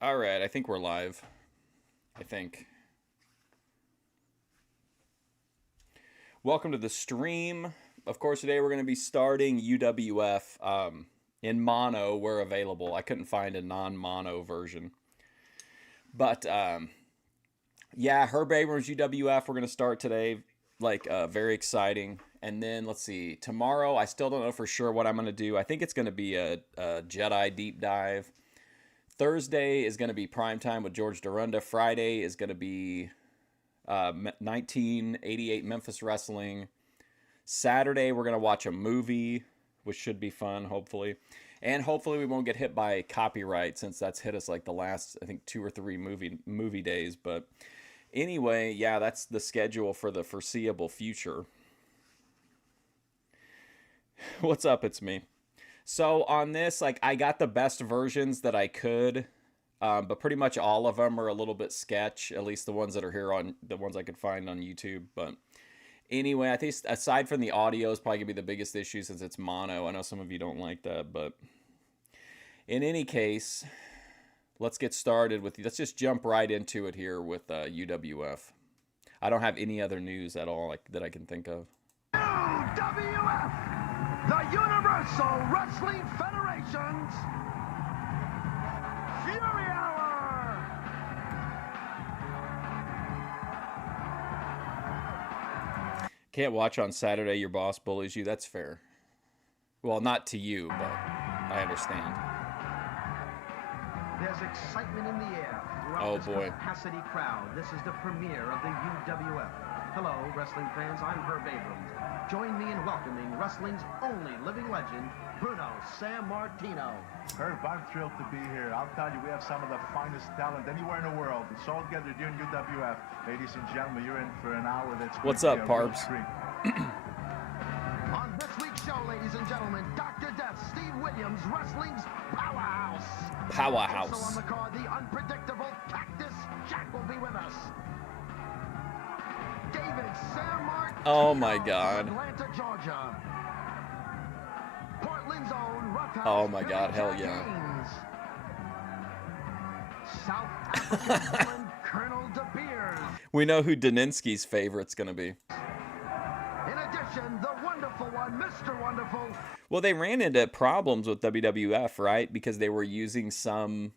All right, I think we're live. I think. Welcome to the stream. Of course, today we're going to be starting UWF in mono where available. I couldn't find a non-mono version. But yeah, Herb Abrams UWF, we're going to start today. Very exciting. And then, let's see, tomorrow, I still don't know for sure what I'm going to do. I think it's going to be a Jedi deep dive. Thursday is going to be primetime with George Durunda. Friday is going to be 1988 Memphis Wrestling. Saturday, we're going to watch a movie, which should be fun, hopefully. And hopefully we won't get hit by copyright since that's hit us like the last, I think, 2 or 3 movie days. But anyway, yeah, that's the schedule for the foreseeable future. What's up? It's me. So on this, I got the best versions that I could, but pretty much all of them are a little bit sketch. At least the ones that are here on the ones I could find on YouTube. But anyway, I think aside from the audio is probably gonna be the biggest issue since it's mono. I know some of you don't like that, but in any case, let's get started with. Let's just jump right into it here with UWF. I don't have any other news at all that I can think of. UWF, the Universal Wrestling Federation's Fury Hour. Can't watch on Saturday. Your boss bullies you. That's fair. Well, not to you, but I understand. There's excitement in the air Oh, throughout this boy. capacity crowd. This is the premiere of the UWF. Hello, wrestling fans. I'm Herb Abrams. Join me in welcoming wrestling's only living legend, Bruno Sammartino. Herb, I'm thrilled to be here. I'll tell you, we have some of the finest talent anywhere in the world. It's all gathered here in UWF. Ladies and gentlemen, you're in for an hour that's going What's to up, be a real Parbs? treat. On this week's show, ladies and gentlemen, Dr. Death, Steve Williams, wrestling's powerhouse. Also on Powerhouse. the card, the unpredictable Cactus Jack will be with us. David Sammartino. Oh my God. From Atlanta, Georgia. Portland's own Roughhouse. Oh my God, Billy hell Jack yeah. Haynes. South African villain Colonel DeBeers. We know who Daninsky's favorite's gonna be. In addition, the wonderful one, Mr. Wonderful. Well, they ran into problems with WWF, right? Because they were using some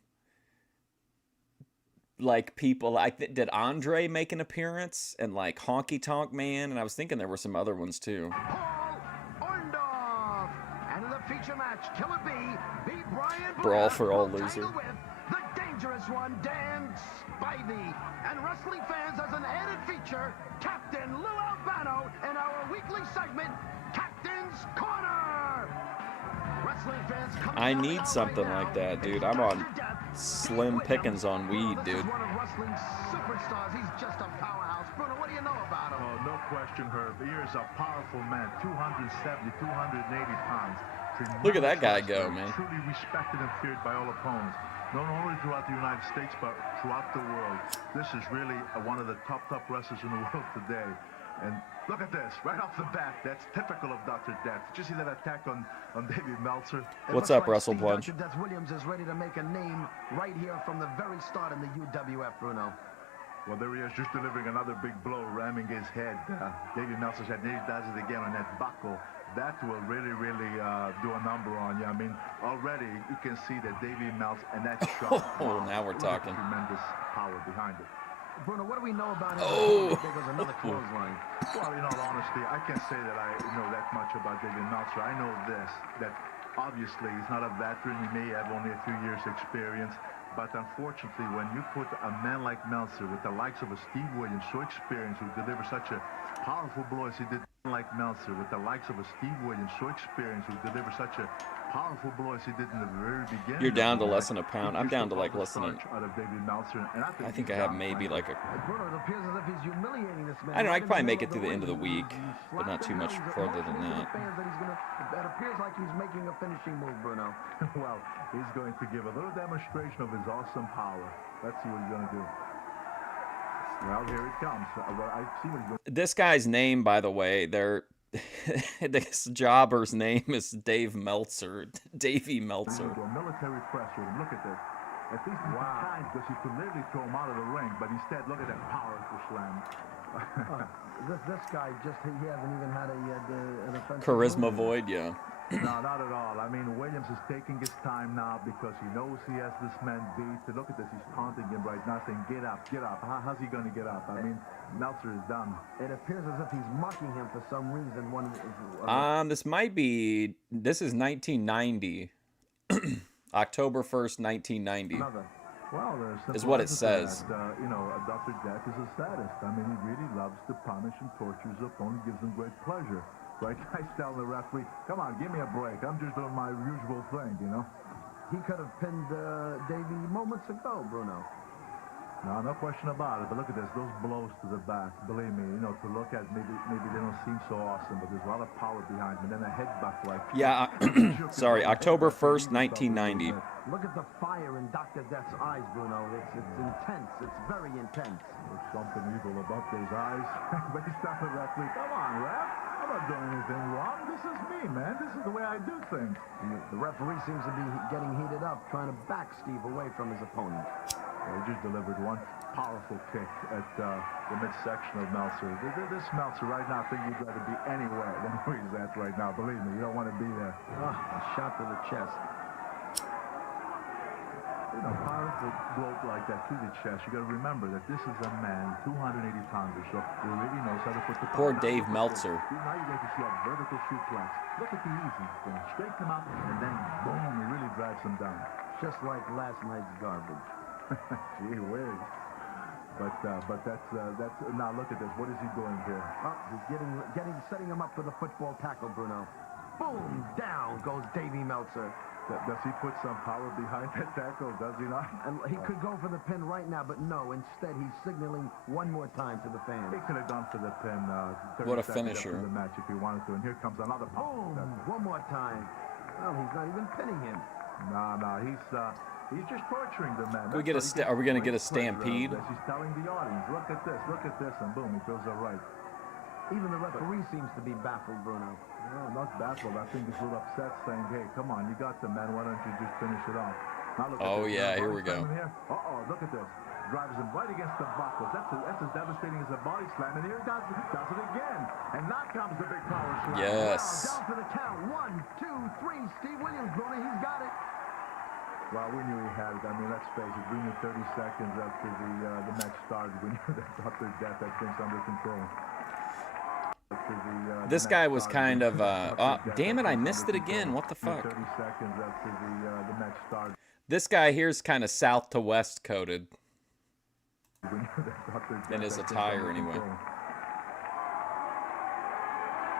people. Did Andre make an appearance and Honky Tonk Man? And I was thinking there were some other ones too. Paul Orndorff. And in the feature match, Killer B beat Brian Blair Brawl for all will loser. tangle with the dangerous one, Dan Spivey. And wrestling fans, as an added feature, Captain Lou Albano in our weekly segment, Captain's Corner. Wrestling fans, coming I down the need aisle something right like now that, dude. is I'm on Dr. Death, Steve slim Williams. pickings on weed, This dude. is one of wrestling's superstars. He's just a powerhouse. Bruno, what do you know about him? Oh, no question, Herb. He is a powerful man, 270, 280 pounds. Look at that guy Tremendous go, wrestler, man. Truly respected and feared by all opponents. Not only throughout the United States, but throughout the world. This is really one of the top wrestlers in the world today. And look at this, right off the bat, that's typical of Dr. Death. Did you see that attack on David Meltzer? It What's looks up, like Russell Steve Plunge? Dr. Death Williams is ready to make a name right here from the very start in the UWF, Bruno. Well, there he is, just delivering another big blow, ramming his head. David Meltzer said, he does it again on that buckle. That will really do a number on you. I mean, already you can see that Davey Meltzer and that shot. Oh, now we're really talking. Tremendous power behind it. Bruno, what do we know about him? Oh. There was another clothesline. Well, in all honesty, I can't say that I know that much about David Meltzer. I know this, that obviously he's not a veteran. He may have only a few years experience. But unfortunately, when you put a man like Meltzer with the likes of a Steve Williams, so experienced, who delivers such a powerful blow as he did, like Meltzer with the likes of a Steve Williams, so experienced, who delivers such a powerful blow as he did in the very beginning. You're down to of the less than a match, pound. he I'm pushed down to the less than starch out of David Meltzer, and I think he's I have done, maybe frankly. Bruno, it appears as if he's humiliating this man. I don't know, I Right could probably in the make it middle through the end of the ring. week, He's but not slapped too him much down. He's further than motioning to that. the fans that he's it appears like he's making a finishing move, Bruno. Well, he's going to give a little demonstration of his awesome power. Let's see what he's going to do. Well, here it comes. I see what he's going to do. This guy's name, by the way, this jobber's name is Dave Meltzer. Davey Meltzer. A military press with him. Look at this. At least he's kind, because he could literally throw him out of the ring, but instead, look at that powerful slam. This guy he hasn't even had an offensive Charisma move. void, yeah. No, not at all. I mean, Williams is taking his time now because he knows he has this man beat. Look at this. He's taunting him right now, saying, get up, get up. How's he going to get up? I mean, Meltzer is done. It appears as if he's mocking him for some reason. This is 1990. October 1st, 1990. Well, is what it says. That, Dr. Death is a sadist. I mean, he really loves to punish and torture his opponent, gives him great pleasure. Right? I tell the referee, come on, give me a break. I'm just doing my usual thing, you know? He could have pinned Davey moments ago, Bruno. No question about it. But look at this, those blows to the back. Believe me, to look at, maybe they don't seem so awesome, but there's a lot of power behind them. And then a headbutt like... Yeah, sorry, October 1st, 1990. Look at the fire in Dr. Death's eyes, Bruno. It's intense. It's very intense. There's something evil about those eyes. But he's not a referee. Come on, ref. I'm not doing anything wrong. This is me, man. This is the way I do things. The referee seems to be getting heated up, trying to back Steve away from his opponent. He just delivered one powerful kick at the midsection of Meltzer. This Meltzer right now, I think you'd rather be anywhere than where he's at right now. Believe me, you don't want to be there. A shot to the chest. Powerful blow like that to the chest. You got to remember that this is a man, 280 pounds or so, who really knows how to put the... Poor Dave Meltzer. Now you're going to see a vertical suplex. Look at the easy thing. Straight him up, and then boom, he really drives him down. Just like last night's garbage. Gee whiz. But that's now look at this. What is he doing here? Oh, he's setting him up for the football tackle, Bruno. Boom! Down goes Davey Meltzer. Does he put some power behind that tackle? Does he not? And he could go for the pin right now, but no. Instead, he's signaling one more time to the fans. He could have gone for the pin. What a finisher! The match if he wanted to. And here comes another power. Boom! One more time. Well, he's not even pinning him. No. He's just torturing the man. Are we going to get a stampede? He's telling the audience, look at this, and boom, he goes right. Even the referee seems to be baffled, Bruno. No, not baffled. I think he's a little upset, saying, hey, come on, you got the man. Why don't you just finish it off? Now look oh, at this. yeah, here we go. Look at this. Drives him right against the buckles. That's as devastating as a body slam. And here he does it again. And now comes the big power slam. Yes. Wow, down to the count. 1, 2, 3. Steve Williams, Bruno, he's got it. Well, we knew he had it. I mean, let's face it. We knew 30 seconds after the match started. We knew that Dr. Death had things under control. This guy was kind of, damn it, I missed it again. What the fuck? 30 seconds after the match started. This guy here's kind of south to west coded. In his attire, anyway.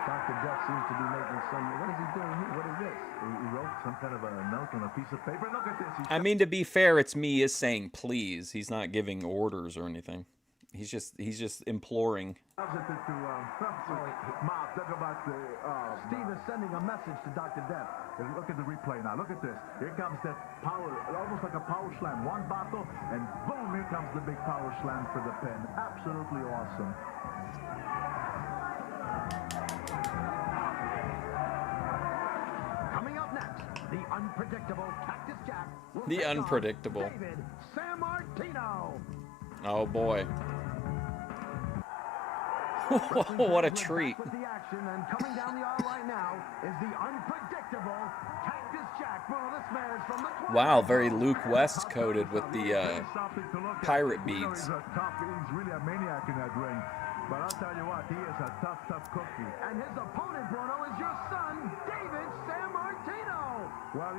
Dr. Death seems to be making some... What is he doing here? What is this? He wrote some kind of a note on a piece of paper. Look at this. I mean, to be fair, it's me is saying please. He's not giving orders or anything. He's just imploring. Steve is sending a message to Dr. Death. Look at the replay now. Look at this. Here comes that power, almost like a power slam. One bottle, and boom, here comes the big power slam for the pin. Absolutely awesome. Coming up next, the unpredictable Cactus Jack. The unpredictable. David Sammartino. Oh boy. What a treat. With the action, and coming down the aisle right now is the unpredictable Cactus Jack. Well, this man is from the wow, very Luke West coded with the pirate beads. He's really a maniac in that ring. But I'll tell you what, he is a tough cookie. And his opponent, Bruno, is your son, David Sammartino. Well,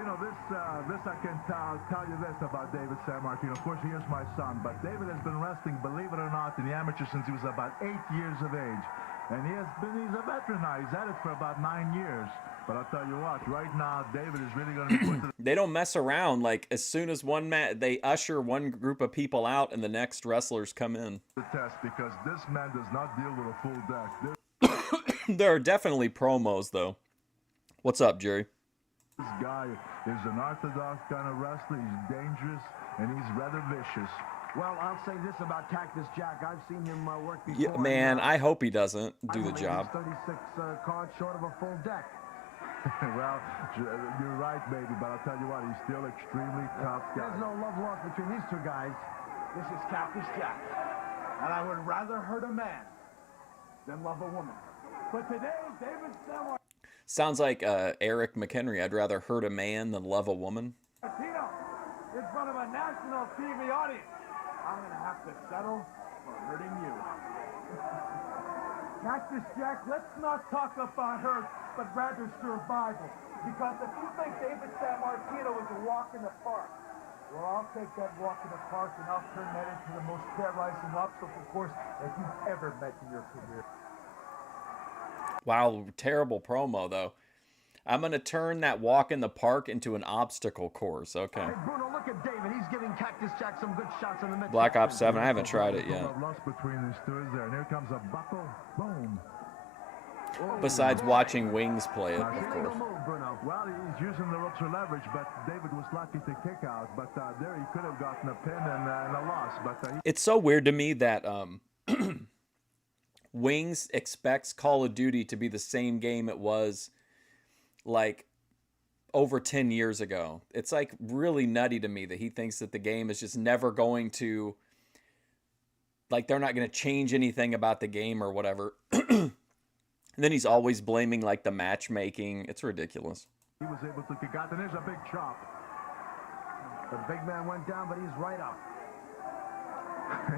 this I can tell you this about David Sammartino. Of course, he is my son, but David has been wrestling, believe it or not, in the amateur since he was about 8 years of age. And he's a veteran now. He's at it for about 9 years. But I'll tell you what, right now, David is really going to be put to They don't mess around. Like, as soon as they usher one group of people out and the next wrestlers come in. the test, because this man does not deal with a full deck. There are definitely promos, though. What's up, Jerry? This guy is an orthodox kind of wrestler. He's dangerous, and he's rather vicious. Well, I'll say this about Cactus Jack. I've seen him work before. Yeah, man, I hope he doesn't do the I believe job. he's 36 cards short of a full deck. Well, you're right, baby, but I'll tell you what, he's still extremely tough guy. There's no love lost between these two guys. This is Cactus Jack. And I would rather hurt a man than love a woman. But today, David Sammartino Sounds like Eric McHenry. I'd rather hurt a man than love a woman. in front of a national TV audience. I'm going to have to settle for hurting you. Cactus Jack, let's not talk about hurt, but rather survival. Because if you think David Sammartino is a walk in the park, well, I'll take that walk in the park and I'll turn that into the most terrorizing obstacle course that you've ever met in your career. Wow, terrible promo, though. I'm going to turn that walk in the park into an obstacle course. Okay. Hey, Bruno, look at David. He's giving Cactus Jack some good shots in the midst. Black Ops 7. I haven't tried it yet. Lost between these two is there, and here comes a buckle. Boom. Besides watching Wings play it, of Illegal course. move, Bruno. Well, he's using the ropes for leverage, but David was lucky to kick out. But there he could have gotten a pin and a loss. But It's so weird to me that Wings expects Call of Duty to be the same game it was like over 10 years ago. It's like really nutty to me that he thinks that the game is just never going to, like, they're not going to change anything about the game or whatever. And then he's always blaming like the matchmaking. It's ridiculous. he was able to kick out, and there's a big chop. The big man went down, but he's right up.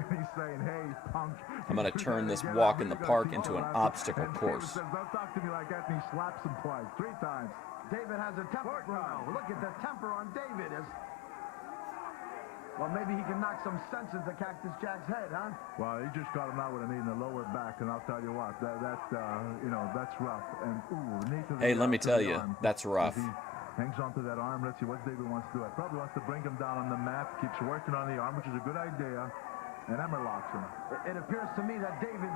He's saying, hey, punk. I'm going to turn this walk in the park into an obstacle course. David says, don't talk to me like that, and he slaps him twice, 3 times. David has a temper, Bruno. Look at the temper on David. Well, maybe he can knock some sense into Cactus Jack's head, huh? Well, he just got him out with a knee in the lower back, and I'll tell you what, that's rough. And knee to the Hey, let me tell you, arm. that's rough. He hangs onto that arm. Let's see what David wants to do. Probably wants to bring him down on the mat, keeps working on the arm, which is a good idea, and hammerlocks him. It appears to me that David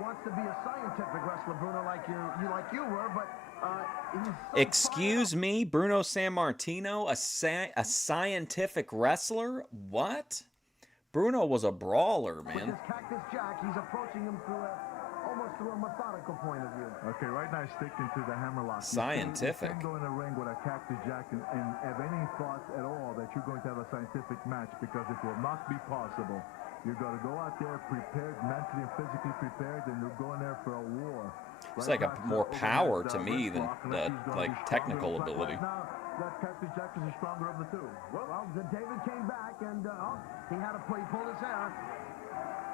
wants to be a scientific wrestler, Bruno, like you were, but he's so Excuse me, Bruno Sammartino, a scientific wrestler? What? Bruno was a brawler, With man. this Cactus Jack, he's approaching him almost through a methodical point of view. Okay, right now he's sticking to the hammerlock. Scientific. You can't go in a ring with a Cactus Jack and have any thoughts at all that you're going to have a scientific match, because it will not be possible. You're going to go out there prepared, mentally and physically prepared, and you're going there for a war. It's like a more power to me than like technical ability. Right now, that Cactus Jack is the stronger of the two. Well, David came back, and he had to pull his hair.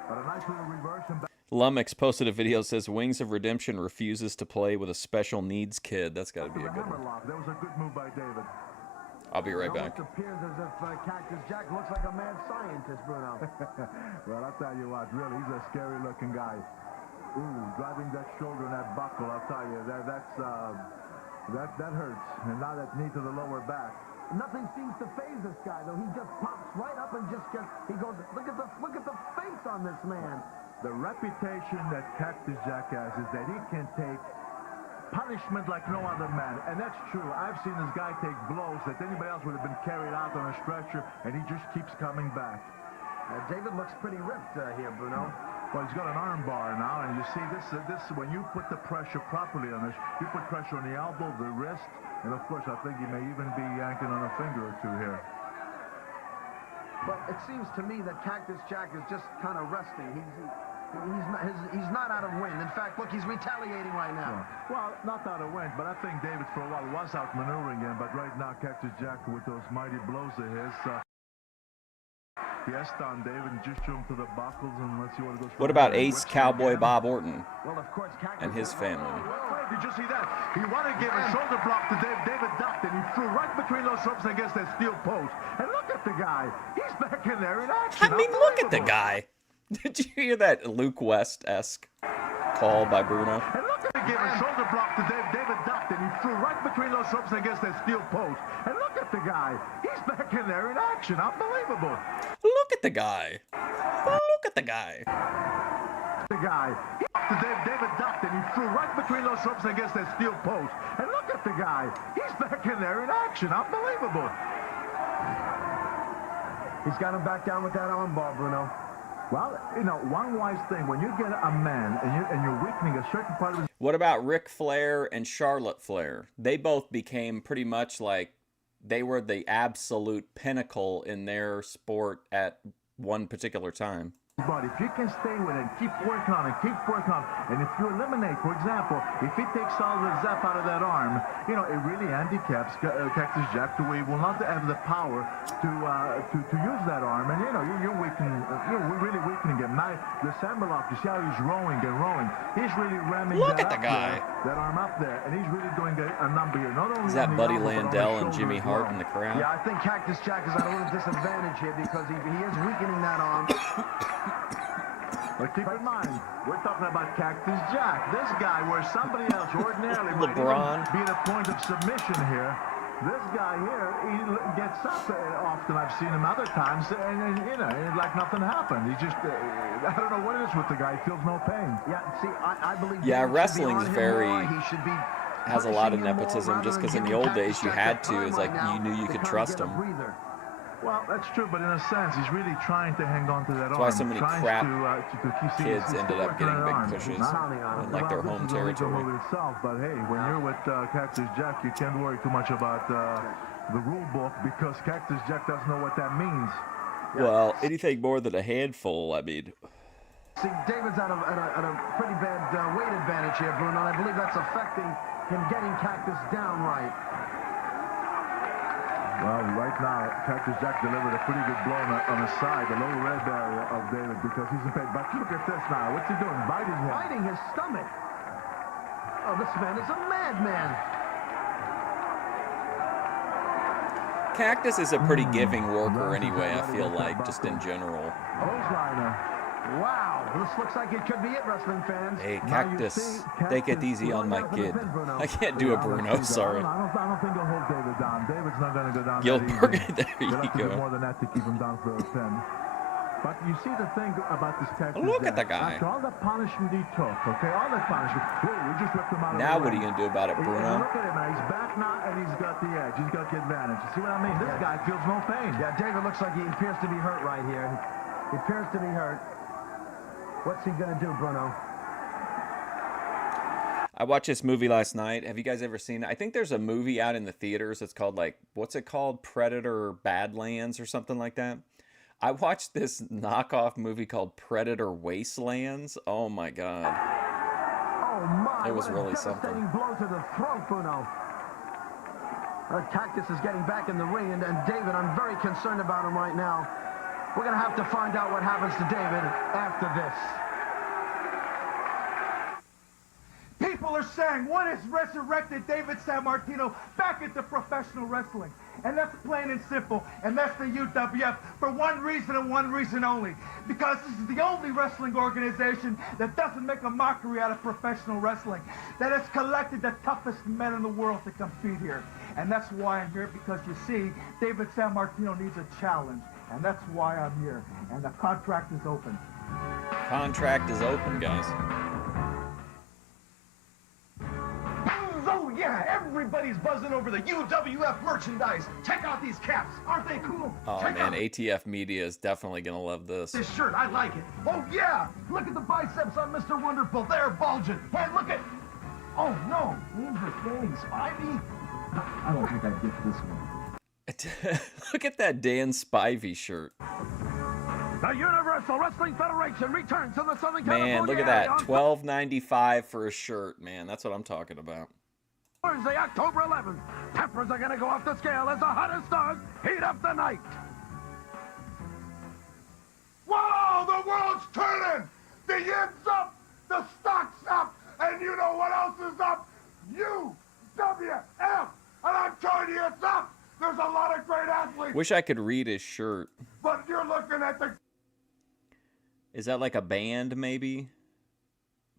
But a nice little reverse and back. Lumix posted a video that says Wings of Redemption refuses to play with a special needs kid. That's got to be a good one. Hammerlock. That was a good move by David. I'll be right back. It appears as if Cactus Jack looks like a mad scientist, Bruno. Well, I'll tell you what, really, he's a scary-looking guy. Ooh, driving that shoulder and that buckle, I'll tell you, that hurts. And now that knee to the lower back. Nothing seems to faze this guy, though. He just pops right up and just gets. He goes. Look at the face on this man. The reputation that Cactus Jack has is that he can take punishment like no other man, and that's true. I've seen this guy take blows that anybody else would have been carried out on a stretcher, and he just keeps coming back. David looks pretty ripped here, Bruno. Well, he's got an arm bar now, and you see this when you put the pressure properly on this, you put pressure on the elbow, the wrist, and of course I think he may even be yanking on a finger or two here. But it seems to me that Cactus Jack is just kind of resting. He's not out of wind. In fact, look, he's retaliating right now. Yeah. Well, not out of wind, but I think David for a while was outmaneuvering him. But right now, Cactus Jack with those mighty blows of his, fiesta on David, and just show him to the buckles, and let's see what it goes. What about Ace Cowboy Bob Orton Well, of course, Cactus and his family? Did you see that? He wanted to give a shoulder block to David. David ducked, and he threw right between those ropes against that steel post. And look at the guy. He's back in there in action. I mean, look at the guy. Did you hear that Luke West-esque call by Bruno? And look at him give a shoulder block to David. David ducked, and he threw right between those ropes against that steel post. And look at the guy. He's back in there in action. Unbelievable. Look at the guy. Look at the guy. The guy. David ducked, and he threw right between those ropes against that steel post. And look at the guy. He's back in there in action. Unbelievable. He's got him back down with that arm bar, Bruno. Well, one wise thing, when you get a man and you're weakening a certain part of his... What about Ric Flair and Charlotte Flair? They both became pretty much like they were the absolute pinnacle in their sport at one particular time. But if you can stay with it, keep working on it, and if you eliminate, for example, if he takes all the zap out of that arm, it really handicaps Cactus Jack to where he will not have the power to use that arm, and you're weakening, we're really weakening him. Now the Sambarlock, you see how he's rowing, he's really ramming Look at the guy. That arm up there, and he's really doing a number here. Not only is that Buddy elbow, Landell and Jimmy Hart in the crowd? Yeah, I think Cactus Jack is at a little disadvantage here because he is weakening that arm. But keep in mind, we're talking about Cactus Jack. This guy, where somebody else ordinarily would LeBron. be at a point of submission here. This guy here, he gets up often. I've seen him other times, and like nothing happened. He just, I don't know what it is with the guy. He feels no pain. Yeah, see, I believe... Yeah, David wrestling's should be on him very... more. He should be has a lot of pushing him more nepotism rather just than because in the giving old days Cactus you Jack had the to. time It's right like now you knew you to could kinda trust get a him. breather. Well, that's true, but in a sense, he's really trying to hang on to that That's arm. why so many trying crap to kids ended up getting big pushes Well, in like their home this is a legal territory. move itself, but hey, when you're with Cactus Jack, you can't worry too much about the rule book because Cactus Jack doesn't know what that means. Well, anything more than a handful, I mean. See, David's at a pretty bad weight advantage here, Bruno, and I believe that's affecting him getting Cactus down right. Well, right now, Cactus Jack delivered a pretty good blow on the side, the lower red area of David, because he's in pain. But look at this now. What's he doing? Biting him. Biting his stomach. Oh, this man is a madman. Cactus is a pretty giving worker anyway, I feel like, just in general. Clothesliner. Wow, this looks like it could be it, wrestling fans. Hey, Now you Cactus, see, take it Cactus easy on my going kid. for the pin, Bruno. I can't do a Bruno, sorry. I don't think he'll hold David down. David's not going to go down Gilbert, that easy. there you He'll have to do go. more than that to keep him down for a pin. But you see the thing about this Cactus Look at Jack, the guy. After all the punishment he took, okay, all that punishment, we just ripped him out of the Now what are ring. you going to do about it, And Bruno? look at him now. He's back now, and he's got the edge. He's got the advantage. You see what I mean? This guy feels no pain. Yeah, David looks like he appears to be hurt right here. He appears to be hurt. What's he going to do, Bruno? I watched this movie last night. Have you guys ever seen it? I think there's a movie out in the theaters. It's called, like, what's it called? Predator Badlands or something like that. I watched this knockoff movie called Predator Wastelands. Oh, my God. Oh, my. It was what a really devastating something. blow to the throat, Bruno. Cactus is getting back in the ring, and David, I'm very concerned about him right now. We're going to have to find out what happens to David after this. People are saying, what has resurrected David Sammartino back into professional wrestling? And that's plain and simple, and that's the UWF for one reason and one reason only. Because this is the only wrestling organization that doesn't make a mockery out of professional wrestling. That has collected the toughest men in the world to compete here. And that's why I'm here, because you see, David Sammartino needs a challenge. And that's why I'm here. And the contract is open. Contract is open, guys. Oh yeah, everybody's buzzing over the UWF merchandise. Check out these caps. Aren't they cool? Oh, Check man, out ATF Media is definitely going to love this. this shirt. I like it. Oh yeah, look at the biceps on Mr. Wonderful. They're bulging. And look at... Oh no, these are standing Spivey. I don't think I'd get this one. Look at that Dan Spivey shirt. The Universal Wrestling Federation returns to the Southern Man, look at that. $12.95 for a shirt, man. That's what I'm talking about. Thursday, October 11th. Tempers are going to go off the scale as the hottest stars heat up the night. Whoa, the world's turning. The yin's up. The stock's up. And you know what else is up? UWF. And I'm telling you, it's up. There's a lot of great athletes. Wish I could read his shirt. But you're looking at the... Is that like a band, maybe?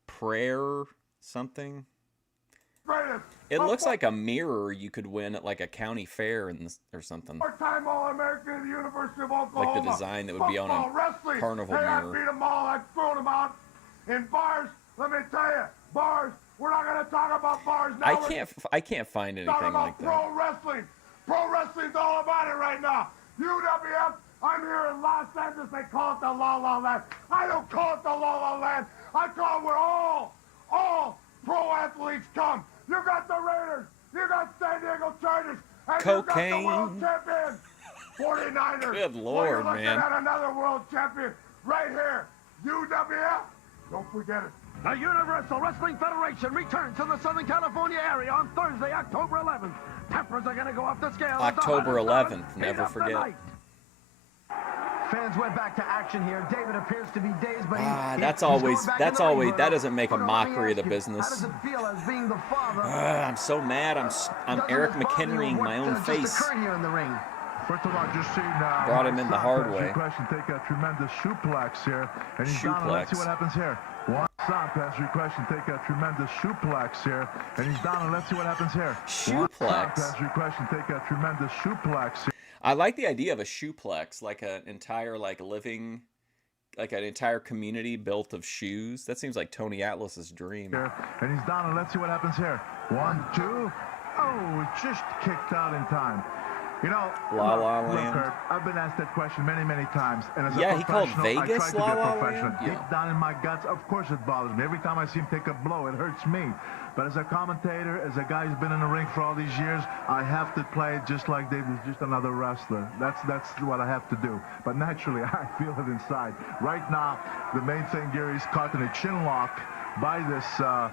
Prayer something? greatest. It looks like a mirror you could win at like a county fair or something. Four-time All-American at the University of Oklahoma. Like the design that would be on a wrestling. carnival hey, mirror. I beat them all. I've thrown them out. In bars, let me tell you, bars, we're not going to talk about bars now. I can't find anything Talk about like that. pro wrestling. Pro wrestling's all about it right now. UWF, I'm here in Los Angeles. They call it the La La Land. cocaine. World champion, 49ers. Good Well, Lord, you're looking man. at another world champion right here. UWF. Don't forget it. The Universal Wrestling Federation returns to the Southern California area on Thursday, October 11th. Peppers are going to go off the scale. October 11th, never forget. Fans went back to action here. David appears to be dazed, but that doesn't make a mockery of the business. How does it feel as being the father? I'm so mad. I'm Eric McHenrying my own face. Just occurred here in the ring. First of all, just seen Brought him in the hard way. Request take a tremendous suplex here, and he's down. Let's see what happens here. One pass request take a tremendous suplex here, and he's down. And let's see what happens here. Suplex. Pass request take a tremendous suplex here. I like the idea of a shoeplex, like an entire living, like an entire community built of shoes. That seems like Tony Atlas's dream. Here, and he's down, and let's see what happens here. 1, 2. Oh, just kicked out in time. You know, La La look, Land. Kurt, I've been asked that question many, many times. And as Yeah, a he called professional, Vegas I try to La be a La professional. Land? Deep Yeah. down in my guts, of course it bothers me. Every time I see him take a blow, it hurts me. But as a commentator, as a guy who's been in the ring for all these years, I have to play it just like David's just another wrestler. That's what I have to do. But naturally, I feel it inside. Right now, the main thing here, he's caught in a chin lock by this, I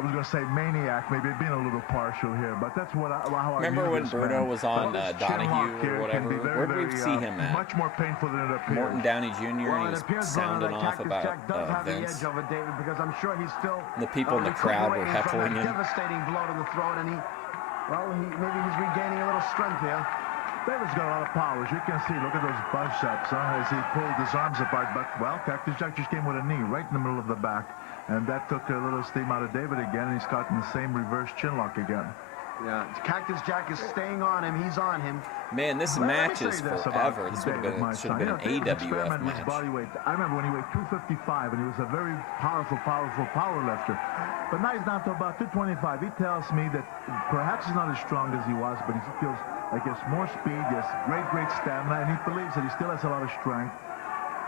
was going to say maniac, maybe being a little partial here, but that's how I Remember view when this Bruno man. was on Well, this Donahue chin lock or here whatever? can be very, Where did we very, see him at? Much more painful than it appears. Morton Downey Jr. Well, and he it was appears, sounding Bruno, that off Cactus about Jack does have the Vince. edge over David, because I'm sure he's still The people in the crowd were recuperating from heckling a him. devastating blow to the throat, and maybe he's regaining a little strength here. David's got a lot of power. As you can see, look at those biceps, as he pulled his arms apart. But, well, Cactus Jack just came with a knee right in the middle of the back. And that took a little steam out of David again, and he's caught in the same reverse chin lock again. Yeah, Cactus Jack is staying on him. He's on him. Man, this match is forever. This should have been an AWF match. Body weight. I remember when he weighed 255, and he was a very powerful power lifter. But now he's down to about 225. He tells me that perhaps he's not as strong as he was, but he feels like he has more speed, he has great stamina, and he believes that he still has a lot of strength.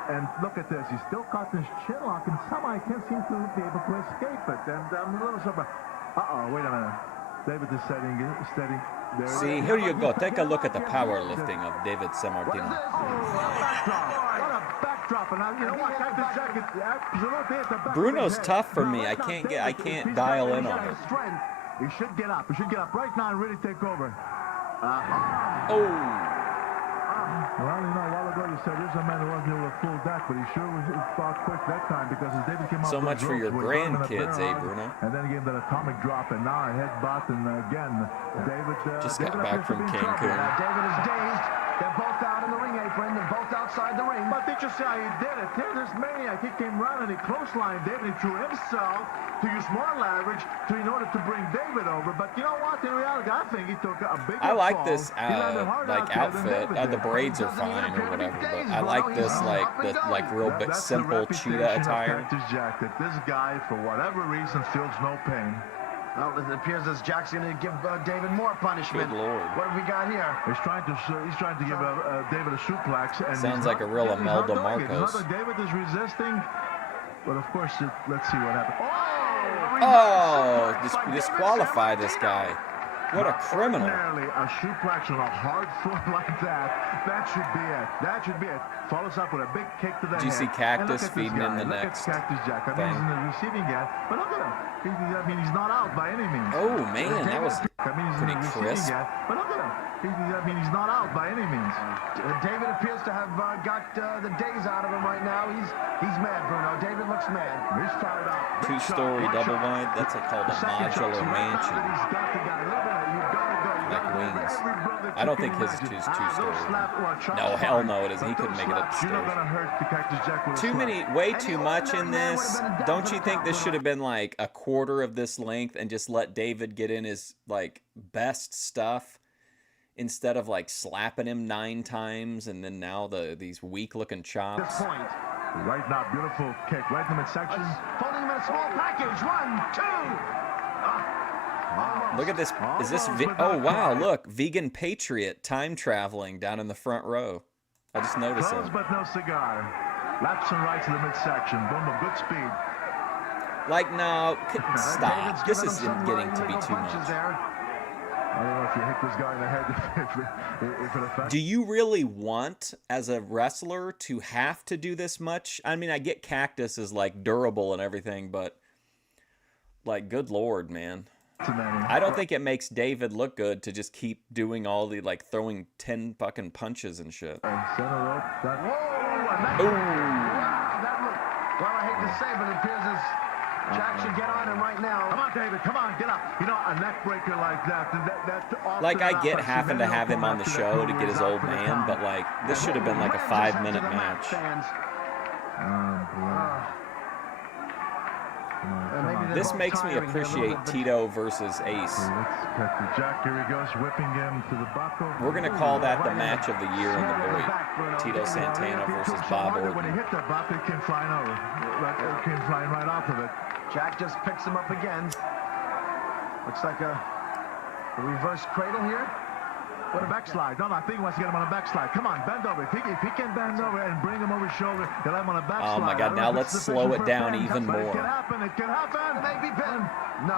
And look at this, he's still caught this chin lock, and somehow I can't seem to be able to escape it. And I'm a little surprised. Wait a minute. David is steady. There See, here you go. Take a look at the powerlifting of David Sammartino. What a backdrop. And you know what? Cactus Jack is absolutely at the back. Bruno's tough for me. I can't dial in on it. He should get up. He should get up right now and really take over. Oh. Well, you know, a while ago you said there's a man who wasn't able to fool that, but he sure was fought quick that time, because as David came out So much for your grandkids, eh, Bruno? And then he gave that atomic drop, and now a headbutt, and again, David Just got back from Cancun. David is dazed. They're both out in the ring apron. They're both outside the ring. But did you see how he did it? Here's this maniac. He came running, he clotheslined David. He threw himself to use more leverage in order to bring David over. But you know what? In reality, I think he took a big I like fall. this outfit. The braids are fine or whatever, but I like this real bit simple cheetah attire. Cactus Jack, that this guy, for whatever reason, feels no pain. Well, it appears as Jack's going to give David more punishment. Good Lord. What have we got here? He's trying to give David a suplex. And Sounds like a real Imelda Marcos. David is resisting, but of course, let's see what happens. Oh, disqualify this guy. What a criminal. Ordinarily, a suplex on a hard foot like that should be it. That should be it. Follows up with a big kick to the head. Do you see Cactus feeding in the next Look at Cactus Jack. I mean, he's in the receiving end, but look at him. He's not out by any means. Oh, man, that was he's pretty in the crisp. receiving end, but look at him. He's not out by any means. David appears to have got the days out of him right now. He's mad, Bruno. David looks mad. He's fired up. Two-story double wide. That's called a modular mansion. Like wings. I don't think his is two-story. No, hell no, it isn't. He couldn't make it up the stairs. Way too much in this. Don't you think this should have been like a quarter of this length and just let David get in his best stuff instead of slapping him 9 times and then now these weak-looking chops? Right now, beautiful kick right in the midsection. Holding him in a small package. 1, 2. Look at this. Is this? Oh, wow. Look. Vegan Patriot time traveling down in the front row. I just noticed Close it. but no cigar. Laps and rights to the midsection. Boom, boom, good speed. No. Stop. This is getting to be too much. I don't know if you hit this guy in the head if it affects. Do you really want, as a wrestler, to have to do this much? I mean, I get Cactus is like durable and everything, but like, good Lord, man. I don't think it makes David look good to just keep doing all the, like, throwing 10 fucking punches and shit. Center rope. Wow, that looked, well, I hate to say, but it appears as Jack should get on him right now. Come on, David. Come on, get up. You know, a neck breaker like that. Like, I get having to have him on the show to get his old man, but, like, this should have been like a 5-minute match. This makes me appreciate Tito versus Ace. Jack, here he goes, whipping him to the buckle. We're going to call that the match of the year in the Void. Tito Santana versus Bob Orton. When he hit that bop, it came flying over. It came flying right off of it. Jack just picks him up again. Looks like a reverse cradle here. What a backslide. No, I think he wants to get him on a backslide. Come on, bend over. If he can bend over and bring him over his shoulder, he'll have him on a backslide. Oh my God, now let's slow it down even more. It can happen. It can happen. Maybe Ben. No.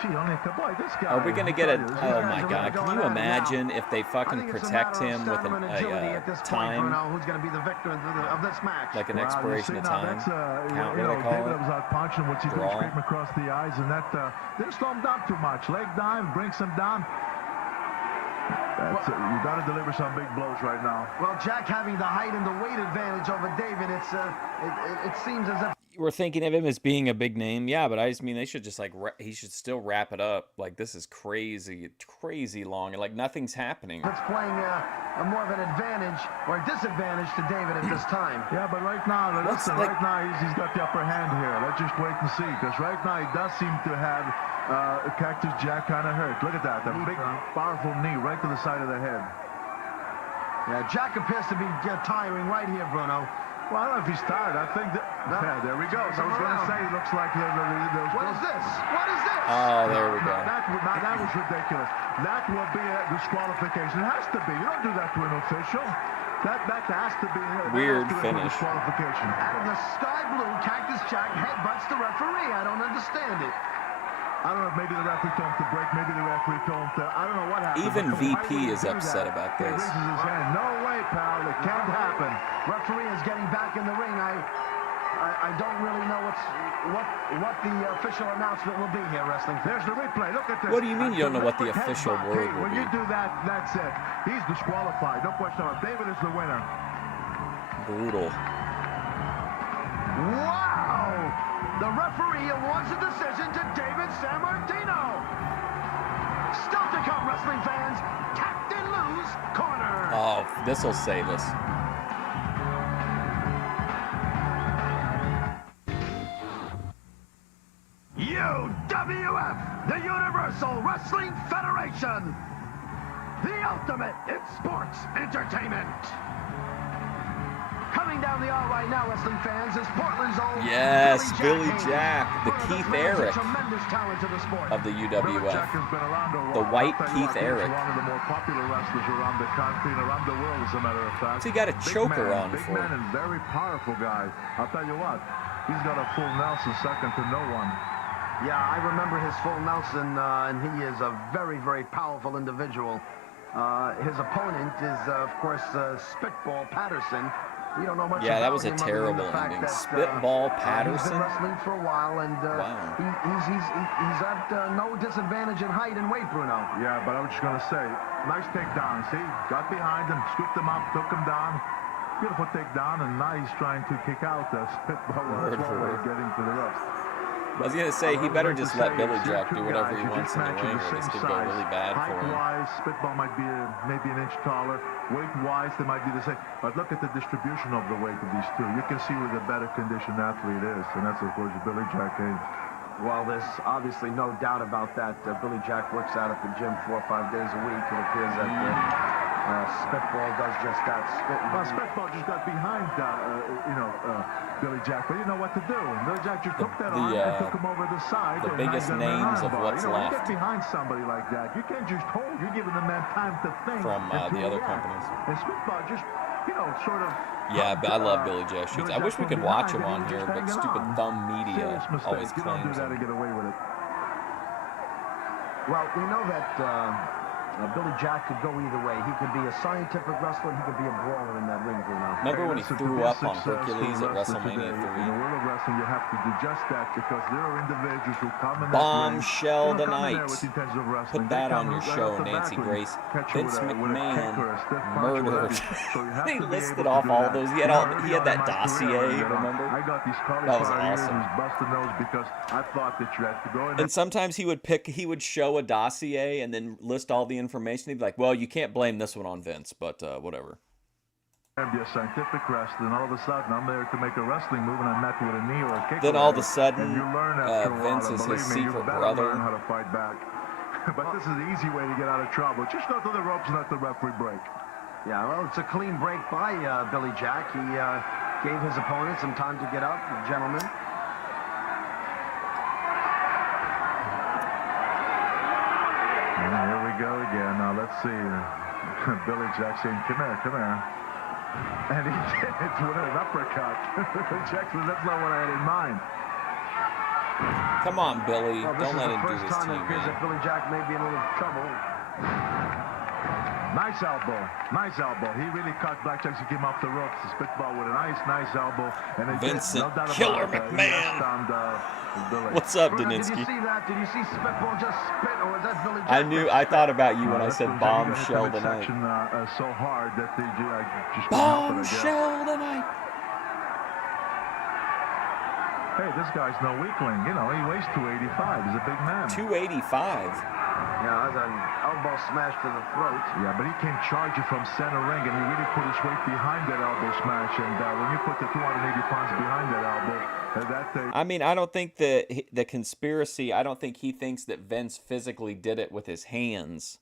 Gee, only a boy, this guy. Are we going to get a... Oh my God, can you imagine if they fucking protect him with a time? Who's going to be the victor of this match? Like an expiration of time? Count, what do they call David it? was out punching, what's he doing, scraping across the eyes, and that didn't slow him down too much. Leg dive, brings him down. You got to deliver some big blows right now. Well, Jack having the height and the weight advantage over David, it seems as if We're thinking of him as being a big name, yeah, but I just mean they should just like he should still wrap it up. Like, this is crazy long, and like nothing's happening. it's playing a more of an advantage or a disadvantage to David at this time. Yeah, but right now, right now he's got the upper hand here. Let's just wait and see, because right now he does seem to have Cactus Jack kind of hurt. Look at that, the big, powerful knee right to the side of the head. Yeah, Jack appears to be tiring right here, Bruno. Well, I don't know if he's tired. I think that... Yeah, there we go. So I was going to say, it looks like... What is this? What is this? Oh, there we go. That was ridiculous. That will be a disqualification. It has to be. You don't do that to an official. That has to be... Weird finish. Disqualification. Out of the sky blue, Cactus Jack headbutts the referee. I don't understand it. I don't know if maybe the referee told him to break, maybe the referee told him to... I don't know what happened. Even VP is upset about this. He raises his hand. No way, pal. It can't happen. Referee is getting back in the ring. I don't really know what the official announcement will be here, wrestling. There's the replay. Look at this. What do you mean you don't know what the official word will When be? you do that, that's it. He's disqualified. No question about it. David is the winner. Brutal. Wow! The referee awards the decision to David Sammartino. Still to come, wrestling fans. Captain Lou's corner. Oh, this will save us. UWF, the Universal Wrestling Federation. The ultimate in sports entertainment. Coming down the aisle right now, wrestling fans, is Portland's own Billy Jack, the Keith Eric tremendous talent to the sport. of the UWF. Jack has been around a while. The white I'll tell you Keith what, Eric. He's one of the more popular wrestlers around the country and around the world, as a matter of fact. So he got a choker on big for man it. and very powerful guy. I'll tell you what, he's got a full Nelson, second to no one. Yeah, I remember his full Nelson, and he is a very, very powerful individual. His opponent is, of course, Spitball Patterson. We don't know much Yeah, that about was a him other than terrible the fact ending. that, Spitball He's Patterson? been wrestling for a while, and Wow. he's at no disadvantage in height and weight, Bruno. Yeah, but I was just going to say, nice takedown. See, got behind him, scooped him up, took him down. Beautiful takedown, and now he's trying to kick out the Spitball. That's one way of getting to the ropes. I was going to say, he better just let Billy Jack do whatever he wants in the ring, or this could go really bad for him. Height-wise, Spitball might be maybe an inch taller. Weight-wise, they might be the same. But look at the distribution of the weight of these two. You can see where the better conditioned athlete is, and that's, of course, Billy Jack Haynes. Well, there's obviously no doubt about that. Billy Jack works out at the gym 4 or 5 days a week. It appears that Spitball does just that. Well, Spitball just got behind, Billy Jack, but he didn't know what to do. And Billy Jack just took that arm and took him over the side. The and biggest now he's got an names of armbar. what's When you left. get behind somebody like that, you can't just hold. You're giving the man time to think. From and to the other react. companies. And Spitball just, sort of... Yeah, but I love Billy Jack shoots. Billy I Jack wish we from could watch him behind, on he was here, just but hanging stupid on. thumb media Serious mistake. always You don't do claims that and him. get away with it. Well, we know that Billy Jack could go either way. He could be a scientific wrestler. He could be a brawler in that ring, Bruno. Remember when he Listen, threw to be up on successful Hercules at wrestler WrestleMania today, 3? In the world of wrestling, you have to do just that because there are individuals who come in Bombshell that ring, come in there tonight. with the intention of wrestling. Put that They on come your right show, off the Nancy bat with Grace. catch you Vince with a McMahon kick or a stiff punch or murdered. whatever. So you have He to be listed able to off do all that. those. You know, He had that early on in my dossier, career, remember? I got these That was cauliflower ears awesome. and busted nose because I thought that you had to go in And sometimes he would show a dossier and then list all the information. He'd be like, well, you can't blame this one on Vince, but whatever. and be a scientific wrestler, and all of a sudden I'm there to make a wrestling move, and I'm met with a knee or a kick. Then all of a sudden, and you learn after a while, Vince and is believe his me, you secret better brother. learn how to fight back. But this is the easy way to get out of trouble. Just go to the ropes and let the referee break. Yeah, well, it's a clean break by Billy Jack. He gave his opponent some time to get up, gentlemen. And here we go again. Now let's see. Billy Jack saying, come here, come here. And he did it with an uppercut. Jack said, that's not what I had in mind. Come on, Billy. Well, Don't let him do this is this the first to time you, it appears man. that Billy Jack may be in a little trouble. Nice elbow. Nice elbow. He really caught Blackjack. He came off the ropes. The spitball with a nice elbow. And it Vincent no doubt Killer about it, McMahon. he found, Billy. What's up, Bruno, did you Daninsky? see that? Did you see Spitball just spit, or was that Billy Jack? I thought about you when I That's said what I'm saying. bombshell You gotta hit the tonight. midsection, so hard that they just couldn't help it, I guess. Bombshell tonight. Hey, this guy's no weakling. You know, he weighs 285. He's a big man. 285. Yeah, that's an elbow smash to the throat. Yeah, but he came charging from center ring, and he really put his weight behind that elbow smash. And when you put the 280 pounds behind that elbow, I mean, I don't think the conspiracy, I don't think he thinks that Vince physically did it with his hands.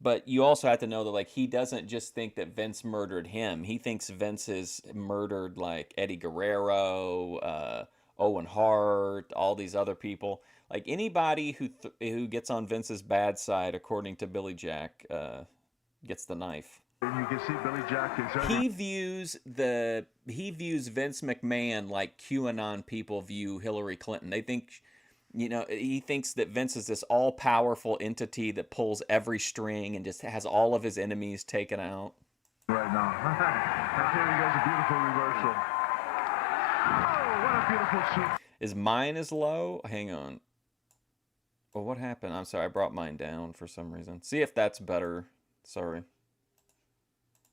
But you also have to know that, like, he doesn't just think that Vince murdered him. He thinks Vince has murdered, like, Eddie Guerrero, Owen Hart, all these other people. Like, anybody who gets on Vince's bad side, according to Billy Jack, gets the knife. and you can see Billy Jack is He views Vince McMahon like QAnon people view Hillary Clinton. They think, he thinks that Vince is this all-powerful entity that pulls every string and just has all of his enemies taken out. right now. And here he goes, a beautiful reversal. Oh, what a beautiful shoot. Is mine as low? Hang on. Well, what happened? I'm sorry, I brought mine down for some reason. See if that's better. Sorry.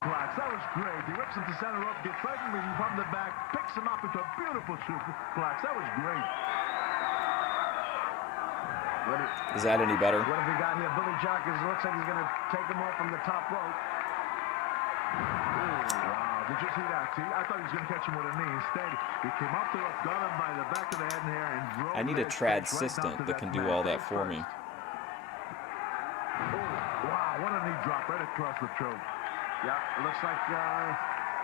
Blacks, that was great. He whips him to center up, gets right in from the back, picks him up into a beautiful suplex. That was great. Is that any better? What have we got here? Billy Jack looks like he's going to take him off from the top rope. Wow, did you see that? See, I thought he was going to catch him with a knee. Instead, he came up the rope, got him by the back of the head and hair, and drove I need a his trad face right down assistant to that can do mat all that face for me. Oh, wow, what a knee drop right across the throat. Yeah, it looks like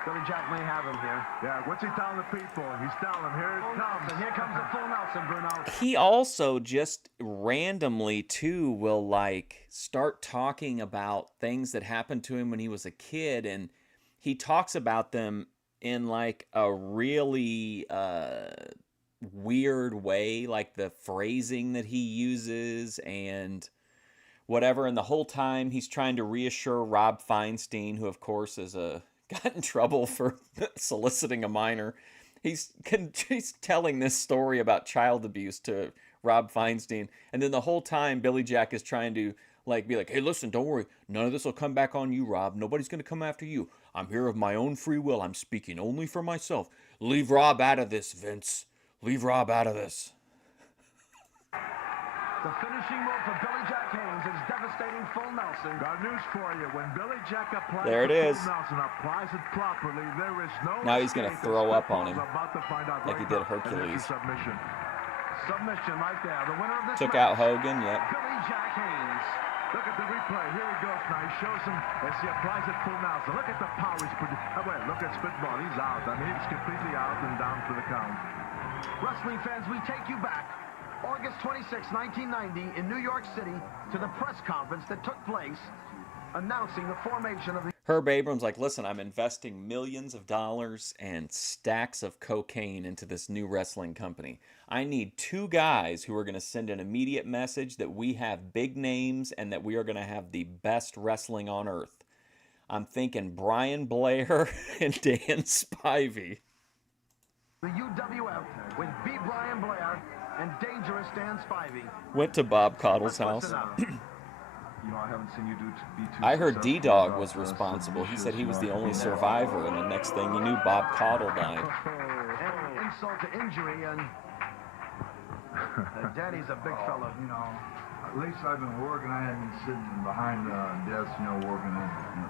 Billy Jack may have him here. Yeah, what's he telling the people? He's telling them, here it comes. And here comes the full Nelson, Bruno. He also just randomly, too, will, like, start talking about things that happened to him when he was a kid, and he talks about them in, like, a really weird way, like the phrasing that he uses and whatever. And the whole time he's trying to reassure Rob Feinstein, who, of course, is got in trouble for soliciting a minor. He's telling this story about child abuse to Rob Feinstein, and then the whole time Billy Jack is trying to be like, hey, listen, don't worry, none of this will come back on you, Rob. Nobody's going to come after you. I'm here of my own free will. I'm speaking only for myself. Leave Rob out of this, Vince. Leave Rob out of this. The finishing move for Billy Jack Haynes is devastating full Nelson. Got news for you. When Billy Jack applies There it is. Nelson applies it properly, there is no Now he's going to throw up on him, about to find out like he right did now. Hercules. Submission. Submission right there. The winner of this Took match, out Hogan, yep. Billy Jack Haynes. Look at the replay. Here he goes now. He shows him as he applies it full Nelson. Look at the power he's producing. Oh, wait, look at Spitball. He's out. I mean, he's completely out and down for the count. Wrestling fans, we take you back August 26, 1990 in New York City to the press conference that took place announcing the formation of the... Herb Abrams like, listen, I'm investing millions of dollars and stacks of cocaine into this new wrestling company. I need 2 guys who are going to send an immediate message that we have big names and that we are going to have the best wrestling on earth. I'm thinking Brian Blair and Dan Spivey. The UWF with B. Brian Blair and Dangerous Dan Spivey. Went to Bob Cottle's house. You know, I haven't seen you be too I heard successful D-Dog about, was responsible. He said he you was know, the I only think survivor, and the next thing you knew, Bob Cottle died. And insult to injury, and Danny's a big fella. You know, at least I've been working. I haven't been sitting behind the desk, you know, working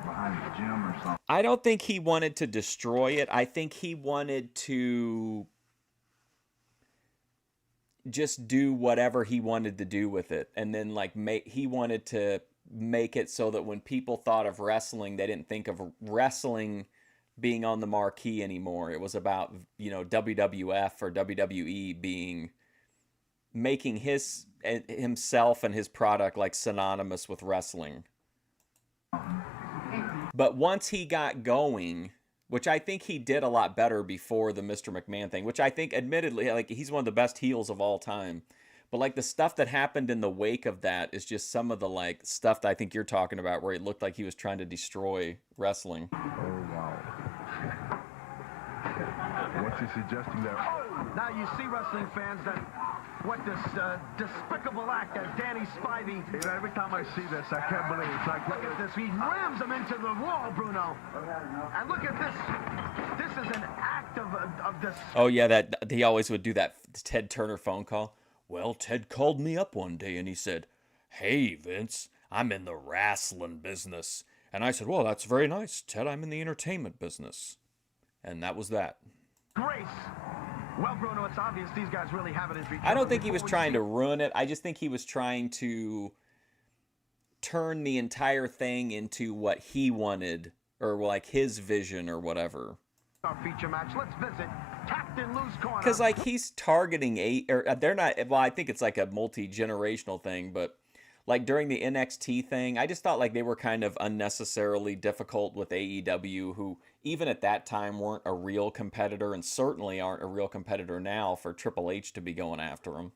behind the gym or something. I don't think he wanted to destroy it. I think he wanted to just do whatever he wanted to do with it, and then like he wanted to make it so that when people thought of wrestling, they didn't think of wrestling being on the marquee anymore. It was about, you know, WWF or WWE making himself and his product like synonymous with wrestling. But once he got going, which I think he did a lot better before the Mr. McMahon thing, which I think admittedly, like, he's one of the best heels of all time. But like the stuff that happened in the wake of that is just some of the like stuff that I think you're talking about, where it looked like he was trying to destroy wrestling. Oh, wow. What's he suggesting there? Now you see, wrestling fans, that what this despicable act that Danny Spivey. You know, every time I see this, I can't believe it. It's like, Look at this. He rams him into the wall, Bruno. And look at this. This is an act of this. Oh yeah, that he always would do that Ted Turner phone call. Well, Ted called me up one day and he said, "Hey, Vince, I'm in the wrestling business." And I said, "Well, that's very nice, Ted. I'm in the entertainment business." And that was that. Grace. Well, Bruno, it's obvious these guys really have it in each other. I don't think he was trying to ruin it. I just think he was trying to turn the entire thing into what he wanted, or like his vision or whatever. Our feature match. Let's visit Captain Lou's corner. Because like he's targeting they're not. Well, I think it's like a multi-generational thing, but like during the NXT thing, I just thought like they were kind of unnecessarily difficult with AEW, who even at that time weren't a real competitor, and certainly aren't a real competitor now for Triple H to be going after him.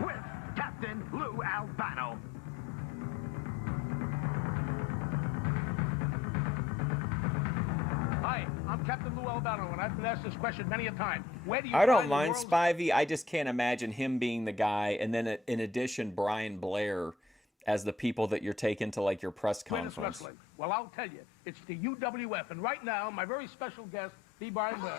With Captain Lou Albano. Hi, I'm Captain Lou Albano, and I've been asked this question many a time. Where do you I don't find the mind world's- Spivey. I just can't imagine him being the guy, and then in addition, Brian Blair as the people that you're taking to like your press greatest conference. wrestling? Well, I'll tell you, it's the UWF, and right now, my very special guest, B. Brian Blair.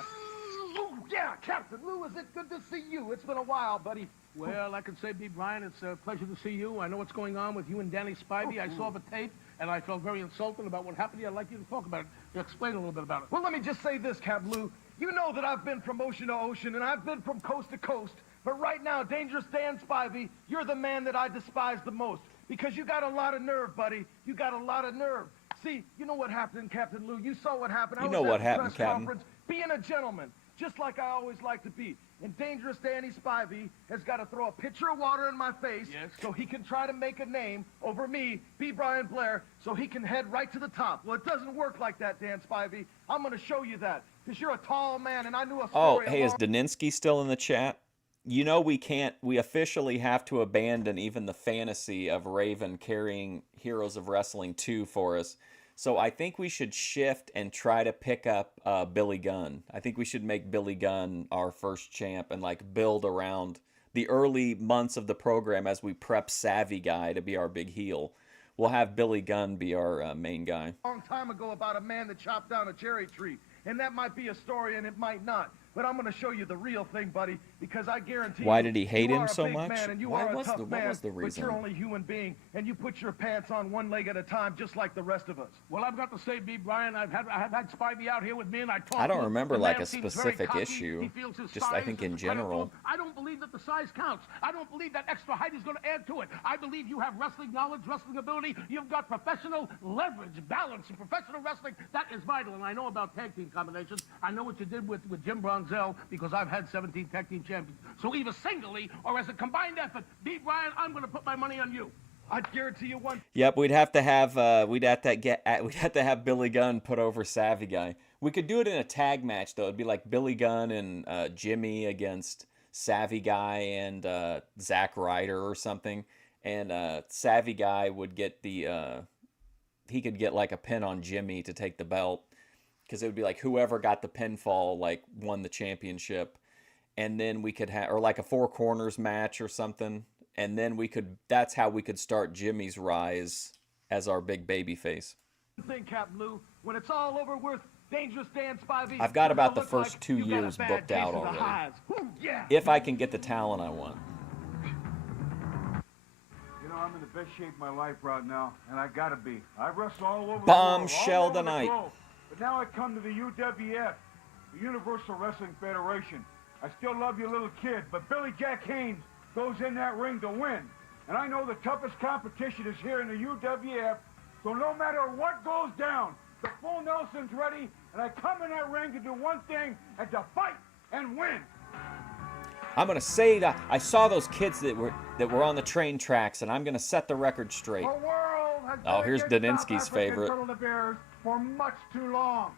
Oh, yeah, Captain Lou, is it good to see you? It's been a while, buddy. Well, I can say, B. Brian, it's a pleasure to see you. I know what's going on with you and Danny Spivey. I saw the tape, and I felt very insulted about what happened to you. I'd like you to talk about it. Explain a little bit about it. Well, let me just say this, Cap Lou. You know that I've been from ocean to ocean, and I've been from coast to coast. But right now, Dangerous Dan Spivey, you're the man that I despise the most. Because you got a lot of nerve, buddy. You got a lot of nerve. See, you know what happened, Captain Lou. You saw what happened. You know what happened, press Captain. conference, being a gentleman, just like I always like to be. And Dangerous Danny Spivey has got to throw a pitcher of water in my face so he can try to make a name over me, B. Brian Blair, so he can head right to the top. Well, it doesn't work like that, Dan Spivey. I'm going to show you that, because you're a tall man, and I knew a story. Oh, hey, is Daninsky still in the chat? You know we officially have to abandon even the fantasy of Raven carrying Heroes of Wrestling 2 for us. So I think we should shift and try to pick up Billy Gunn. I think we should make Billy Gunn our first champ and like build around the early months of the program as we prep Savvy Guy to be our big heel. We'll have Billy Gunn be our main guy. Long time ago about a man that chopped down a cherry tree. And that might be a story and it might not. But I'm going to show you the real thing, buddy, because I guarantee Why you, did he hate you him are a so big much? Man and you Why are a was tough the- man, what was the reason? But you're only a human being, and you put your pants on one leg at a time, just like the rest of us. Well, I've got to say, B. Brian, I have had Spivey out here with me, and I talked I don't to him. remember, The like, man a seems very specific cocky. issue. He feels his Just, I size think is in a credit to general. him. I don't believe that the size counts. I don't believe that extra height is going to add to it. I believe you have wrestling knowledge, wrestling ability. You've got professional leverage, balance, and professional wrestling. That is vital, and I know about tag team combinations. I know what you did with Jim Bronzell, because I've had 17 tag team champions. So either singly or as a combined effort, B. Brian, I'm going to put my money on you. I'd guarantee you one. Yep, we'd have to have Billy Gunn put over Savvy Guy. We could do it in a tag match though. It'd be like Billy Gunn and Jimmy against Savvy Guy and Zack Ryder or something. And Savvy Guy would get he could get like a pin on Jimmy to take the belt, because it would be like whoever got the pinfall like won the championship. And then we could have, or like a four corners match or something. And then that's how we could start Jimmy's rise as our big baby face. Thing, Captain Lou, when it's all over with Dangerous Dan Spivey, I've got about the looks first like 2 you got a years bad booked case out of the already. hives. Woo, yeah. If I can get the talent I want. You know, I'm in the best shape of my life right now, and I gotta be. I've wrestled all over the world, Bombshell all over the tonight. globe. But now I come to the UWF, the Universal Wrestling Federation. I still love you, little kid, but Billy Jack Haynes goes in that ring to win. And I know the toughest competition is here in the UWF, so no matter what goes down, the full Nelson's ready, and I come in that ring to do one thing, and to fight and win. I'm gonna say that I saw those kids that were on the train tracks, and I'm gonna set the record straight. The world has Oh, been here's against Daninsky's South African favorite. Colonel DeBeers for much too long.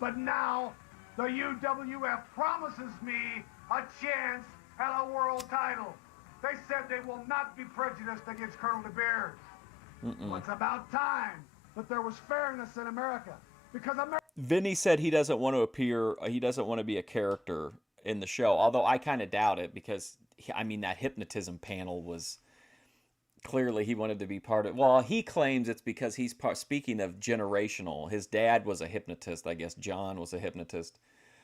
But now, the UWF promises me a chance at a world title. They said they will not be prejudiced against Colonel DeBeers. Well, it's about time that there was fairness in America. Because America... Vinny said he doesn't want to appear, he doesn't want to be a character in the show, although I kind of doubt it, because, I mean, that hypnotism panel was, clearly he wanted to be part of, well, he claims it's because he's speaking of generational, his dad was a hypnotist, I guess John was a hypnotist,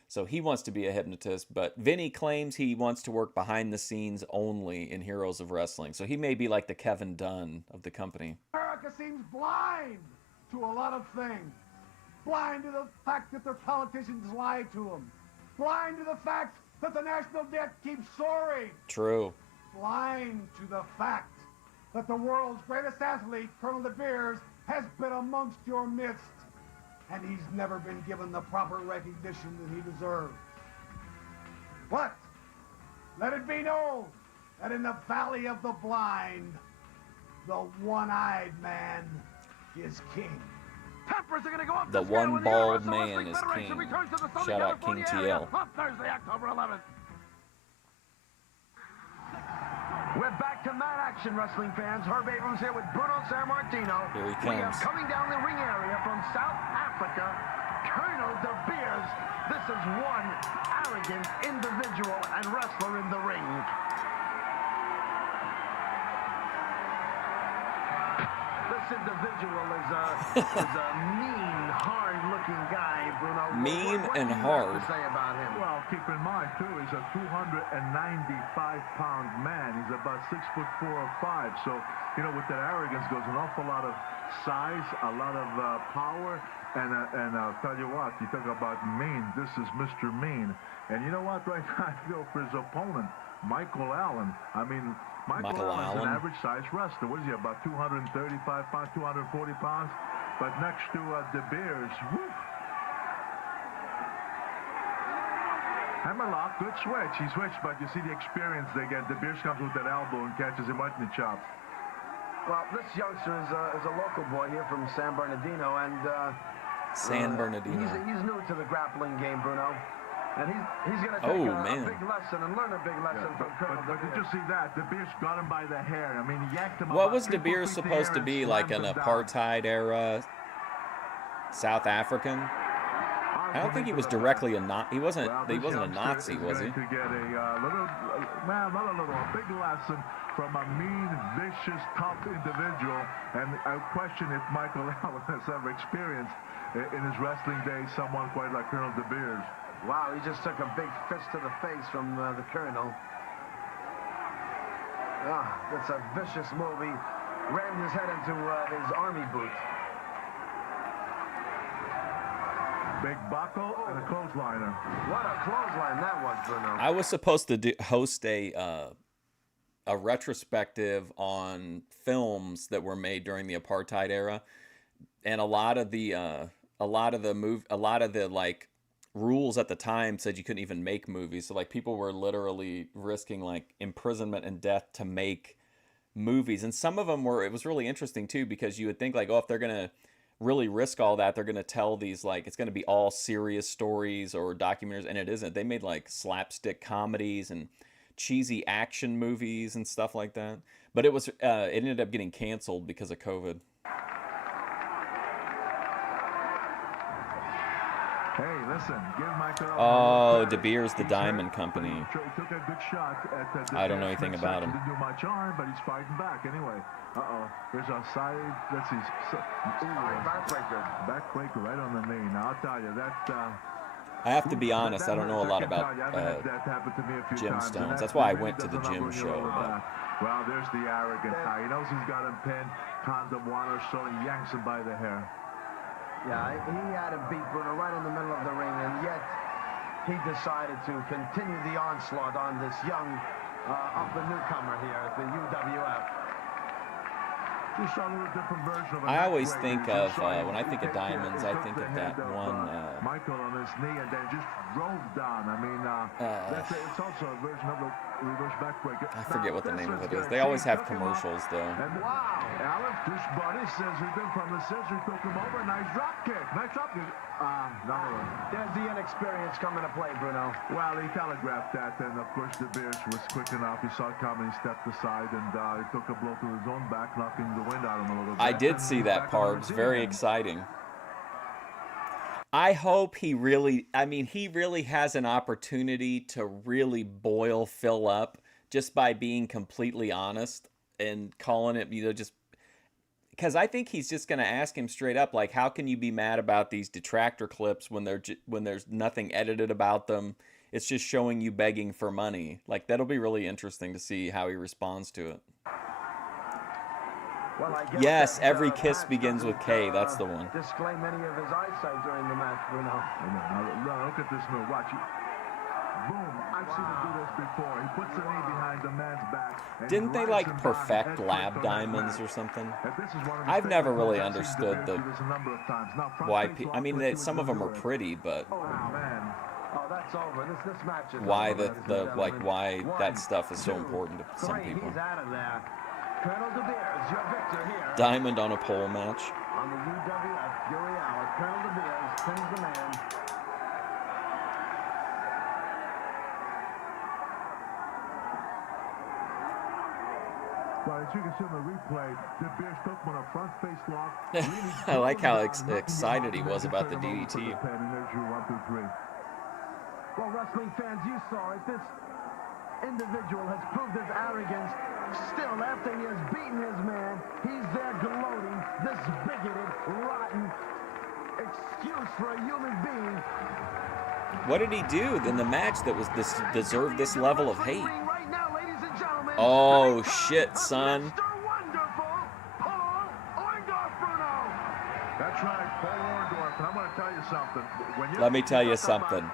so he wants to be a hypnotist, but Vinny claims he wants to work behind the scenes only in Heroes of Wrestling, so he may be like the Kevin Dunn of the company. America seems blind to a lot of things. Blind to the fact that their politicians lie to them. Blind to the fact that the national debt keeps soaring. True. Blind to the fact that the world's greatest athlete, Colonel DeBeers, has been amongst your midst, and he's never been given the proper recognition that he deserves. But let it be known that in the valley of the blind, the one-eyed man is king. Peppers are going to go up The to scale one when the bald Universal man Wrestling is Federation king. returns to the Southern Shout out King California area TL. on Thursday, October 11th. We're back to Mad Action Wrestling fans. Herb Abrams here with Bruno Sammartino. Here he We have comes. coming down the ring area from South Africa, Colonel DeBeers. This is one arrogant individual and wrestler in the ring. This individual is a mean, hard-looking guy, Bruno. Mean What and do you hard. have to say about him? Well, keep in mind, too, he's a 295-pound man. He's about 6'4" or 5. So, you know, with that arrogance goes an awful lot of size, a lot of power. And I'll tell you what, you talk about mean. This is Mr. Mean. And you know what? Right now, I feel for his opponent, Michael Allen. I mean, Michael Allen's an average-sized wrestler. What is he, about 235 pounds, 240 pounds? But next to DeBeers, whoop. Hammerlock, good switch. He switched, but you see the experience they get. DeBeers comes with that elbow and catches him right in the chops. Well, this youngster is a local boy here from San Bernardino, and San Bernardino. He's new to the grappling game, Bruno, and he's going to take a big lesson and learn a big lesson from Colonel But did you DeBeers. see that? DeBeers got him by the hair. I mean, he yanked him. What about was 3 4 DeBeers feet supposed in to the air be, and like an slammed him down. apartheid era South African? I don't think he was directly a Nazi. He wasn't a Nazi, was he? To get a big lesson from a mean, vicious, tough individual. And I question if Michael Allen has ever experienced in his wrestling days someone quite like Colonel DeBeers. Wow, he just took a big fist to the face from the Colonel. That's a vicious move. He rammed his head into his army boot. Big buckle and a clothesliner. What a clothesline that was, Bruno. I was supposed to host a retrospective on films that were made during the apartheid era, and a lot of the like rules at the time said you couldn't even make movies. So like people were literally risking like imprisonment and death to make movies, and some of them were. It was really interesting too, because you would think like, oh, if they're gonna really risk all that, they're gonna tell these like it's gonna be all serious stories or documentaries, and it isn't. They made like slapstick comedies and cheesy action movies and stuff like that. But it was it ended up getting canceled because of COVID. Hey, listen, give Michael. Oh, DeBeers, the Diamond Company. Took a good shot at I don't know anything about him. Didn't do much harm, but he's fighting back anyway. There's a side. Let's see. Backbreaker right on the knee. Now I'll tell you that. I have to be honest, I don't know a lot about Jim times, Stones. That's why I went to the gym show. But... Well, there's the arrogance. He knows he's got him pinned. Condom water, so he yanks him by the hair. Yeah, he had him beat Bruno right in the middle of the ring, and yet he decided to continue the onslaught on this young up-and-newcomer here at the UWF. Just a little different version of I always think of, when I think of Diamonds, I think of that one... Michael on his knee and then just drove down. I mean, it's also a version of a reverse backbreaker. I forget what the name of it is. They always have commercials, though. Wow. Alex, this buddy says he's been from the scissors, took him over. Nice drop kick. Nice drop kick. Another one. There's the inexperience coming to play, Bruno. Well, he telegraphed that, and of course DeBeers was quick enough. He saw it coming, he stepped aside, and he took a blow to his own back, knocking the wind out of him a little bit. I did see that part. It's very exciting. I hope he really has an opportunity to really boil Phil up just by being completely honest and calling it, just because I think he's just going to ask him straight up, like, how can you be mad about these detractor clips when there's nothing edited about them? It's just showing you begging for money. Like, that'll be really interesting to see how he responds to it. Well, yes, every kiss begins with K. That's the one. Disclaim any of his eyesight during the match, Bruno. Now, look at this move. Watch it. Boom. I've seen him do this before. He puts the knee behind the man's back. Didn't they like perfect lab diamonds or something? I've never really understood why. I mean, some of them are pretty, but that's over. This match is why over. why that stuff is so important to some people. He's out of there. Colonel DeBeers, your victor here. Diamond on a pole match. On the UWF Fury Hour, Colonel DeBeers pins the man. Well, as you can see on the replay, DeBeers took him on a front face lock. I like how excited he was about the DDT. Well, wrestling fans, you saw it. This individual has proved his arrogance. Still, after he has beaten his man, he's there gloating. This bigoted, rotten excuse for a human being. What did he do in the match that was deserved this level of hate? Oh shit, son! That's right, Paul Orndorff. And I'm going to tell you something. Let me tell you something.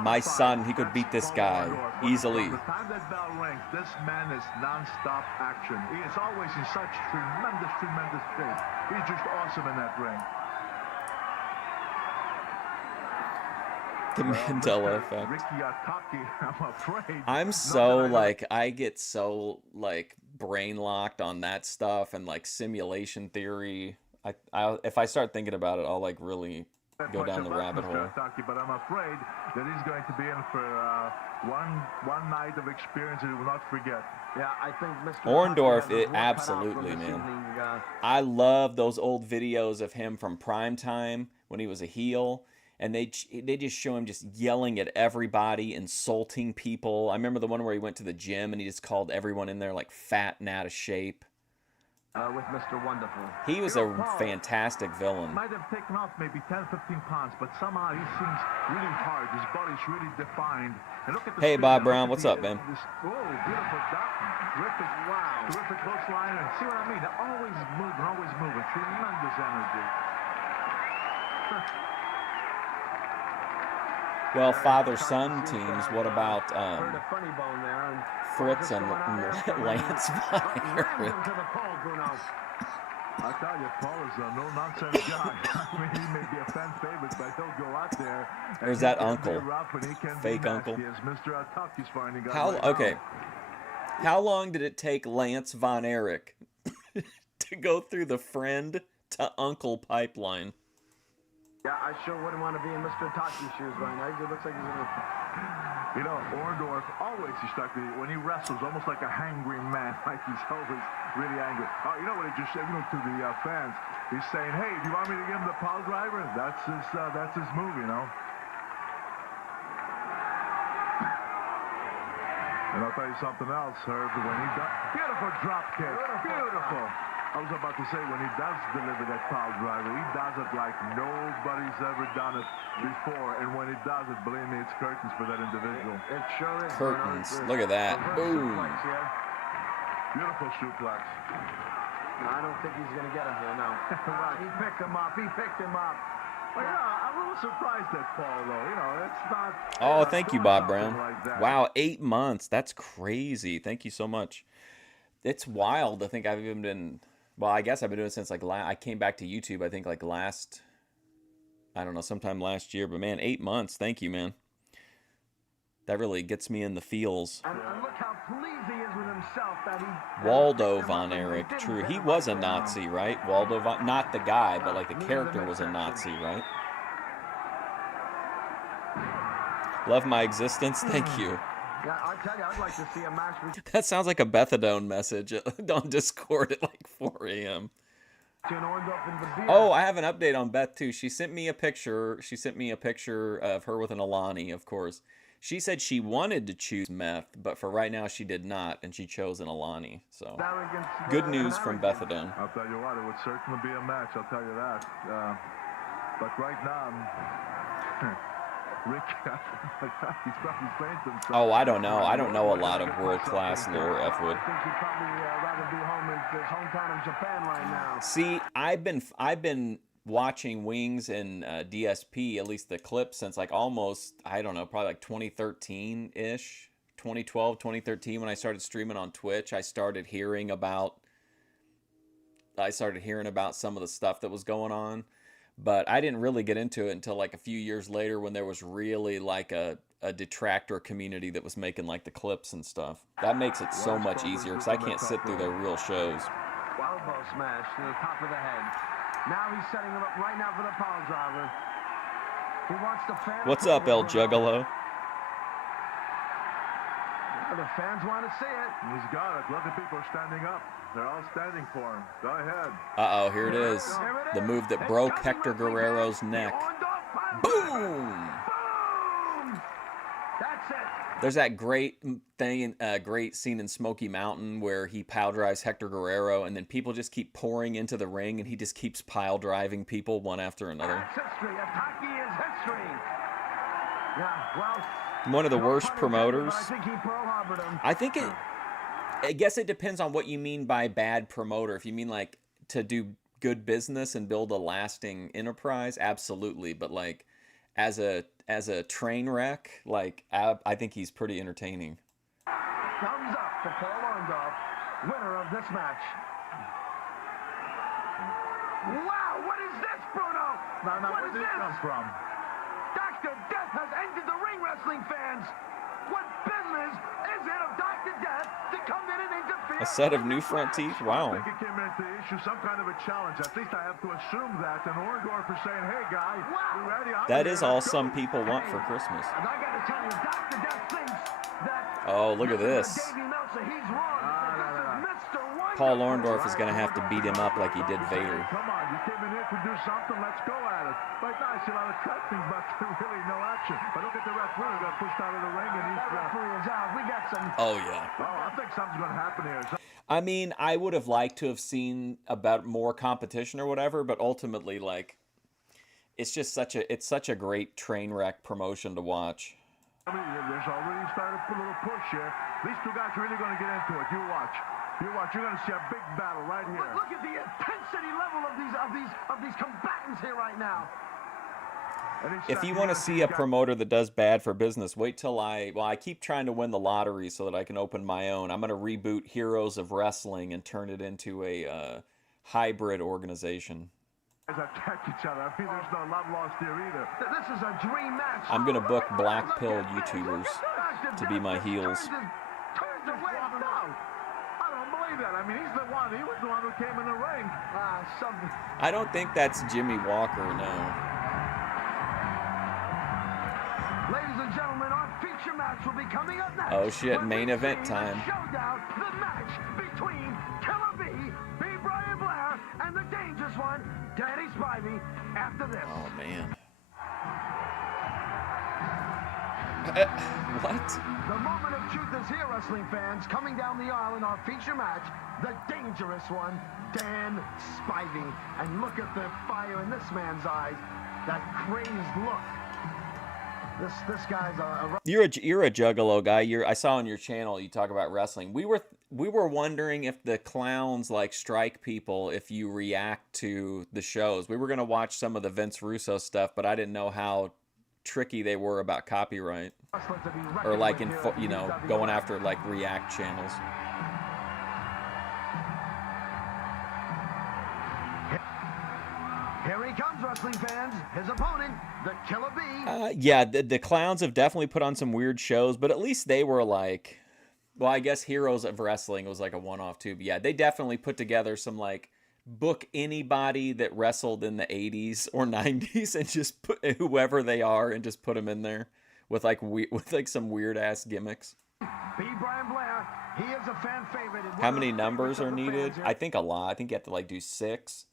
My son, he could beat this guy easily. By the time that bell rings, this man is non-stop action. He is always in such tremendous shape. He's just awesome in that ring. The Mandela effect. Ricky Ataki, I'm afraid. I'm so like, I get so like brain locked on that stuff and like simulation theory. If I start thinking about it, I'll like really go down the rabbit hole. But I'm afraid that he's going to be in for one night of experience that he will not forget. Yeah, I think Mr. Orndorff, absolutely, man. I love those old videos of him from prime time when he was a heel, and they just show him just yelling at everybody, insulting people. I remember the one where he went to the gym and he just called everyone in there like fat and out of shape. With Mr. Wonderful. He was a fantastic villain. Might have taken off maybe 10, 15 pounds, but somehow he seems really hard. His body's really defined. And look at the hey, Bob Brown, what's up, man? Whoa, beautiful duck. Terrific, wow. Terrific close line. And see what I mean? They're always moving. Tremendous energy. Well, father-son teams, what about Fritz and Lance Meyer? I tell you, Paul is a no-nonsense guy. I mean, he may be a fan favorite, but he'll go out there. There's that uncle, fake uncle. Mr. Ataki's finding out How? Okay. How long did it take Lance Von Erich to go through the friend to uncle pipeline? Yeah, I sure wouldn't want to be in Mr. Tachi's shoes right now. It looks like he's in a... You know, Orndorff always, he struck me, when he wrestles, almost like a hangry man, like he's always really angry. Oh, you know what he just said, to the fans? He's saying, hey, do you want me to give him the pile driver? That's his move, you know. And I'll tell you something else, Herb, when he does, beautiful drop kick, beautiful. I was about to say, when he does deliver that pile driver, he does it like nobody's ever done it before. And when he does it, believe me, it's curtains for that individual. It sure is. Curtains. Look at that. Boom. Beautiful suplex. No, I don't think he's going to get him here, no. Right. He picked him up. Well, I'm a little surprised at Paul, though. It's not... Oh, thank you, Bob Brown. Like Wow, 8 months. That's crazy. Thank you so much. It's wild to think I've even been... Well, I guess I've been doing it since, like, I came back to YouTube, I think, like, I don't know, sometime last year. But, man, 8 months. Thank you, man. That really gets me in the feels. And look how pleased he is with himself that he... Waldo Von Erich. True. He was a Nazi, right? Waldo Von... Not the guy, but, like, the character was a Nazi, right? Love my existence. Thank you. Yeah, I tell you, I'd like to see a match between That sounds like a Bethadone message on Discord at like 4 a.m. Orndorff and DeBeers. Oh, I have an update on Beth too. She sent me a picture. She sent me a picture of her with an Alani, of course. She said she wanted to choose meth, but for right now she did not, and she chose an Alani. So, good news from Bethadone. I'll tell you what, it would certainly be a match, I'll tell you that. But right now, Rick, he's probably saying to himself. Oh, I don't know. I don't know a lot of world-class lore, F-Wood. I think he'd probably rather be home in his hometown of Japan right now. See, I've been watching Wings and DSP, at least the clips, since like almost, I don't know, probably like 2013-ish, 2012, 2013, when I started streaming on Twitch. I started hearing about some of the stuff that was going on. But I didn't really get into it until like a few years later when there was really like a detractor community that was making like the clips and stuff. That makes it so much easier because I can't sit through their real shows. Elbow smash to the top of the head. Now he's setting him up right now for the power driver. He wants the fans. What's up, El Juggalo? The fans want to see it. He's got it. Look at people standing up. They're all standing for him. Go ahead. Uh-oh, here it is. The move that broke Hector Guerrero's neck. Boom! That's it. There's that great thing, great scene in Smoky Mountain where he pile drives Hector Guerrero, and then people just keep pouring into the ring, and he just keeps pile driving people one after another. That's history. Ataki is history. Yeah, well... One of the worst promoters. I think he Pearl Harbored him. I guess it depends on what you mean by bad promoter. If you mean like to do good business and build a lasting enterprise, absolutely. But like as a train wreck, like I think he's pretty entertaining. Thumbs up for Paul Orndorff, winner of this match. Wow, what is this, Bruno? Now, What where is did it this? come from? Dr. Death has entered the ring, wrestling fans. What business is it of Dr. Death to come in and interfere? A set of new front teeth? Wow. I think it came into the issue, some kind of a challenge. At least I have to assume that. And Orndorff is saying, hey, guy, you ready? That is all some people want for Christmas. And I got to tell you, Dr. Death thinks that... Oh, look at this. Davey Meltzer, he's wrong. This is Mr. Wonderful. Paul Orndorff is going to have to beat him up like he did Vader. Come on, you came in here to do something. Let's go at it. Right now, I see a lot of cutting, but really no action. But look at the referee. Got pushed out of the ring, and he's... That referee is out. We got some... Oh, yeah. Oh, I think something's going to happen here. I mean, I would have liked to have seen about more competition or whatever, but ultimately, like, it's just such a great train wreck promotion to watch. I mean, there's already started a little push here. These two guys are really going to get into it. You watch. You watch. You're going to see a big battle right here. But look at the intensity level of these combatants here right now. If you want to see a promoter that does bad for business, wait till I keep trying to win the lottery so that I can open my own. I'm going to reboot Heroes of Wrestling and turn it into a hybrid organization. Attack each other. I mean, there's no love lost here either. This is a dream match. I'm going to book black pill YouTubers to be my heels. Turns away. No. I mean, he's the one. He was the one who came in the ring. Something. I don't think that's Jimmy Walker, no. Ladies and gentlemen, our feature match will be coming up next. Oh shit, when main we event see time. The showdown, the match between Killer B, Brian Blair, and the dangerous one, Danny Spivey, after this. Oh man. What? The moment of truth is here, wrestling fans. Coming down the aisle in our feature match, the dangerous one, Dan Spivey. And look at the fire in this man's eyes. That crazed look. This guy's a You're a Juggalo guy. I saw on your channel you talk about wrestling. We were wondering if the clowns like strike people if you react to the shows. We were gonna watch some of the Vince Russo stuff, but I didn't know how tricky they were about copyright or like going after like react channels. Here he comes, wrestling fans. His opponent, the Killer B. Yeah, the clowns have definitely put on some weird shows, but at least they were like, well, I guess Heroes of Wrestling was like a one-off too. But yeah, they definitely put together some like book anybody that wrestled in the 80s or 90s and just put whoever they are and just put them in there with like some weird ass gimmicks. B. Brian Blair, he is a fan favorite. How many numbers are needed? I think a lot. I think you have to like do 6.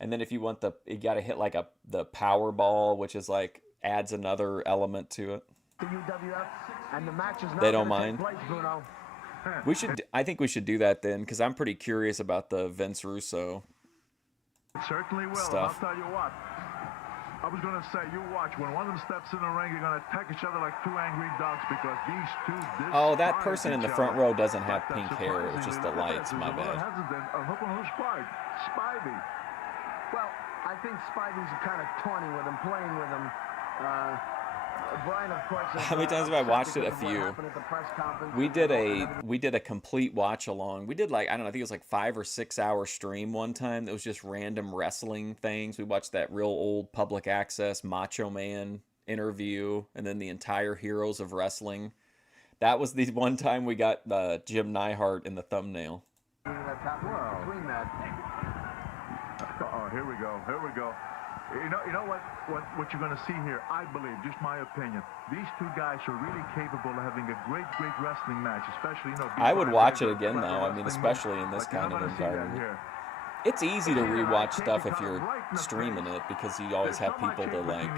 And then if you want you got to hit like the Powerball, which is like adds another element to it. The UWF and the match is they don't mind. Place, Bruno. I think we should do that then, because I'm pretty curious about the Vince Russo It certainly will. stuff. I'll tell you what. I was going to say, you watch. When one of them steps in the ring, you're going to attack each other like two angry dogs because these two... Oh, that person in the front row doesn't have pink hair. It was just the lights. My bad. Look on who's fight. Spivey. Well, I think Spivey's kind of taunting with him, playing with him. Brian, of course, how many times have I watched it? A few. We did a complete watch along. We did like, I don't know, I think it was like 5 or 6 hour stream one time. That was just random wrestling things. We watched that real old public access Macho Man interview, and then the entire Heroes of Wrestling. That was the one time we got Jim Neihart in the thumbnail. Oh, here we go. Here we go. You know what you're going to see here, I believe, just my opinion. These two guys are really capable of having a great wrestling match, especially, I would watch it again, though. I mean, especially in this kind of environment. It's easy to rewatch stuff if you're streaming it, because you always have people to like,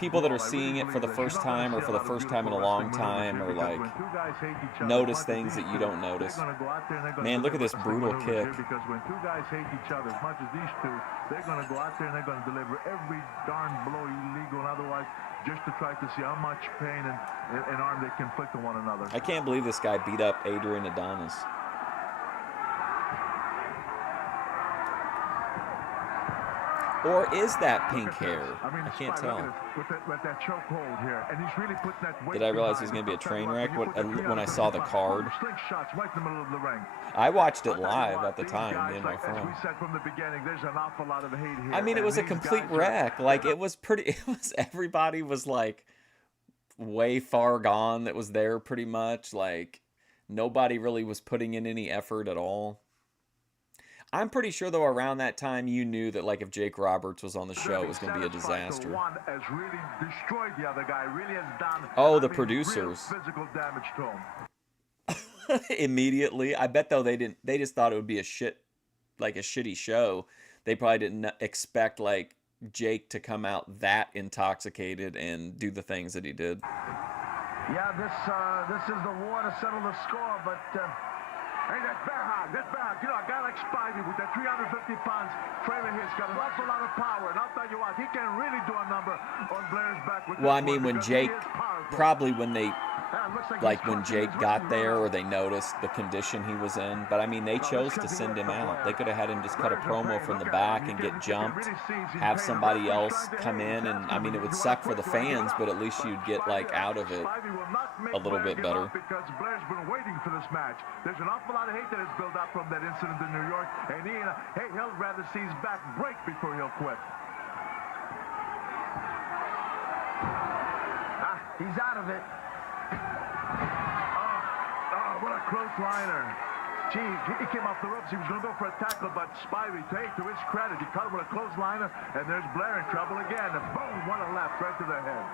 people that are seeing it for the first time or for the first time in a long time, or like notice things that you don't notice. Man, look at this brutal kick. Because when two guys hate each other as much as these two, they're going to go out there and they're going to deliver every darn blow, illegal and otherwise, just to try to see how much pain and harm they can inflict on one another. I can't believe this guy beat up Adrian Adonis. Or is that pink hair? I can't tell. With that chokehold here, and he's really putting that weight. Did I realize it was going to be a train wreck when I saw the card? Slingshots right in the middle of the ring. I watched it live at the time, me and my friend. As we said from the beginning, there's an awful lot of hate here. I mean, it was a complete wreck. Like, it was everybody was like way far gone that was there pretty much. Like, nobody really was putting in any effort at all. I'm pretty sure, though, around that time, you knew that, like, if Jake Roberts was on the show, it was going to be a disaster. One has really destroyed the other guy, really has done, the producers. Physical damage to him. Immediately. I bet, though, they just thought it would be a shitty show. They probably didn't expect, like, Jake to come out that intoxicated and do the things that he did. Yeah, this is the war to settle the score, but... Hey, that's Bear Hog. You know, a guy like Spivey with that 350 pounds frame of his got an awful lot of power. And I'll tell you what, he can really do a number on Blair's back. Well, I mean, when Jake, probably when they, like when Jake got there or they noticed the condition he was in. But I mean, they chose to send him out. They could have had him just cut a promo from the back and get jumped, have somebody else come in. And I mean, it would suck for the fans, but at least you'd get like out of it a little bit better. Because Blair's been waiting for this match. There's an awful lot of hate that has built up from that incident in New York, and he'll rather see his back break before he'll quit. He's out of it. Oh, what a close liner. Gee, he came off the ropes. He was going to go for a tackle, but Spivey, to his credit, he caught him with a clothesliner, and there's Blair in trouble again. And boom, what a left right to the head.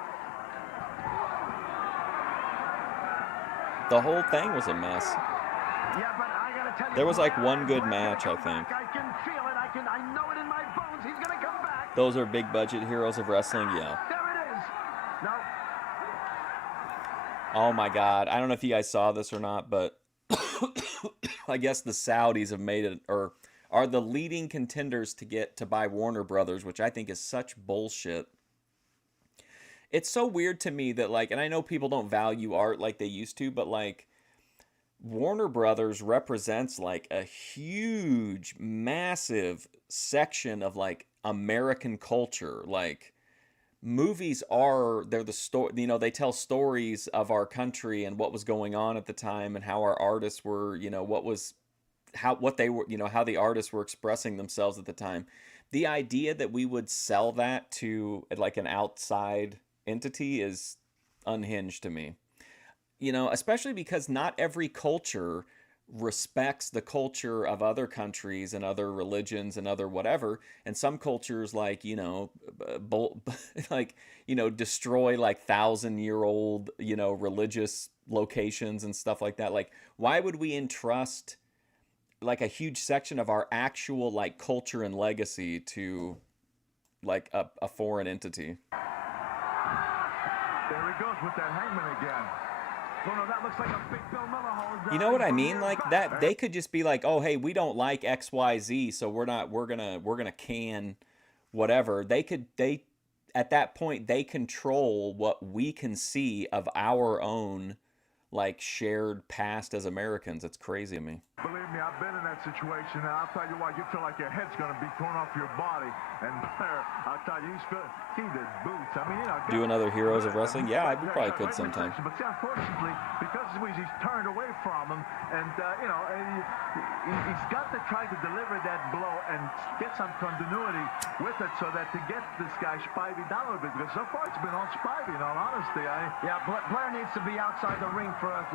The whole thing was a mess. Yeah, but I gotta tell you, There was like one good match, I think. I can feel it. I know it in my bones. He's gonna come back. Those are big budget heroes of wrestling, yeah. There it is. No. Oh my God. I don't know if you guys saw this or not, but I guess the Saudis have made it, or are the leading contenders to buy Warner Brothers, which I think is such bullshit. It's so weird to me that, like, and I know people don't value art like they used to, but like Warner Brothers represents like a huge, massive section of like American culture. Like, movies they're the story, you know, they tell stories of our country and what was going on at the time and how our artists were, you know, how the artists were expressing themselves at the time. The idea that we would sell that to like an outside entity is unhinged to me. You know, especially because not every culture respects the culture of other countries and other religions and other whatever. And some cultures, like, you know, like, you know, destroy like 1,000-year-old, you know, religious locations and stuff like that. Like, why would we entrust like a huge section of our actual like culture and legacy to like a foreign entity? There he goes with that hangman again. Bruno, that looks like a big Bill Miller hold. You know what I mean? Like that, they could just be like, oh, hey, we don't like XYZ, so we're gonna can whatever. At that point, they control what we can see of our own like shared past as Americans. It's crazy to me. Believe me, I've been in that situation, and I'll tell you what, you feel like your head's going to be torn off your body. And Blair, I'll tell you, he did boots. I mean, you know, do another Heroes of Wrestling? Yeah, we probably could sometime. But see, unfortunately, because he's turned away from him, and you know, he's got to try to deliver that blow and get some continuity with it, so that to get this guy Spivey down a little bit, because so far it's been on Spivey. In all honesty, Blair needs to be outside the ring for a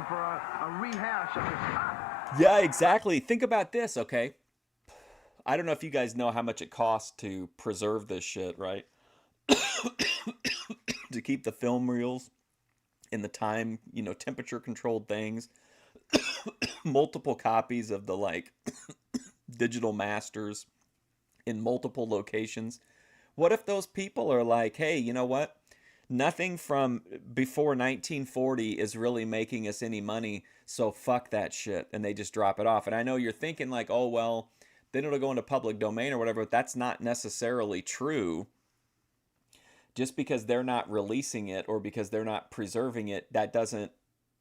rehash of this. Yeah, exactly. Think about this, okay? I don't know if you guys know how much it costs to preserve this shit, right? To keep the film reels in the time, you know, temperature controlled things. Multiple copies of the like digital masters in multiple locations. What if those people are like, hey, you know what? Nothing from before 1940 is really making us any money, so fuck that shit, and they just drop it off. And I know you're thinking like, oh, well, then it'll go into public domain or whatever, but that's not necessarily true. Just because they're not releasing it or because they're not preserving it, that doesn't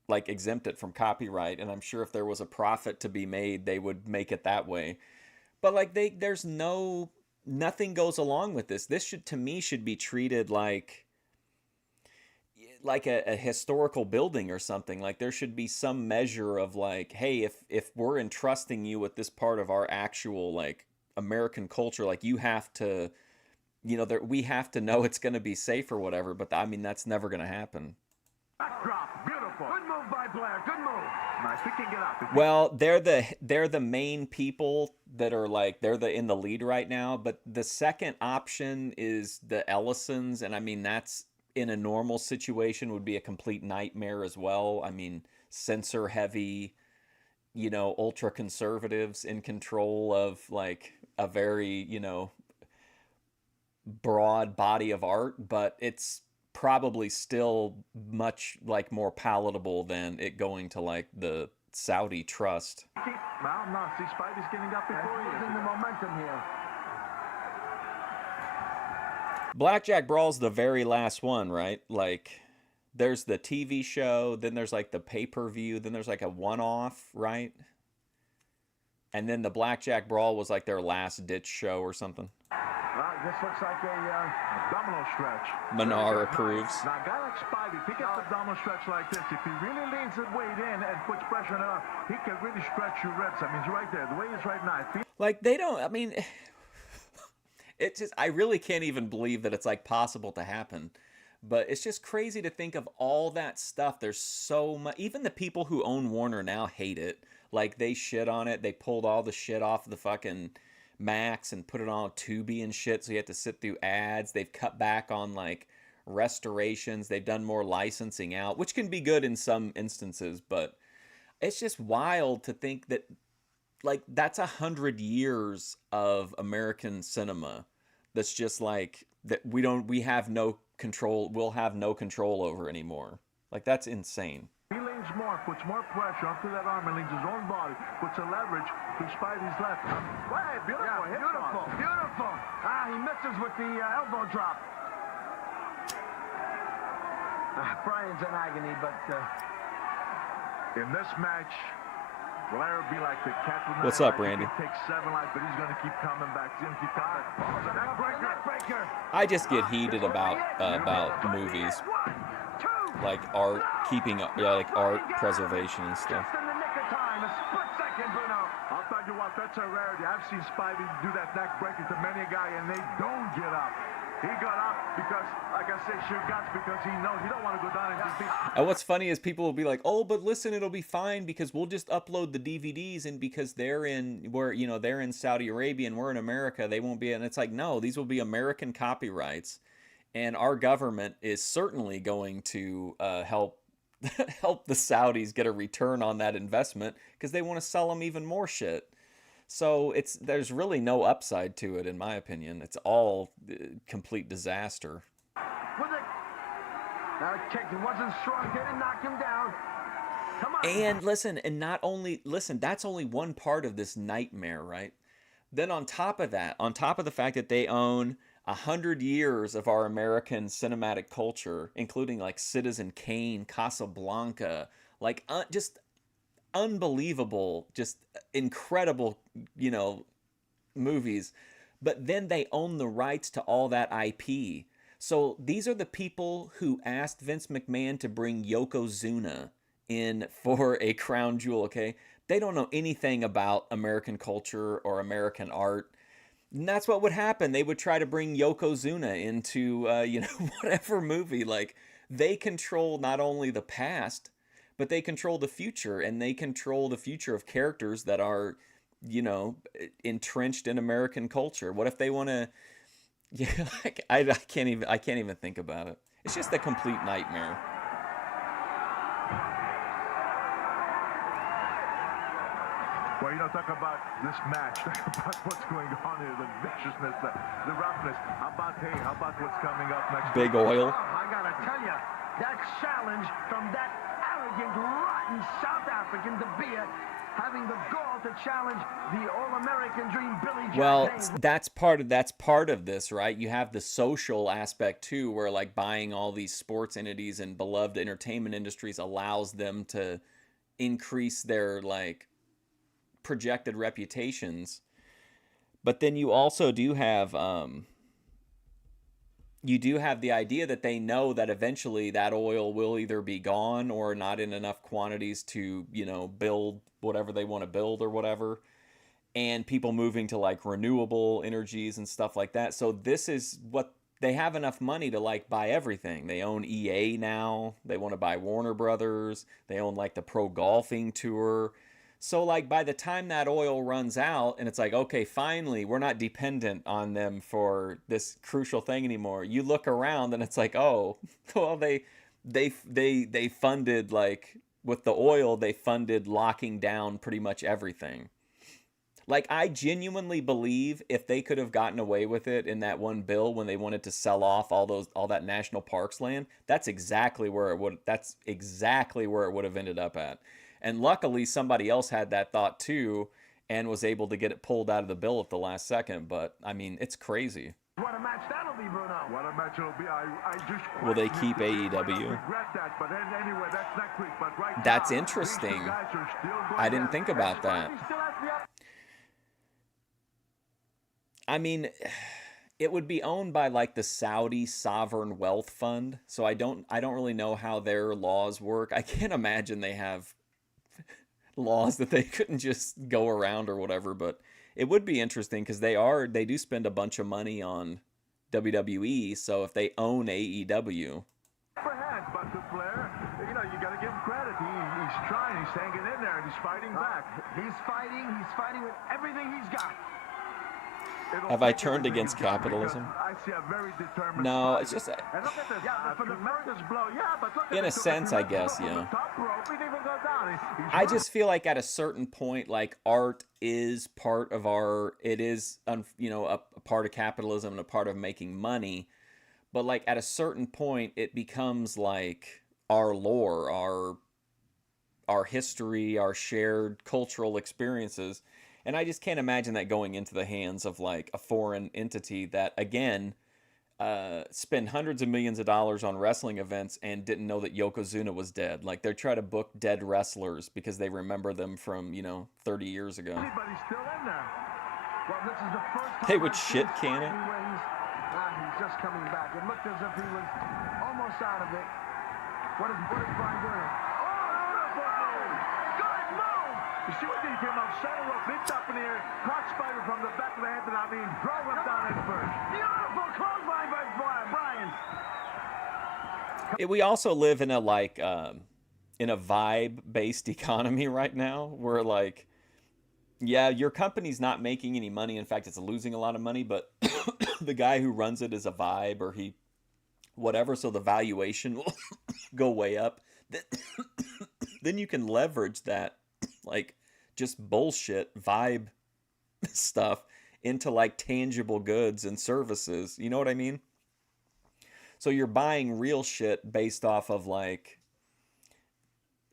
like exempt it from copyright. And I'm sure if there was a profit to be made, they would make it that way. But like there's nothing goes along with this. This to me should be treated like a historical building or something. Like there should be some measure of like, hey, if we're entrusting you with this part of our actual like American culture, like you have to, you know, we have to know it's going to be safe or whatever. But I mean, that's never going to happen. Backdrop, beautiful. Good move by Blair. Good move. Nice. We can get up. Well, they're the main people that are like in the lead right now. But the second option is the Ellisons, and I mean that's in a normal situation would be a complete nightmare as well. I mean, censor heavy, you know, ultra conservatives in control of like a very, you know, broad body of art, but it's probably still much like more palatable than it going to like the Saudi trust. Well, no, see, Spidey's getting up before you. Losing the momentum here. Blackjack Brawl's the very last one, right? Like, there's the TV show, then there's like the pay-per-view, then there's like a one-off, right? And then the Blackjack Brawl was like their last-ditch show or something. Well, this looks like a abdominal stretch. Menard approves. Now, a guy like Spivey, if he gets an abdominal stretch like this, if he really leans his weight in and puts pressure on it, he can really stretch your ribs. I mean, he's right there. The way he's right now. Like, they don't, I mean, it's just, I really can't even believe that it's like possible to happen. But it's just crazy to think of all that stuff. There's so much. Even the people who own Warner now hate it. Like, they shit on it. They pulled all the shit off the fucking Max and put it on Tubi and shit, so you have to sit through ads. They've cut back on, like, restorations. They've done more licensing out, which can be good in some instances, but it's just wild to think that, like, that's 100 years of American cinema that's just like that we have no control, we'll have no control over anymore. Like, that's insane. He leans more, puts more pressure onto that arm and leans his own body, puts a leverage to Spidey's left. Hey, beautiful, Yeah, beautiful, beautiful. Ah, he misses with the elbow drop. Brian's in agony, but in this match, Blair will be like the cat with What's nine up, lives. Randy? He can take 7 lives, but he's going to keep coming back. He's going to keep coming back. neckbreaker. I just get heated about movies, like art, like art preservation and stuff. Just in the nick of time, a split second, Bruno. I'll tell you what, that's a rarity. I've seen Spidey do that neck breaker to many a guy, and they don't get up. He got up because, like I say, sheer guts, because he knows he don't want to go down and defeat. And what's funny is people will be like, "Oh, but listen, it'll be fine because we'll just upload the DVDs, and because they're in Saudi Arabia and we're in America, they won't be." And it's like, no, these will be American copyrights, and our government is certainly going to help the Saudis get a return on that investment because they want to sell them even more shit. So there's really no upside to it, in my opinion. It's all complete disaster. With it. Now the kick, it wasn't strong. Didn't knock him down. Come on. And listen, that's only one part of this nightmare, right? Then on top of that, on top of the fact that they own 100 years of our American cinematic culture, including like Citizen Kane, Casablanca, like just unbelievable, just incredible, movies. But then they own the rights to all that IP. So these are the people who asked Vince McMahon to bring Yokozuna in for a crown jewel, okay? They don't know anything about American culture or American art. And that's what would happen. They would try to bring Yokozuna into, whatever movie. Like, they control not only the past, but they control the future, and they control the future of characters that are, entrenched in American culture. What if they want to? Yeah, I can't even think about it. It's just a complete nightmare. Well, talk about this match, talk about what's going on here, the viciousness, the roughness. How about what's coming up next? Big Oil. I gotta tell you, that challenge from that arrogant, rotten South African DeBeers, having the gall to challenge the All-American Dream, Billy Jack Well, Haynes. that's part of this, right? You have the social aspect too, where like buying all these sports entities and beloved entertainment industries allows them to increase their like projected reputations. But then you also do have the idea that they know that eventually that oil will either be gone or not in enough quantities to, build whatever they want to build or whatever. And people moving to like renewable energies and stuff like that. So this is what they have enough money to like buy everything. They own EA now. They want to buy Warner Brothers. They own like the pro golfing tour. So like by the time that oil runs out and it's like, okay, finally, we're not dependent on them for this crucial thing anymore. You look around and it's like, oh, well, they funded, like with the oil, they funded locking down pretty much everything. Like, I genuinely believe if they could have gotten away with it in that one bill when they wanted to sell off all that national parks land, that's exactly where it would have ended up at. And luckily, somebody else had that thought too and was able to get it pulled out of the bill at the last second. But, I mean, it's crazy. What a match that'll be, Bruno. What a match it'll be. I just Will they keep I AEW? regret that, but anyway, that's next week. But right That's now, interesting. these two guys are still going I didn't at think it. about that. He still has the I mean, it would be owned by like the Saudi Sovereign Wealth Fund. So I don't really know how their laws work. I can't imagine they have laws that they couldn't just go around or whatever, but it would be interesting because they do spend a bunch of money on WWE. So if they own AEW, Perhaps, but to Blair, you know, you got to give him credit. He's trying, he's hanging in there, and he's fighting back. He's fighting with everything he's got. have I turned against capitalism? I see a very determined No, fighter. it's just And look at this. For the tremendous blow. Yeah, but look at in a this, sense, I tremendous guess, blow from yeah. the top rope. He didn't even go down. He's I hurt. just feel like at a certain point, like art is part of it is, you know, a part of capitalism and a part of making money. But like at a certain point, it becomes like our lore, our history, our shared cultural experiences. And I just can't imagine that going into the hands of like a foreign entity that, again, spend hundreds of millions of dollars on wrestling events and didn't know that Yokozuna was dead. Like they're trying to book dead wrestlers because they remember them from, you know, 30 years ago. But he's still in there. Well, this is the first time They would I've shit seen can it. Spivey where he's just coming back. It looked as if he was almost out of it. What is Brian doing? Good move! You see what he came out center rope, lift up in the air, caught Spider from the back of the head, and I mean, drove him down at first. Beautiful clothesline by Brian. We also live in a like in a vibe-based economy right now where like, yeah, your company's not making any money. In fact, it's losing a lot of money, but the guy who runs it is a vibe or whatever, so the valuation will go way up. Then you can leverage that like just bullshit vibe stuff into like tangible goods and services. You know what I mean? So you're buying real shit based off of like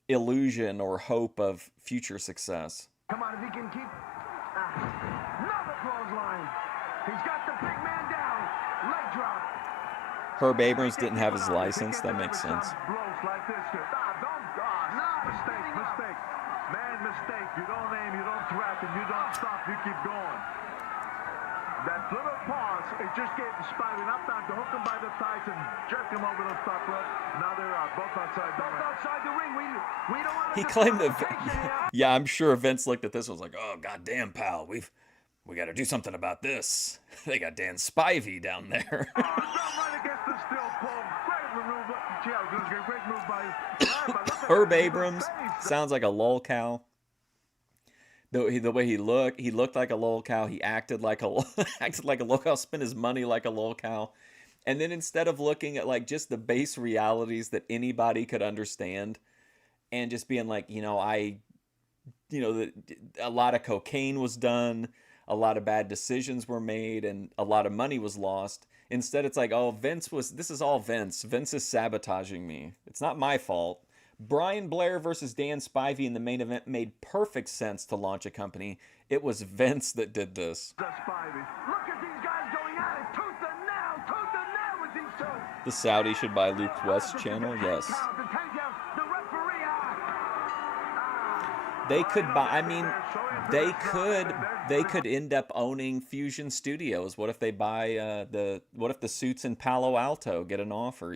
illusion or hope of future success. Come on, if he can keep... another clothesline. He's got the big man down. Leg drop. Herb Abrams didn't have his license. That makes sense. Blows like this. Mistake. Man, mistake. You don't aim, you don't threaten, you don't stop, you keep going. That little pause, it just gave the Spivey enough time to hook him by the thighs and jerk him over the top rope. Now they're both outside the ring. Outside the ring. We don't want to... He claimed that. Yeah, I'm sure Vince looked at this and was like, "Oh goddamn, pal, we got to do something about this. They got Dan Spivey down there." Right against the steel pole. Great maneuver. Gee, I was going to get a great move by Herb Abrams sounds like a lol cow. The way he looked like a lol cow. He acted like a lol cow. Spent his money like a lol cow. And then instead of looking at like just the base realities that anybody could understand, and just being like, a lot of cocaine was done, a lot of bad decisions were made, and a lot of money was lost. Instead, it's like, oh, this is all Vince. Vince is sabotaging me. It's not my fault. Brian Blair versus Dan Spivey in the main event made perfect sense to launch a company. It was Vince that did this. Look at these guys going at it. Tooth and nail with these two. The Saudi should buy Luke West's channel, yes. The referee, They could buy, I mean, they could end up owning Fusion Studios. What if they buy what if the suits in Palo Alto get an offer,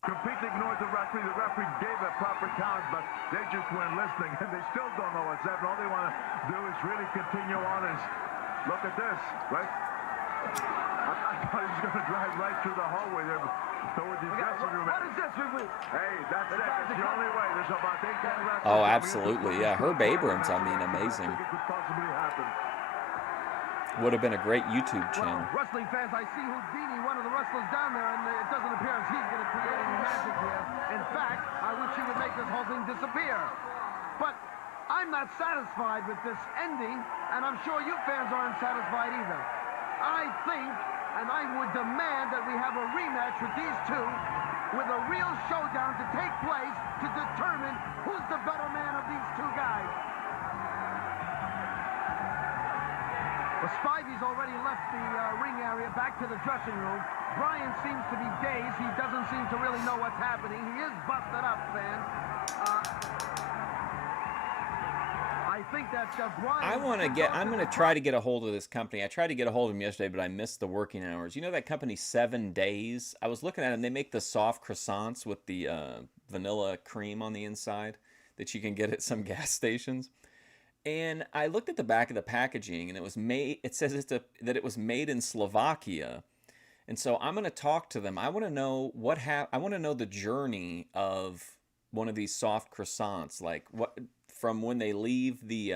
Completely ignored the referee. The referee gave a proper count, but they just weren't listening, and they still don't know what's happening. All they want to do is really continue on and look at this, right? I thought he was going to drive right through the hallway there toward the dressing room. what is this? Hey, that's it. That's the only way. There's about 8 guys. Oh, absolutely, yeah. Herb Abrams, I mean, amazing. It could possibly happen. Would have been a great YouTube channel. Wrestling fans, I see Houdini, one of the wrestlers down there, and it doesn't appear as he's going to create any magic here. In fact, I wish he would make this whole thing disappear. But I'm not satisfied with this ending, and I'm sure you fans aren't satisfied either. I think, and I would demand that we have a rematch with these two, with a real showdown to take place to determine who's the better man of these two guys. Well, Spivey's already left the ring area, back to the dressing room. Brian seems to be dazed. He doesn't seem to really know what's happening. He is busted up, fans. I think that Brian... I'm going to try to get a hold of this company. I tried to get a hold of them yesterday, but I missed the working hours. You know that company 7 Days? I was looking at them. They make the soft croissants with the vanilla cream on the inside that you can get at some gas stations. And I looked at the back of the packaging, and it was made. It says that it was made in Slovakia, And so I'm going to talk to them. I want to know I want to know the journey of one of these soft croissants, like what from when they leave the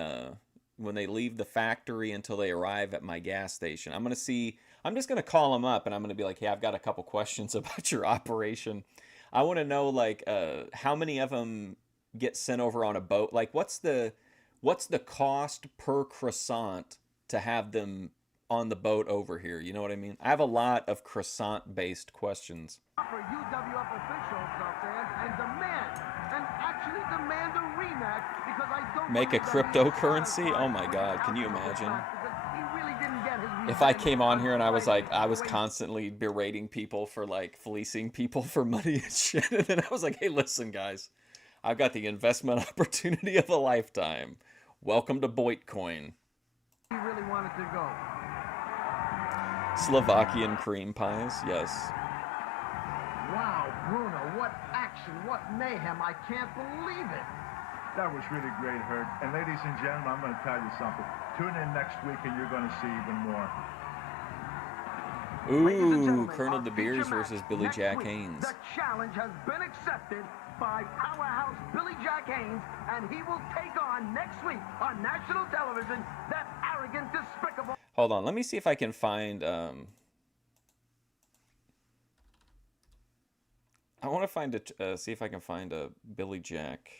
factory until they arrive at my gas station. I'm just going to call them up and I'm going to be like, "Hey, I've got a couple questions about your operation. I want to know like how many of them get sent over on a boat? Like what's the cost per croissant to have them on the boat over here? You know what I mean? I have a lot of croissant-based questions. For UWF officials out there and actually demand a rematch because I don't Make a cryptocurrency? Oh my God, can you imagine? If I came on here and I was constantly berating people for like fleecing people for money and shit, and then I was like, hey, listen, guys, I've got the investment opportunity of a lifetime. Welcome to Bitcoin. He really wanted to go. Slovakian cream pies, yes. Wow, Bruno, what action, what mayhem. I can't believe it. That was really great, Hurt. And ladies and gentlemen, I'm going to tell you something. Tune in next week and you're going to see even more. Ooh, Colonel DeBeers versus Billy Jack Haynes. The challenge has been accepted by powerhouse Billy Jack Haynes, and he will take on next week on national television that arrogant, despicable... Hold on, let me see if I can find... I want to find see if I can find a Billy Jack...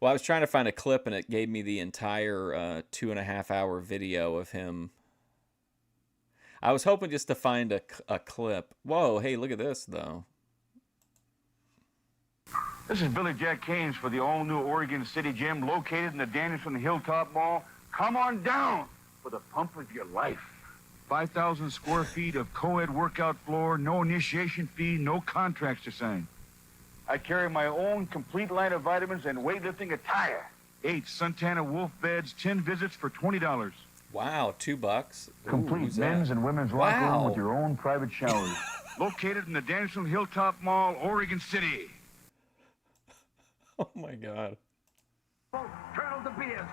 Well, I was trying to find a clip, and it gave me the entire 2.5-hour video of him. I was hoping just to find a clip. Whoa, hey, look at this, though. This is Billy Jack Haynes for the all-new Oregon City Gym located in the Danielson Hilltop Mall. Come on down for the pump of your life. 5,000 square feet of co-ed workout floor, no initiation fee, no contracts to sign. I carry my own complete line of vitamins and weightlifting attire. 8 Suntana Wolf beds, 10 visits for $20. Wow, $2. Complete men's and women's locker room with your own private showers. Located in the Danielson Hilltop Mall, Oregon City. Oh my God. Colonel DeBeers.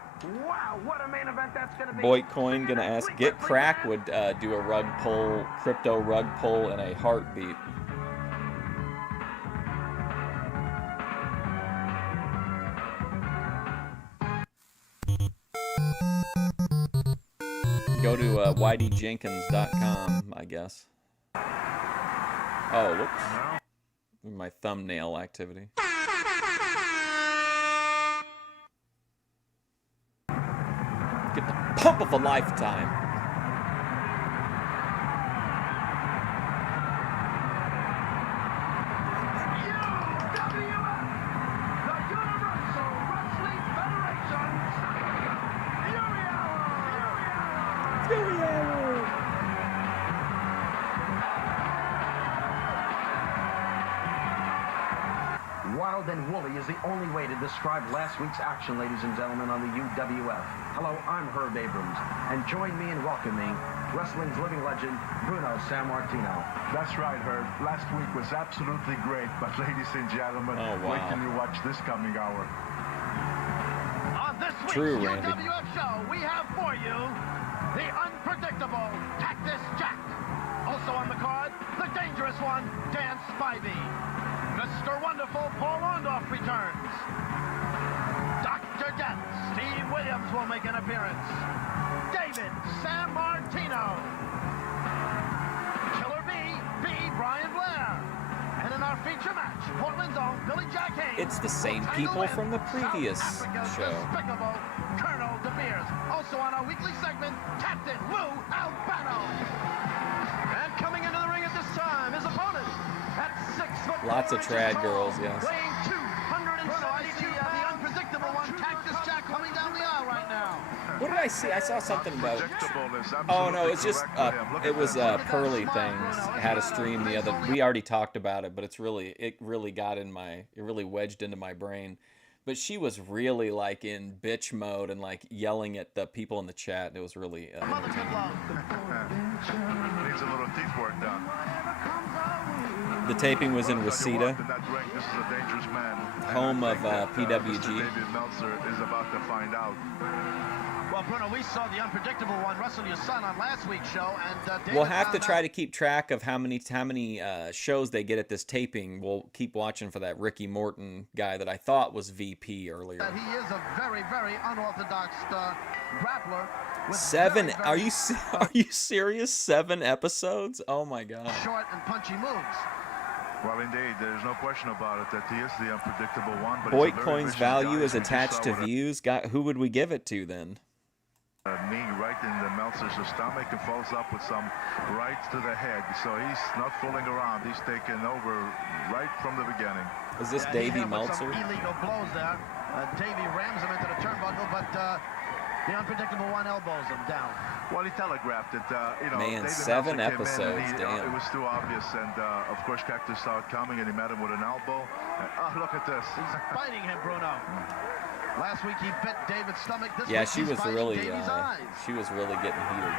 Wow, what a main event that's going to be. Bitcoin gonna ask, Get Crack would do a rug pull, crypto rug pull in a heartbeat. Go to ydjenkins.com, I guess. Oh, whoops. My thumbnail activity. Get the pump of a lifetime. Wild and woolly is the only way to describe last week's action, ladies and gentlemen, on the UWF. Hello, I'm Herb Abrams, and join me in welcoming wrestling's living legend, Bruno Sammartino. That's right, Herb. Last week was absolutely great, but ladies and gentlemen, wait till you watch this coming hour. On this week's True, Randy. UWF show, we have for you the unpredictable Cactus Jack. Also on the card, the dangerous one, Dan Spivey. Mr. Wonderful Paul Orndorff returns. Dr. Death, Steve Williams will make an appearance. David Sammartino. Killer B, Brian Blair. And in our feature match, Portland's own Billy Jack Haynes. It's the same people from the previous show. Despicable Colonel DeBeers. Also on our weekly segment, Captain Lou Albano. And coming into the ring at this time, his opponent at 6'4". Lots of trad girls, yes. Weighing 272 the unpredictable one, Cactus Jack, coming down the aisle right now. What did I see? I saw something about... Predictable is Oh no, it's absolutely just correct with him. Look at it was that. Pearly Things had a stream the other. We already talked about it, but it really got in my, it really wedged into my brain. But she was really like in bitch mode and like yelling at the people in the chat. It was really Needs a little teeth work done. The taping was in Reseda, In that ring, this is a dangerous man. home of Mr. PWG. David Meltzer is about to find out. Well, Bruno, we saw the unpredictable one wrestle your son on last week's show, and We'll have to try to keep track of how many shows they get at this taping. We'll keep watching for that Ricky Morton guy that I thought was VP earlier. that he is a very, very unorthodox grappler. With 7? very, Are you serious? 7 episodes? Oh my God. short and punchy moves. Well, indeed, there's no question about it that he is the unpredictable one. But Boyd he's a very Coin's vicious value guy, is as we just attached saw to with a views. Who would we give it to then? knee right in the Meltzer's stomach and follows up with some right to the head. So he's not fooling around. He's taken over right from the beginning. Is this Yeah, Davey he hit him with Meltzer? some illegal blows there. Davey rams him into the turnbuckle, but the unpredictable one elbows him down. Well, he telegraphed it. Man, David 7 Meltzer came in episodes, and damn. it was too obvious, and of course Cactus saw it coming, and he met him with an elbow. Look at this. He's biting him, Bruno. Last week he bit David's stomach. This Yeah, week she he's was biting really Davey's eyes. getting heated.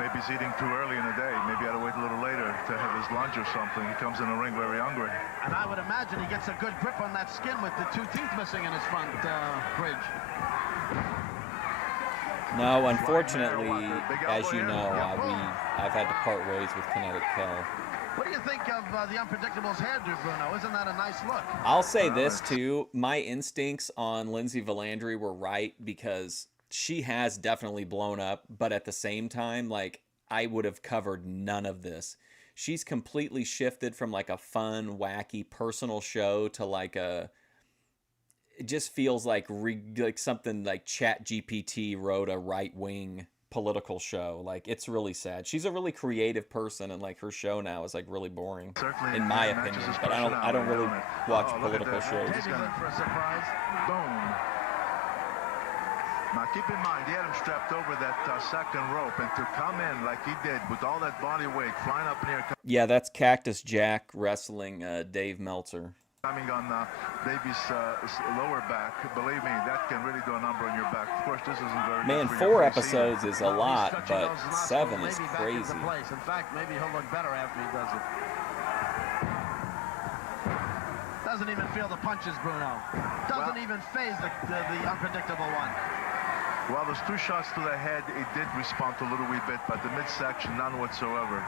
Maybe he's eating too early in the day. Maybe he had to wait a little later to have his lunch or something. He comes in the ring very hungry. And I would imagine he gets a good grip on that skin with the 2 teeth missing in his front bridge. No, unfortunately, as you know, I've had to part ways with Kinetic Kel. What do you think of the Unpredictable's hairdo, Bruno? Isn't that a nice look? I'll say this too: my instincts on Lindsay Valandry were right, because she has definitely blown up, but at the same time, like, I would have covered none of this. She's completely shifted from like a fun, wacky, personal show to like a. It just feels like something like ChatGPT wrote a right-wing political show. Like, it's really sad. She's a really creative person, and like her show now is like really boring, Certainly in my opinion. But I don't really watch political shows. Davey's in for a surprise. Boom. Now keep in mind, he had him strapped over that second rope, and to come in like he did with all that body weight flying up in the air. Yeah, that's Cactus Jack wrestling Dave Meltzer. Coming on Davy's lower back, believe me, that can really do a number on your back. Of course, this isn't very Man, good for your 4 face episodes either. is a lot, He's but touching those nostrils, 7 is maybe back crazy. into place. In fact, maybe he'll look better after he does it. Doesn't even feel the punches, Bruno. Doesn't even phase the unpredictable one. Well, those 2 shots to the head, it did respond to a little wee bit, but the midsection, none whatsoever.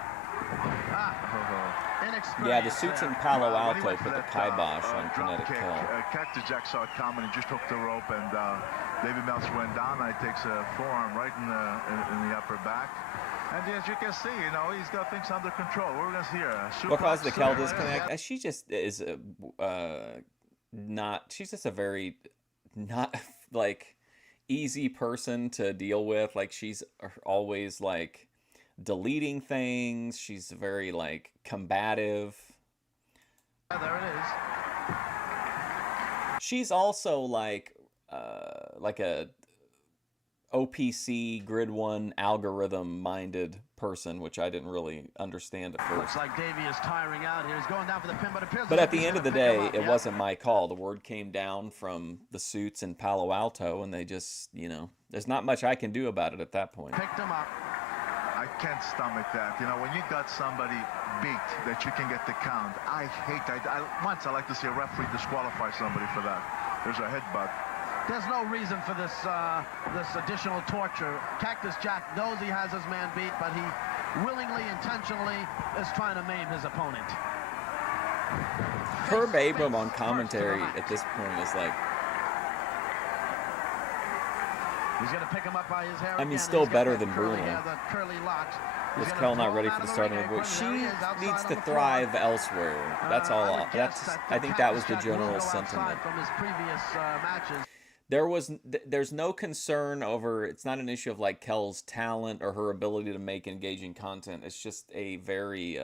Inexperienced Yeah, the suits in Palo When he Alto went for put the that, kibosh on drop Kinetic kick, Kel. Cactus Jack saw it coming and just hooked the rope, and David Meltzer went down, and he takes a forearm right in the upper back. And as you can see, he's got things under control. We're going to see a What caused the Kel suplex. disconnect? She just is she's just a very not like easy person to deal with. Like, she's always like deleting things. She's very like combative. Yeah, there it is. She's also like a OPC Grid 1 algorithm minded person, which I didn't really understand at Looks first. like Davey is tiring out here. He's going down for the pin, but it appears But as at if he's the end of the gonna pick him day, up. it Yeah. wasn't my call. The word came down from the suits in Palo Alto, and they just, there's not much I can do about it at that point. Picked him up. I can't stomach that. When you got somebody beat that you can get the count, I hate that. Once I like to see a referee disqualify somebody for that. There's a headbutt. There's no reason for this additional torture. Cactus Jack knows he has his man beat, but he willingly, intentionally is trying to maim his opponent. Herb Abram on commentary at this point is like, He's going to pick him up by his hair. I mean, again. still He's got better that than curly Bruno. hair, that curly locks. He's was gonna Kel not throw ready him for out the of start of the ring book? apron. She There he is, outside needs on to the floor. thrive elsewhere. That's all. I would guess That's. that I think that was the Cactus Jack will general go outside sentiment. from his previous matches. There's no concern over. It's not an issue of like Kel's talent or her ability to make engaging content. It's just a very.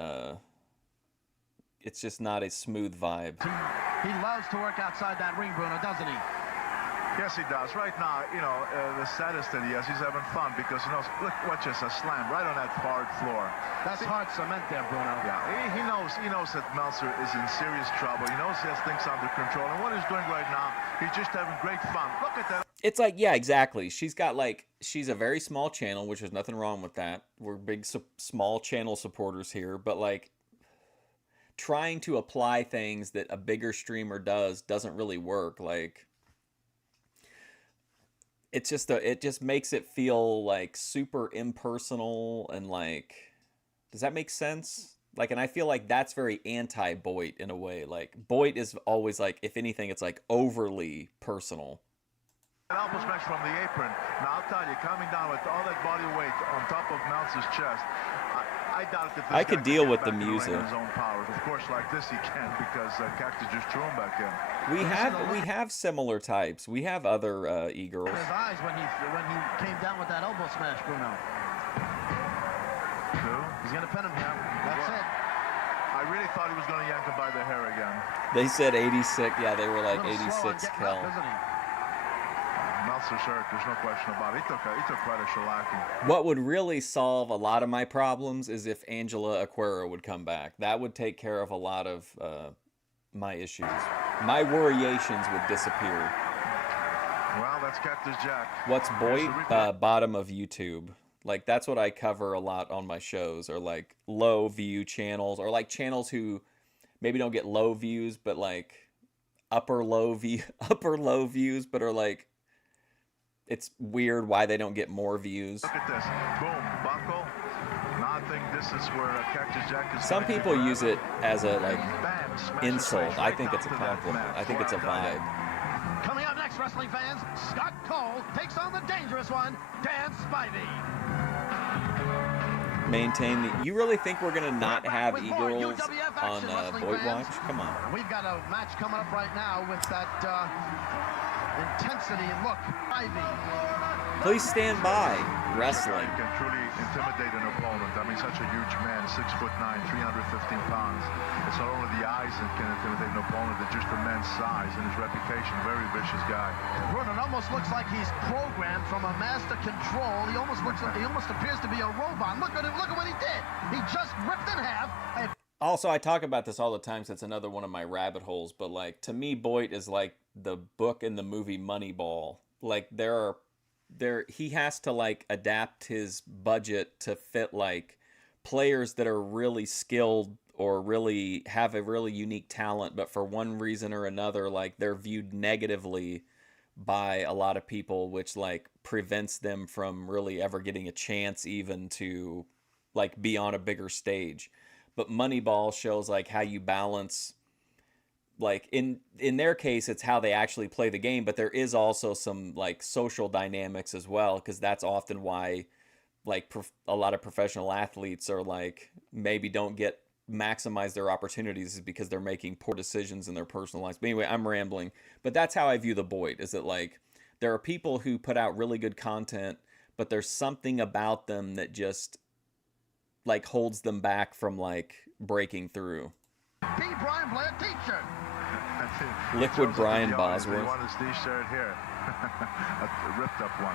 It's just not a smooth vibe. He loves to work outside that ring, Bruno, doesn't he? Yes, he does. Right now, the saddest that he has, he's having fun because, look, watch this, a slam right on that hard floor. That's hard cement there, Bruno. Yeah, he knows that Meltzer is in serious trouble. He knows he has things under control. And what he's doing right now, he's just having great fun. Look at that. It's like, yeah, exactly. She's a very small channel, which there's nothing wrong with that. We're big, small channel supporters here, but like, trying to apply things that a bigger streamer doesn't really work. Like, it's just it just makes it feel like super impersonal and like, does that make sense? Like, and I feel like that's very anti-Boit in a way. Like, Boit is always like, if anything, it's like overly personal. Elbow smash from the apron. Now I'll tell you, coming down with all that body weight on top of Meltzer's chest, I doubt if this I could deal with the back in music. ring on his own powers. Of course, like this he can because Cactus just threw him back in. We have similar types. We have other e-girls. His eyes when he came down with that elbow smash, Bruno. He's gonna pin him here. That's it. I really thought he was going to yank him by the hair again. They said 86. Yeah, they were like 86 Kel. Meltzer's hurt, there's no question about it. He took quite a shellacking. What would really solve a lot of my problems is if Angela Aquera would come back. That would take care of a lot of my issues. My worriations would disappear. Well, that's Cactus Jack. What's Boit? Bottom of YouTube. Like, that's what I cover a lot on my shows, or like low view channels, or like channels who maybe don't get low views, but like upper low views, but are like, it's weird why they don't get more views. Look at this. Boom. Buckle. Now I think this is where Cactus Jack is. Some people use it as a like Bam, insult. I think it's a compliment. I think it's a vibe. Coming up next, wrestling fans, Scott Cole takes on the dangerous one, Dan Spivey. Maintain the. You really think we're gonna not have e-girls on Boit Watch? Come on. We've got a match coming up right now with that intensity and look. Ivy. Please stand by. Wrestling. Can truly intimidate an opponent. I mean, such a huge man, 6'9", 315 pounds. It's not only the eyes that can intimidate an opponent, it's just the man's size and his reputation. Very vicious guy. Bruno, it almost looks like he's programmed from a master control. He almost appears to be a robot. Look at him! Look at what he did. He just ripped in half. Also, I talk about this all the time, so it's another one of my rabbit holes. But like, to me, Boit is like the book in the movie Moneyball. Like, he has to like adapt his budget to fit like players that are really skilled or really have a really unique talent, but for one reason or another, like, they're viewed negatively by a lot of people, which like prevents them from really ever getting a chance even to like be on a bigger stage. But Moneyball shows like how you balance, like in their case, it's how they actually play the game, but there is also some like social dynamics as well, because that's often why like a lot of professional athletes are like maybe don't get maximize their opportunities, is because they're making poor decisions in their personal lives. But anyway, I'm rambling, but that's how I view the Boit, is that like there are people who put out really good content, but there's something about them that just like holds them back from like breaking through. B. Brian Blair t-shirt. Liquid Brian Bosworth. He wanted his t-shirt here. A ripped up one.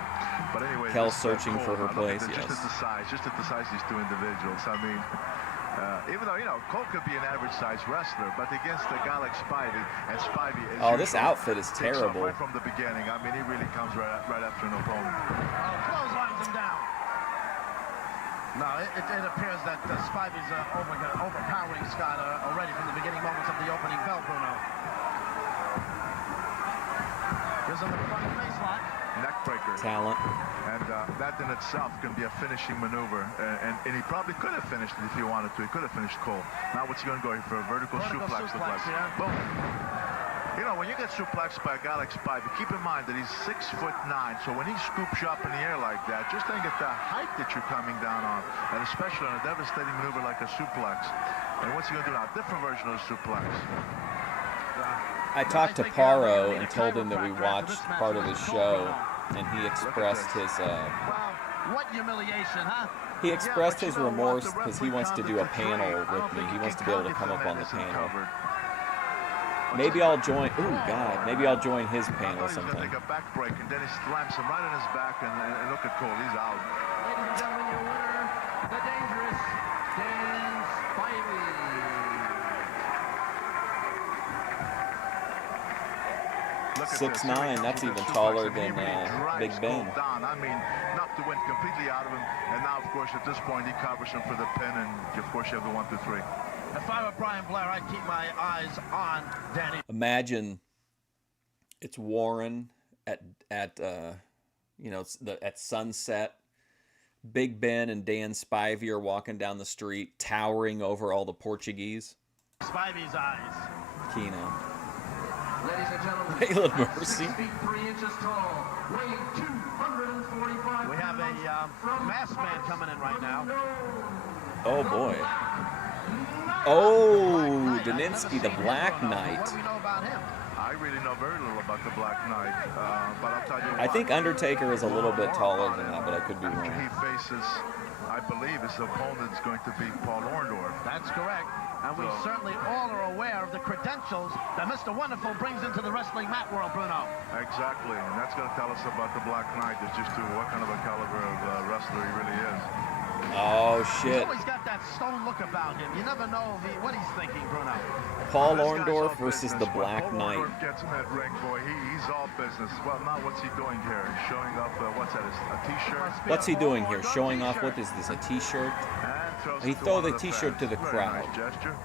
But anyway, Kel's searching for her place. Just Yes. at the size, these two individuals. I mean, even though, you know, Cole could be an average size wrestler, but against a guy like Spivey, and Spivey is this outfit is terrible. Right from the beginning. I mean, he really comes right after an opponent. Clotheslines him down. No, it appears that Spivey's overpowering Scott already from the beginning moments of the opening bell, Bruno. Gives him the front face lock. Neckbreaker. Talent. And that in itself can be a finishing maneuver. And he probably could have finished it if he wanted to. He could have finished Cole. Now what's he going to go for? A vertical suplex. Yeah. Boom. You know, when you get suplexed by a guy like Spivey, keep in mind that he's 6'9", so when he scoops you up in the air like that, just think of the height that you're coming down on, and especially on a devastating maneuver like a suplex. And what's he going to do now? Different version of the suplex. I talked to Paro and told him that we watched part of his show, and he expressed his what humiliation, huh? he expressed his remorse because he wants to do a panel with me. He wants to be able to come up on the panel. Maybe I'll join. Oh God! Maybe I'll join his panel sometime. Take a back break, and then he slams him right on his back, and look at Cole. He's out. Ladies and gentlemen, your winner, the dangerous Dan Spivey. 6'9", that's even taller than Big Ben. Down. I mean, knocked the wind completely out of him, and now, of course, at this point, he covers him for the pin, and of course, you have the 1, 2, 3. If I were Brian Blair, I'd keep my eyes on Danny. Imagine it's Warren at you know, at sunset. Big Ben and Dan Spivey are walking down the street, towering over all the Portuguese. Spivey's eyes. Keno. Ladies and gentlemen, Waylon Mercy. 6 feet 3 inches tall, weighing 245 We have a masked man coming in right now. Oh boy. Oh, Daninsky, the Black Knight. What do we know about him? I really know very little about the Black Knight, but I'll tell you I what. think Undertaker is a little bit taller than that, but I could be After wrong. he faces, I believe, his opponent is going to be Paul Orndorff. That's correct. And we certainly all are aware of the credentials that Mr. Wonderful brings into the wrestling mat world, Bruno. Exactly, and that's going to tell us about the Black Knight, is just to what kind of a caliber of wrestler he really is. Oh He's shit. always got that stone look about him. You never know what he's thinking, Bruno. Paul This guy's Orndorff all versus the business. Black When Paul Knight. Orndorff gets in that ring, boy, he's all business. Well, now what's he doing here? He's showing off, what's that, a t-shirt? What's he doing here? Showing off, what is this, a t-shirt? And throws He it to throw one the of t-shirt to fans. the Very crowd. nice gesture.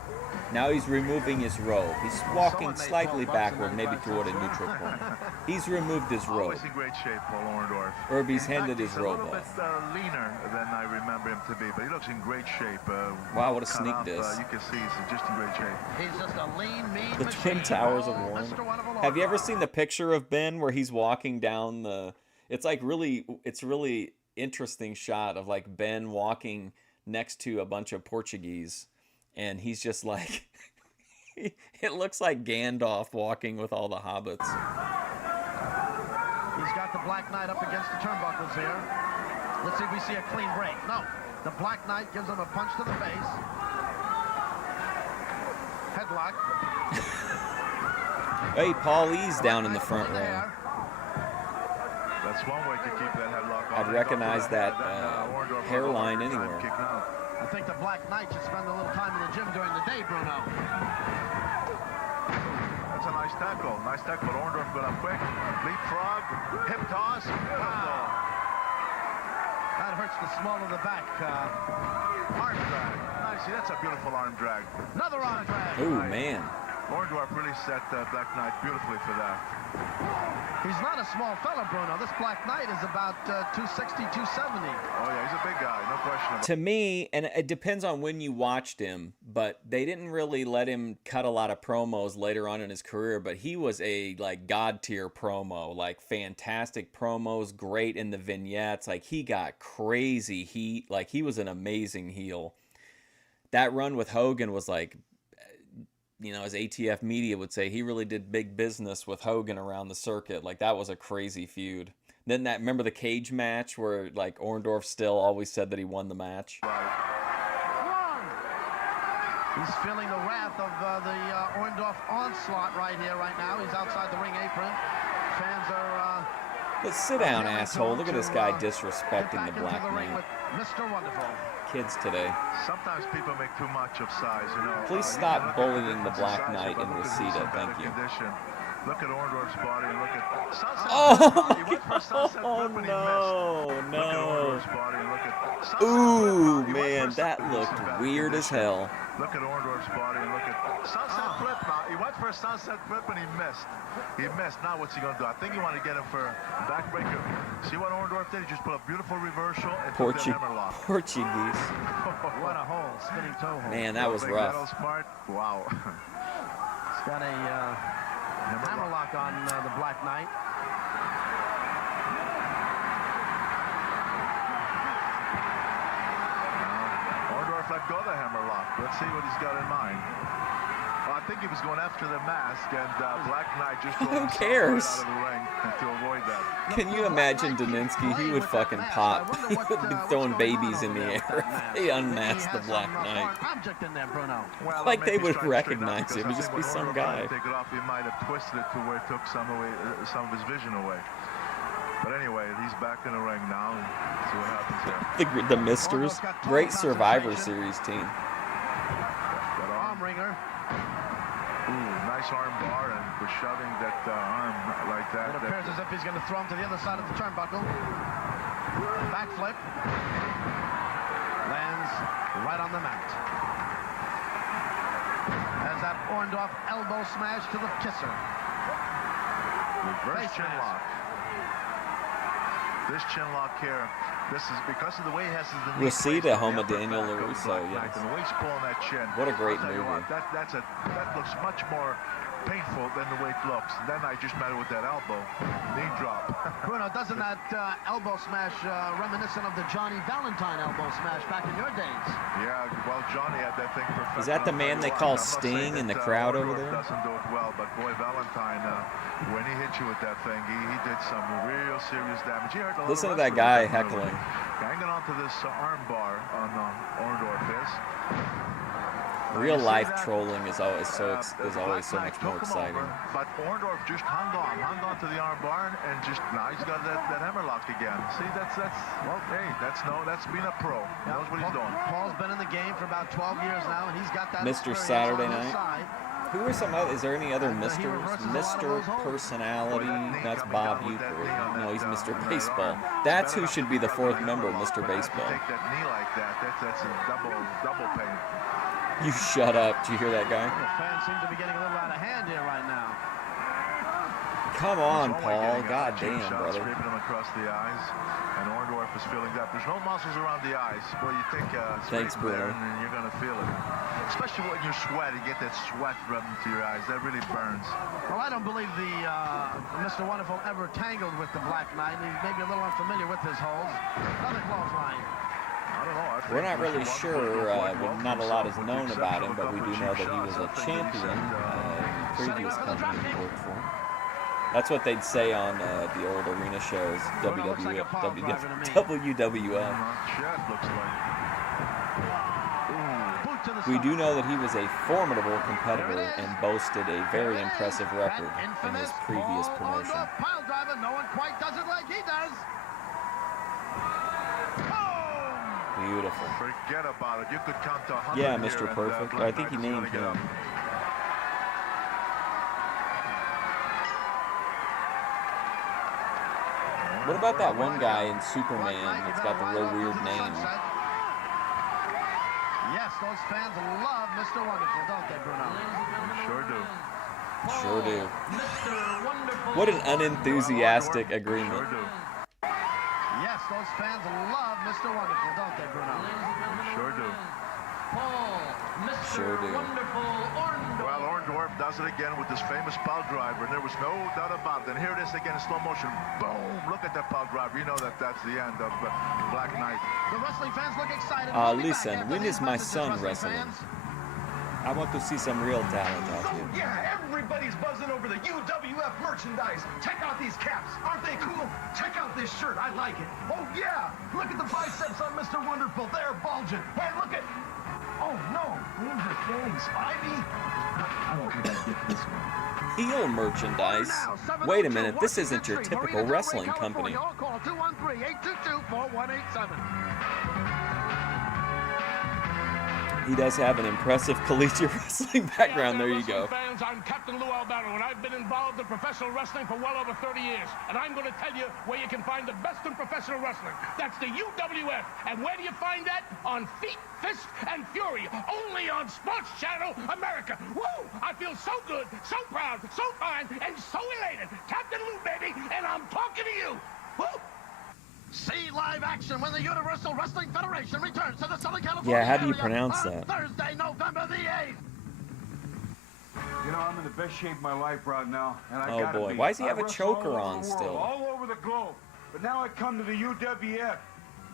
Now he's removing his robe. He's walking slightly backward, maybe toward a neutral point. He's removed his robe. Always in great shape, Paul Orndorff. Herbie's In fact, handed his he's robe a little off. bit leaner than I remember him to be, but he looks in great shape. Wow, what a cut sneak up, diss. You can see he's just in great shape. He's just a lean, mean The machine. Twin Towers of Oh, Warren. Mr. Wonderful Have you ever Orndorff. seen the picture of Ben where he's walking down the? It's like it's really interesting shot of like Ben walking next to a bunch of Portuguese, and he's just like, it looks like Gandalf walking with all the hobbits. He's got the Black Knight up against the turnbuckles here. Let's see if we see a clean break. No. The Black Knight gives him a punch to the face. Headlock. Hey, Paul E's down in the front row. That's one way to keep that headlock on. I'd recognize that Orndorff hairline time anywhere. kicking out. I think the Black Knight should spend a little time in the gym during the day, Bruno. That's a nice tackle. Nice tackle, but Orndorff got up quick. Leapfrog, hip toss. Wow. That hurts the small of the back. Arm drag. Nice. See, that's a beautiful arm drag. Another arm drag. Oh man. Orndorff really set Black Knight beautifully for that. He's not a small fella, Bruno. This Black Knight is about 260, 270. Oh, yeah, he's a big guy. No question about it. To me, and it depends on when you watched him, but they didn't really let him cut a lot of promos later on in his career, but he was a like god tier promo, like fantastic promos, great in the vignettes, like he got crazy heat, like he was an amazing heel. That run with Hogan was like, you know, as ATF media would say, he really did big business with Hogan around the circuit. Like that was a crazy feud. Then remember the cage match where like Orndorff still always said that he won the match. He's feeling the wrath of the Orndorff onslaught right here, right now. He's outside the ring apron. Fans are... But sit down, appealing to asshole. him Look at to, this guy get disrespecting back the into Black the ring Knight. with Mr. Wonderful. Kids today. Sometimes people make too much of size, you know. Please You stop look at bullying the difference in Black size, Knight but and look at Reseda. his Thank better you. Condition. Look at Orndorff's body and look at Sunset. Oh, Flip. He went for a Sunset Flip and he missed. Look at Orndorff's body and look at Sunset Ooh, Flip. He went for man, a that Sunset looked Flip. weird as hell. Look at Orndorff's body and look at Sunset Flip now. He went for a Sunset Flip and he missed. He missed. Now what's he going to do? I think he wanted to get him for a backbreaker. See what Orndorff did? He just put a beautiful reversal and took the hammerlock. Portuguese. What a hole. Spinning toe hole. Man, that was Big rough. metal smart. Wow. He's got a hammerlock on the Black Knight. Orndorff let go of the hammerlock. Let's see what he's got in mind. Well, I think he was going after the mask, and Black Knight just Who rolled himself cares? right out of the ring to avoid that. Can you imagine Daninsky? He would fucking pop. He would be throwing babies in the air if they unmasked the Black Knight. Object in there, Bruno. Well, Like they maybe would he's trying to straighten out recognize him. because He'd just I be think some when Orndorff guy. tried to take it off, he might have twisted it to where it took some of his vision away. But anyway, he's back in the ring now. And see what happens here. The Misters. Great Survivor Series team. Got Arm ringer. Ooh, nice arm bar and was shoving that arm like that. It appears as if he's going to throw him to the other side of the turnbuckle. Backflip. Lands right on the mat. As that Orndorff elbow smash to the kisser. Reverse chin lock. This chin lock here, this is because of the way he has his knee. Rosita, home of Daniel LaRusso, yes. And the way he's pulling that chin. What a great I'll tell you movie. what, that looks much more painful than the way it looks. And then I just met it with that elbow. Knee drop. Bruno, doesn't that elbow smash reminiscent of the Johnny Valentine elbow smash back in your days? Yeah, well, Johnny had that thing perfect. Is that the man they call Sting in the crowd over there? Doesn't do it well, but boy, Valentine, when he hit you with that thing, he did some real serious damage. Listen to that guy heckling. Hanging on to this arm bar on Orndorff is. Real life trolling is always so much more exciting. But Orndorff just hung on to the arm bar, and just now he's got that hammerlock again. See, that's well, hey, that's being a pro. He knows what he's doing. Paul's been in the game for about 12 years now, and he's got that. Mr. Saturday Night. Who are some other? Is there any other Misters? Mr. Personality. That's Bob Euchre. No, he's Mr. Baseball. That's who should be the fourth member of Mr. Baseball. Take that knee like that. That's a double pain. You shut up. Did you hear that guy? The fans seem to be getting a little out of hand here right now. Come on, Paul. God damn, brother. Scraping him across the eyes, and Orndorff is feeling that. There's no muscles around the eyes. Boy, you think Thanks, Bruno. and you're gonna feel it. Especially when you sweat, you get that sweat rubbing to your eyes. That really burns. Well, I don't believe the Mr. Wonderful ever tangled with the Black Knight. He's maybe a little unfamiliar with his holds. Another clothesline. I don't know. We're not really sure. Not a lot is known about him, but we do know that he was a champion in the previous company he worked for. That's what they'd say on the old arena shows, WWF. We do know that he was a formidable competitor and boasted a very impressive record in his previous promotion. Pile driver, no one quite does it like he does. Beautiful. Forget about it. You could count to 100. Yeah, Mr. Perfect. I think he named him. What about that one guy in Superman that's got the real weird name? Yes, those fans love Mr. Wonderful, don't they, Bruno? Sure do. Sure do. What an unenthusiastic agreement. Sure do. Yes, those fans love Mr. Wonderful, don't they, Bruno? Sure do. Sure do. Well, Orndorff does it again with this famous pile driver, and there was no doubt about it. And here it is again in slow motion. Boom! Look at that pile driver. You know that's the end of Black Knight. The wrestling fans look excited. Listen, when is my son wrestling? I want to see some real talent out here. Yeah, everybody's buzzing over the UWF merchandise. Check out these caps. Aren't they cool? Check out this shirt. I like it. Oh, yeah. Look at the biceps on Mr. Wonderful. They're bulging. Hey, look at... Oh, no. Wings are getting spivey. I don't think I get this one. Heel merchandise? Wait a minute, this isn't your typical wrestling company. Call 213-822-4187. He does have an impressive collegiate wrestling background. There you go. Fans, I'm Captain Lou Albano, and I've been involved in professional wrestling for well over 30 years. And I'm going to tell you where you can find the best in professional wrestling. That's the UWF. And where do you find that? On Feet, Fist, and Fury. Only on Sports Channel America. Woo! I feel so good, so proud, so fine, and so elated. Captain Lou, baby, and I'm talking to you. Woo! See live action when the Universal Wrestling Federation returns to the Southern California Yeah, how do you area pronounce on that? Thursday, November the 8th. You know, I'm in the best shape of my life right now, and I Oh, gotta boy. be. Why does he have I a wrestle all choker over on the world, still? all over the globe. But now I come to the UWF,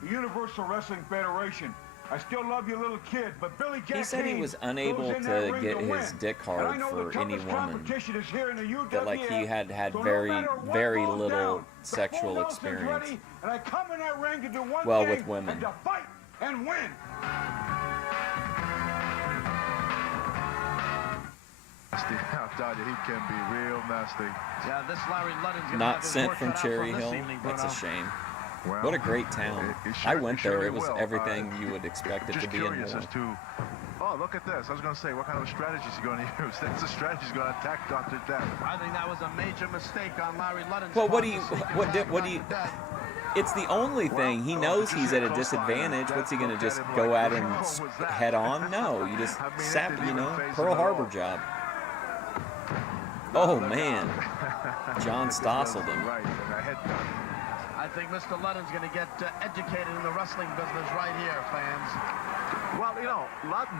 the Universal Wrestling Federation. I still love you, little kid, but Billy Jack He said he Haynes was goes unable in that to ring get to his win. dick And I hard know for the any toughest woman. competition is here in the UWF. That, like, he had So no very, matter what very goes little down, the sexual full Nelson's experience. ready, and I come in that ring to do one Well, thing, with women. and to fight and win. Nasty. I'll tell you, he can be real nasty. Yeah, this Larry Ludden's gonna have Not his sent work from cut out Cherry for him this Hill. evening, That's a Bruno. shame. Well, What a great town. I went there. It was everything you would expect it to Just be and curious more. as to, oh, look at this. I was going to say, what kind of strategy is he going to use? That's a strategy he's going to attack Dr. Death. I think that was a major mistake on Larry Ludden's Well, what part do you, to seek what attack do you, Dr. Death. It's the only thing. He knows he's at a disadvantage. What's he gonna just go at him head on? No, you just Pearl Harbor job. Oh man, John Stossel him. I think Mr. Ludden's going to get educated in the wrestling business right here, fans. Well, you know, Ludden,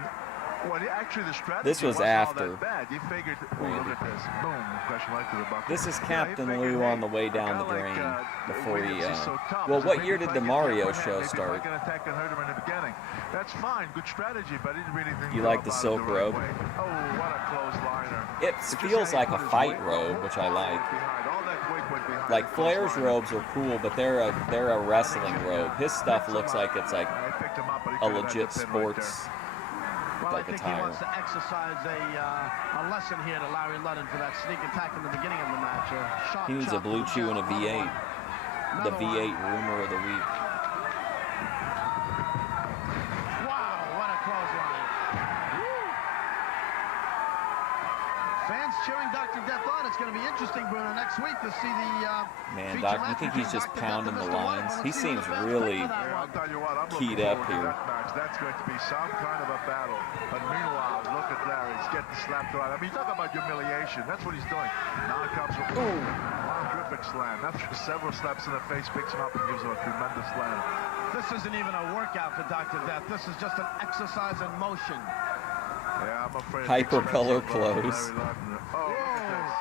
when actually the strategy This was wasn't all after. that bad. You figured, oh, look at this, boom, question right to the bucket. This is You know, Captain you figured, Lou on the hey, way a down the guy like, drain before he. Williams is so tough. Well, So what maybe year if did I the get Mario one hand, show maybe start? if I can attack and hurt him in the beginning. That's fine, good strategy, but I didn't really think You go like the about it silk the right robe? way. Oh, what a close liner. It feels like a fight robe, which I like. Like Flair's robes are cool, but they're a wrestling robe. His stuff looks like it's like a legit sports Well, I like think he attire. wants to exercise a lesson here to Larry Ludden for that sneak attack in the beginning of the match. Sharp He needs a chop Blue to Chew and a Another V8. one. The Another one. V8 rumor of the week. Wow, what a clothesline. Fans cheering Dr. Death on. It's going to be interesting, Bruno, next week to see the Man, feature Doc, you match think between he's just Dr. Death and pounding the Mr. Ludden. lines? Let's He see what seems the fans really think of that Yeah, one. I'll tell you what, I'm keyed looking up forward to here. that match. That's going to be some kind of a battle. But meanwhile, look at Larry. He's getting slapped around. I mean, talk about humiliation. That's what he's doing. Now it comes from terrific slam. After several slaps in the face, picks him up and gives him a tremendous slam. This isn't even a workout for Dr. Death. This is just an exercise in motion. Yeah, I'm afraid. Hyper-color it's expensive, clothes. Larry Ludden. Oh, look at this.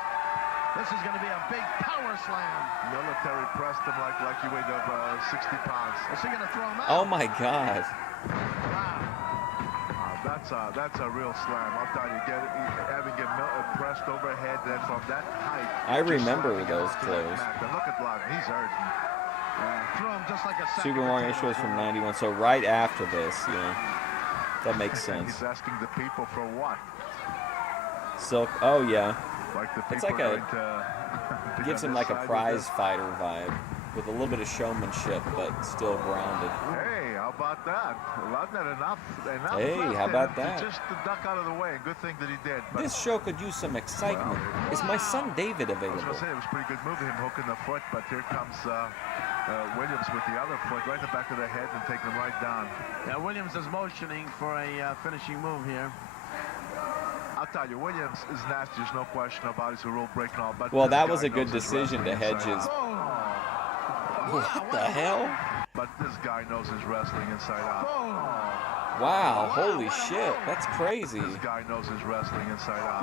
This is going to be a big power slam. Military pressed him like he weighed 60 pounds. Is he going to throw him out? Oh my God. Wow. That's a real slam. I'll tell you, having him pressed overhead, then from that height. I remember just slapping those him to clothes. that mat. And look at Ludden. He's hurting. Threw him just like a sack Super of Mario potatoes. show is from '91, so right after this, that makes And sense. he's asking the people for what? Silk. Oh yeah. Like the people It's like are a- going to be Gives on him this like a side of prize this. fighter vibe, with a little bit of showmanship, but still grounded. Hey, how about that? Ludden had enough Hey, left how in about him that? to just to duck out of the way. Good thing that he did. But This show could use some excitement. Is my son David I was available? going to say, it was a pretty good move, him hooking the foot, but here comes Williams with the other foot right in the back of the head and taking him right down. Yeah, Williams is motioning for a finishing move here. I'll tell you, Williams is nasty, there's no question about it. He's a rule breaking all. But Well, this that guy was a good knows his decision to wrestling hedge inside his. out. What the hell? But this guy knows his wrestling inside out. Wow, holy shit, that's crazy. This guy knows his wrestling inside out.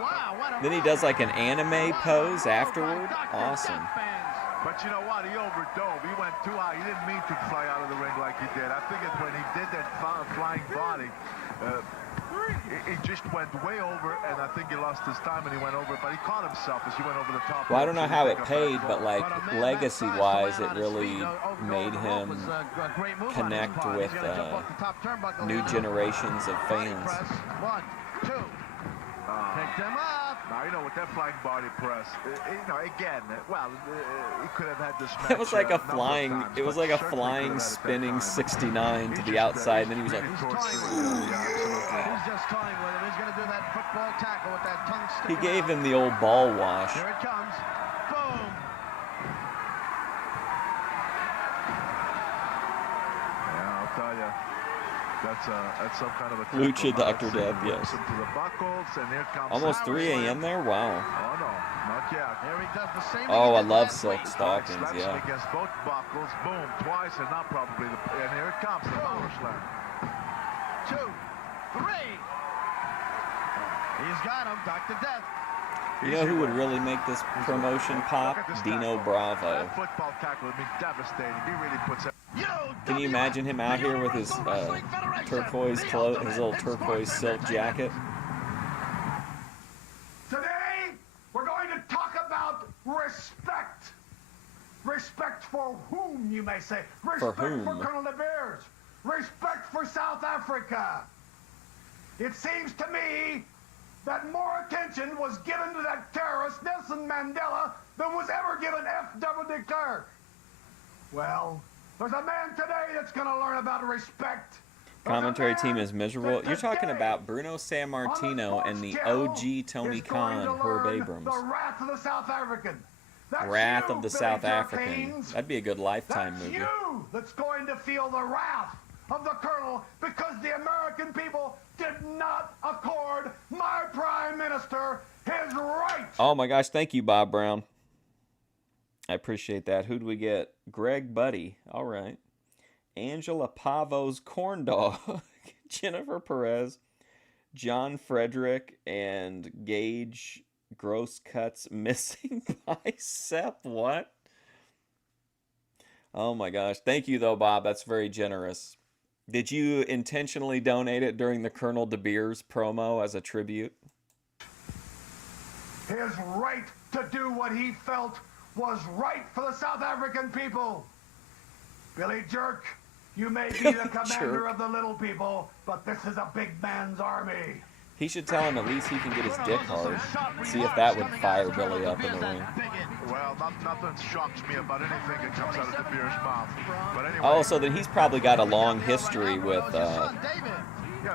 Wow, what a Then he does like an anime pose afterward. Awesome. But you know what? He overdove. He went too high. He didn't mean to fly out of the ring like he did. I think it's when he did that flying body, he just went way over, and I think he lost his time and he went over. But he caught himself as he went over the top. Well, I don't know So how he it took a paid, back but fall. like legacy-wise, it really made him connect with new generations of fans. 1, 2. Picked him up. Now, you know, with that flying body press, again, well, he could have had this match. It was like a number of flying. times, It was but like a certainly could flying, have had it that spinning time. 69 to He the just, outside, and then he was like. really towards the- He's yeah, absolutely. He's just toying with him. He's going to do that football tackle with that tongue He sticking gave out. him the old ball wash. Here it comes. Boom. Yeah, I'll tell you. That's some kind of a Lucha triple. Dr. Death, yes. Works him to the buckles, and here comes Almost 3 a.m. there. Wow. Oh no, not yet. Here he does the same Oh, I thing he did love last silk week. stockings. Slaps him Yeah. against both buckles. Boom, twice, and not probably. And here it comes, the power slam. 2, 3. He's got him, Dr. Death. You know who would really make this promotion pop? Look at this Dino tackle. Bravo. That football tackle would be devastating. He really puts it. Can you imagine him out here with his turquoise clothes, his little turquoise silk jacket? Today, we're going to talk about respect. Respect for whom, you may say. Respect whom? for Colonel DeBeers. Respect for South Africa. It seems to me that more attention was given to that terrorist, Nelson Mandela, than was ever given F.W. de Klerk. Well, there's a man today that's going to learn about respect. There's a Commentary man team is miserable. that You're talking today about Bruno Sammartino and the OG Tony Khan, Herb Abrams. The wrath of the South African. That's Wrath you, of the Billy South Jack African. Haynes. That'd be a good Lifetime That's movie. you that's going to feel the wrath of the Colonel because the American people did not accord my Prime Minister his right. Oh my gosh, thank you, Bob Brown. I appreciate that. Who do we get? Greg Buddy. All right. Angela Pavo's Corn Dog. Jennifer Perez. John Frederick and Gage Gross Cuts Missing Bicep. What? Oh my gosh. Thank you though, Bob. That's very generous. Did you intentionally donate it during the Colonel DeBeers promo as a tribute? His right to do what he felt was right for the South African people. Billy Jerk, you may be the commander of the little people, but this is a big man's army. He should tell him at least he can get his dick hard. See if that would fire Billy up in the ring. Well, nothing shocks me about anything that comes out of DeBeers' mouth. But anyway, Oh, so then he's probably got a long history with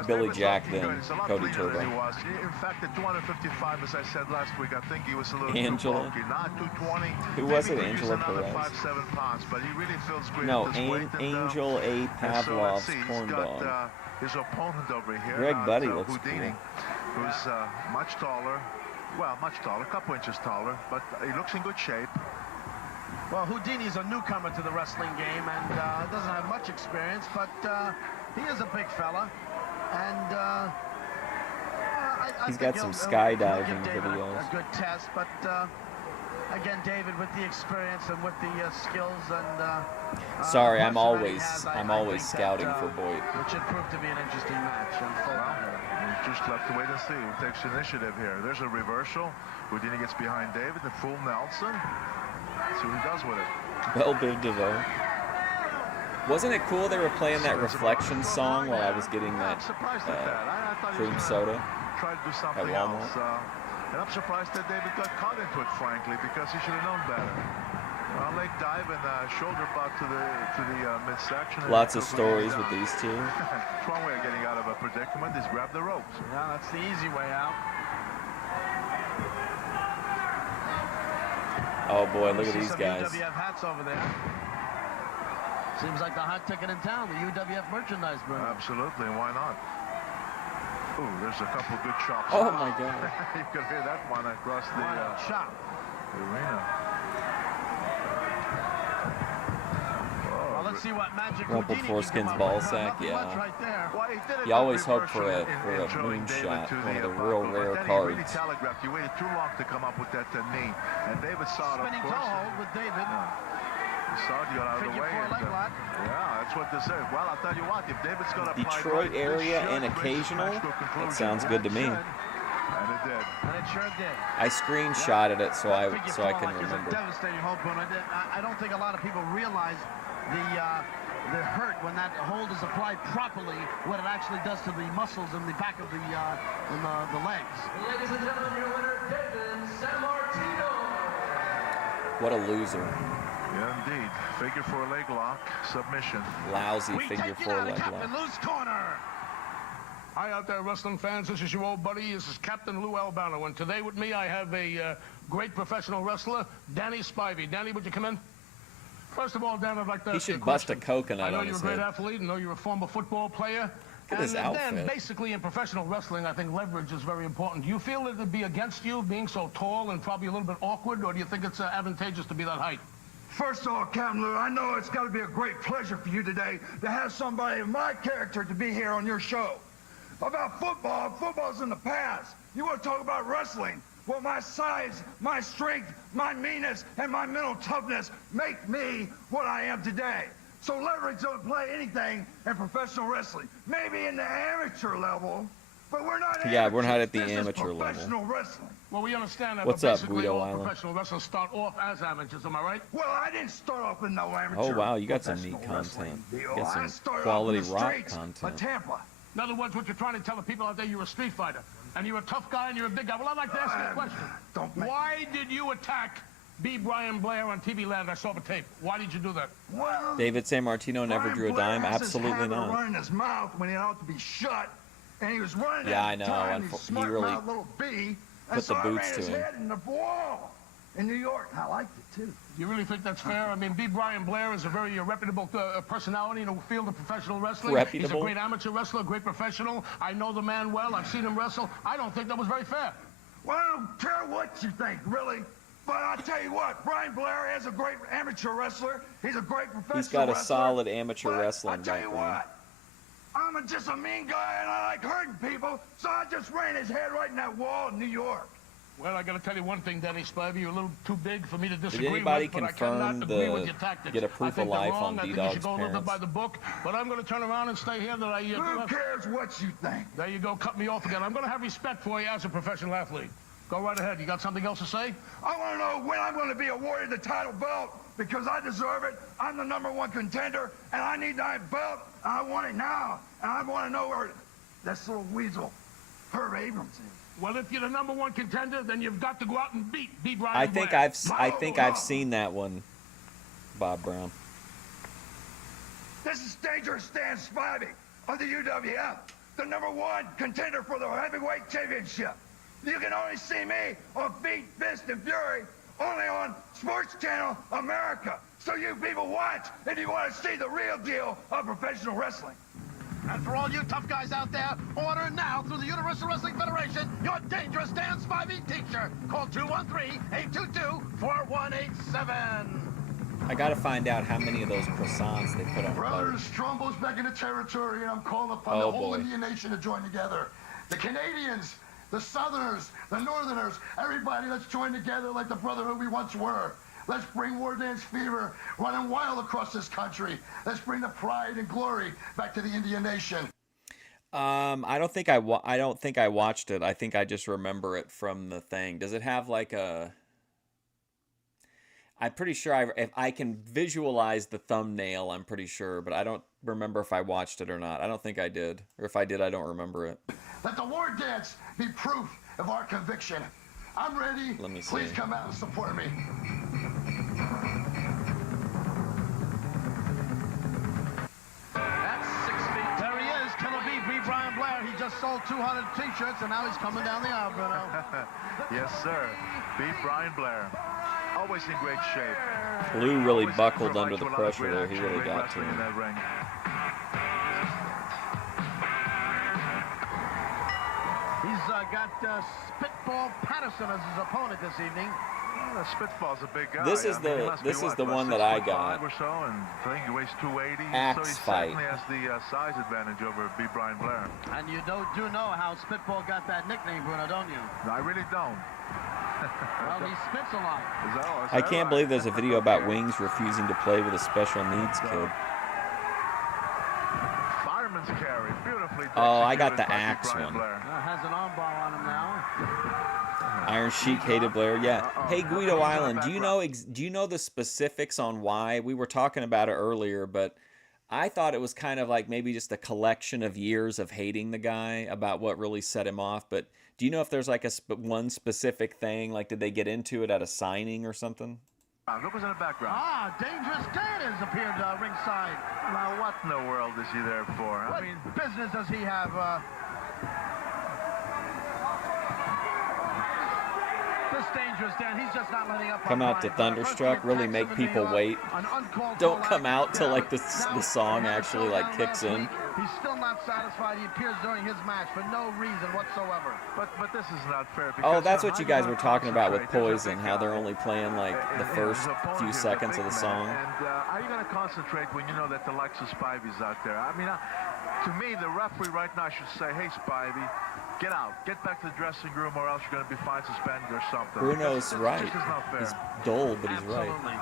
Billy Jack then, Cody Turbo. In fact, at 255, as I said last week, I think he was a little Angela. too bulky. Not 220. Who was it? Maybe Angela another Perez? 5-7 pounds, but he really feels great No, at this weight. Angel A. And so let's Pavlov's see, Corn he's Dog. got his opponent over here. Greg Buddy looks Houdini, who's much taller. Well, much taller, a couple inches taller, but he looks in good shape. Well, Houdini's a newcomer to the wrestling game and doesn't have much experience, but he is a big fella. And He's I got think some he'll skydiving give David videos. a good test, but again, David, with the experience and with the skills and Sorry, I'm muscle that he always has, always think scouting that, for Boyd. It should prove to be an interesting match. And We've just left to wait and see who takes the initiative here. There's a reversal. Houdini gets behind David, the full Nelson. Let's see what he does with it. Belle Biv DeVoe. Wasn't it cool they were playing that Reflection song while I was getting that cream soda Tried to do at something Walmart? else. And I'm surprised that David got caught into it, frankly, because he should have known better. Well, leg dive and shoulder butt to the midsection. Lots of stories with these two. It's one way of getting out of a predicament is grab the ropes. yeah, that's the easy way out. Oh boy, look at See these some guys. UWF hats over there. Seems like the hot ticket in town, the UWF merchandise, Bruno. Absolutely, and why not? Ooh, there's a couple good chops. Oh my God. You can hear that one across the Chop. arena. Well, let's see what magic Rumpled Houdini foreskin's can come ball up with. sack, Nothing much yeah. right there. Well, he did it You always in hope for a introing moonshot, David to one of the bottom, real but rare then he really cards. telegraphed. You waited too long to come up with that knee, and David saw it, of Spinning toe course. hold with David. He saw it, got out of the Figure way. four leg lock. Yeah, that's what this is. Well, I'll tell you what, if David's going to Detroit area and occasional? That sounds good to me. And it did. And it sure did. I screenshotted it so I Figure can four lock is a remember. devastating hold, Bruno. I don't think a lot of people realize the hurt when that hold is applied properly, what it actually does to the muscles in the back of the legs. Ladies and gentlemen, your winner, David Sammartino. What a loser. Yeah, indeed. Figure four leg lock, submission. Lousy We figure take it four out of leg Captain lock. Lou's corner. Hi out there, wrestling fans. This is your old buddy. This is Captain Lou Albano. And today with me, I have a great professional wrestler, Danny Spivey. Danny, would you come in? First of all, Dan, I'd like to He ask you should a bust a question. coconut I know on you're a his great head. athlete. I know you're a former football player. Look at his And then, outfit. basically, in professional wrestling, I think leverage is very important. Do you feel it would be against you being so tall and probably a little bit awkward, or do you think it's advantageous to be that height? First of all, Captain Lou, I know it's got to be a great pleasure for you today to have somebody of my character to be here on your show. About football, football's in the past. You want to talk about wrestling? Well, my size, my strength, my meanness, and my mental toughness make me what I am today. So leverage don't play anything in professional wrestling. Maybe in the amateur level, but we're not. Yeah, we're not at the This is amateur level. professional wrestling. Well, we understand that. What's but up, basically Guido all Island? professional wrestlers start off as amateurs. Am I right? Well, I didn't start off in no amateur. Oh wow, you got some neat professional wrestling content. deal. You got I some started quality off in the rock streets of content. Tampa. In other words, what you're trying to tell the people out there, you're a street fighter. And you're a tough guy and you're a big guy. Well, I'd like to ask you a question. Don't make- Why did you attack B. Brian Blair on TV Land? I saw the tape. Why did you do that? Well, David Sammartino never Brian drew a Blair dime? has this Absolutely habit of not. running his mouth when he ought to be shut, and he was running. Yeah, at I the know, time, and he's he smart really mouth little B, put and so the I boots ran to his him. head in the wall. in New York. I liked it, too. You really think that's fair? I mean, B. Brian Blair is a very reputable personality in the field of professional wrestling. Reputable? He's a great amateur wrestler, a great professional. I know the man well. I've seen him wrestle. I don't think that was very fair. Well, I don't care what you think, really. But I'll tell you what, Brian Blair is a great amateur wrestler. He's a great professional He's got a wrestler. solid amateur But wrestling I'll tell you background. what, I'm just a mean guy and I like hurting people, so I just ran his head right in that wall in New York. Well, I got to tell you one thing, Denny Spivey, you're a little too big for me to Did disagree anybody with, but I confirm cannot agree with your tactics. get a proof I think of life they're wrong. on I think you D-Dog's should go a little bit parents? by the book, but I'm going to turn around and stay here. Who cares what you think? There you go, cut me off again. I'm going to have respect for you as a professional athlete. Go right ahead. You got something else to say? I want to know when I'm going to be awarded the title belt because I deserve it. I'm the #1 contender, and I need that belt. I want it now, and I want to know where this little weasel, Herb Abrams, is. Well, if you're the #1 contender, then you've got to go out and beat Brian I think Blair. I've seen that one, Bob Brown. This is Dangerous Dan Spivey of the UWF, the #1 contender for the heavyweight championship. You can only see me on Feet, Fist, and Fury only on Sports Channel America. So you people watch if you want to see the real deal of professional wrestling. And for all you tough guys out there, order now through the Universal Wrestling Federation your Dangerous Dan Spivey t-shirt. Call 213-822-4187. I gotta find out how many of those croissants they put on. Brothers, Strombo's back in the territory, and I'm calling upon Oh, the whole boy. Indian Nation to join together. The Canadians, the Southerners, the Northerners, everybody, let's join together like the brotherhood we once were. Let's bring War Dance fever running wild across this country. Let's bring the pride and glory back to the Indian Nation. I don't think I watched it. I think I just remember it from the thing. Does it have like a? I'm pretty sure if I can visualize the thumbnail, I'm pretty sure, but I don't remember if I watched it or not. I don't think I did, or if I did, I don't remember it. Let the War Dance be proof of our conviction. I'm ready. Let me see. Please come out and support me. That's 6 feet. There he is, Killer B. Brian Blair. He just sold 200 t-shirts, and now he's coming down the aisle, Bruno. Yes, sir. Beat Brian Blair. Always in great shape. Lou really Always buckled under provides the a lot of pressure great there. He action, really ring got to wrestling in him. that ring. He's got Spitball Patterson as his opponent this evening. Yeah, Spitball's a big guy. This is I mean, he the- must this be, is what, the about one that I 6'5" got. or so, and I think he weighs 280. Axe so he fight. certainly has the size advantage over B. Brian Blair. And you do know how Spitball got that nickname, Bruno, don't you? No, I really don't. Well, he spits a lot. Is I that can't right? believe there's a video about Wings refusing to play with a special needs kid. Fireman's carry, beautifully. Oh, I got executed the by B. axe Brian one. Blair. Has an armbar on him now. Iron Sheik hated Blair. Yeah. Hey, Guido Island, do you know the specifics on why? We were talking about it earlier, but I thought it was kind of like maybe just a collection of years of hating the guy about what really set him off. But do you know if there's like one specific thing? Like, did they get into it at a signing or something? Look who's in the background. Ah, Dangerous Dan has appeared ringside. Now, what in the world is he there for? What I mean, business does he have? This Dangerous Dan, he's just not letting up. Come on out to Brian. First he Thunderstruck, really attacks make him in people New York, wait. an uncalled Don't for come lack out of till like now, the song he had a actually like showdown kicks last in. week. He's still not satisfied. He appears during his match for no reason whatsoever. but this is not fair. Oh, because, that's how what you do guys not were talking about with concentrate? There's a Poison, big how they're guy. only playing like the And first his opponent few is a seconds big of the man. song. And how are you going to concentrate when you know that the likes of Spivey's out there? I mean, to me, the referee right now should say, hey, Spivey, get out. Get back to the dressing room or else you're going to be fined, suspended, or something. Bruno's This right. just is not fair. He's dull, but he's right. Absolutely.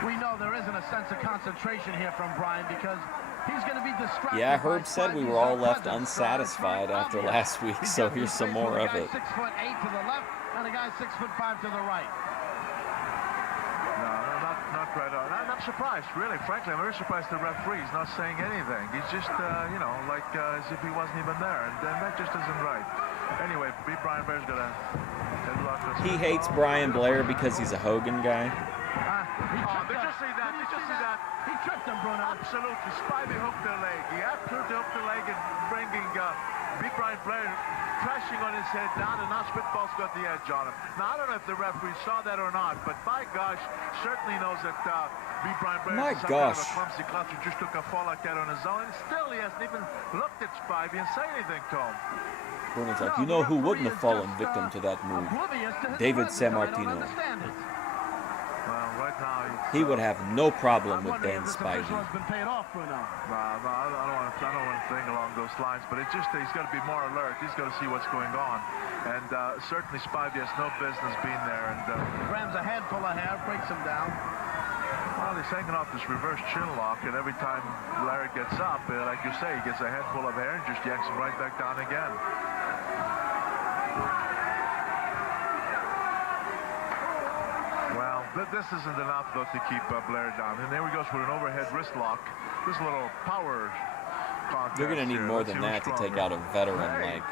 We know there isn't a sense of concentration here from Brian because he's going to be distracted. Yeah, by Herb said we Spivey's were all left presence. unsatisfied after Obvious. last week, He's so got here's his some face more with a of guy it. 6'8" to the left and a guy 6'5" to the right. No, not right on. I'm surprised, really. Frankly, I'm very surprised the referee's not saying anything. He's just, like as if he wasn't even there. And that just isn't right. Anyway, B. Brian Blair's got a headlock. He hates Brian Blair because he's a Hogan guy. Did you see that? Did you see that? He tripped him, Bruno. Absolutely. Spivey hooked the leg. He absolutely hooked the leg and bringing beat Brian Blair, crashing on his head down, and now Spitball's got the edge on him. Now, I don't know if the referee saw that or not, but by gosh, certainly knows that beat Brian Blair My is some gosh. kind of a clumsy clutch who just took a fall like that on his own, and still he hasn't even looked at Spivey and say anything to him. Bruno's like, you know who wouldn't have fallen victim to that move? David Sammartino. Well, right now He would have no problem with Dan Spivey. No, I don't want to think along those lines, but it's just that he's got to be more alert. He's got to see what's going on, and certainly Spivey has no business being there. And Grabs a handful of hair, breaks him down. well, he's hanging off this reverse chin lock, and every time Larry gets up, like you say, he gets a handful of hair and just yanks him right back down again. Well, this isn't enough, though, to keep Blair down. And there he goes with an overhead wrist lock. This little power contest. You're going to need here. more Let's than see that who's to take stronger. out a veteran like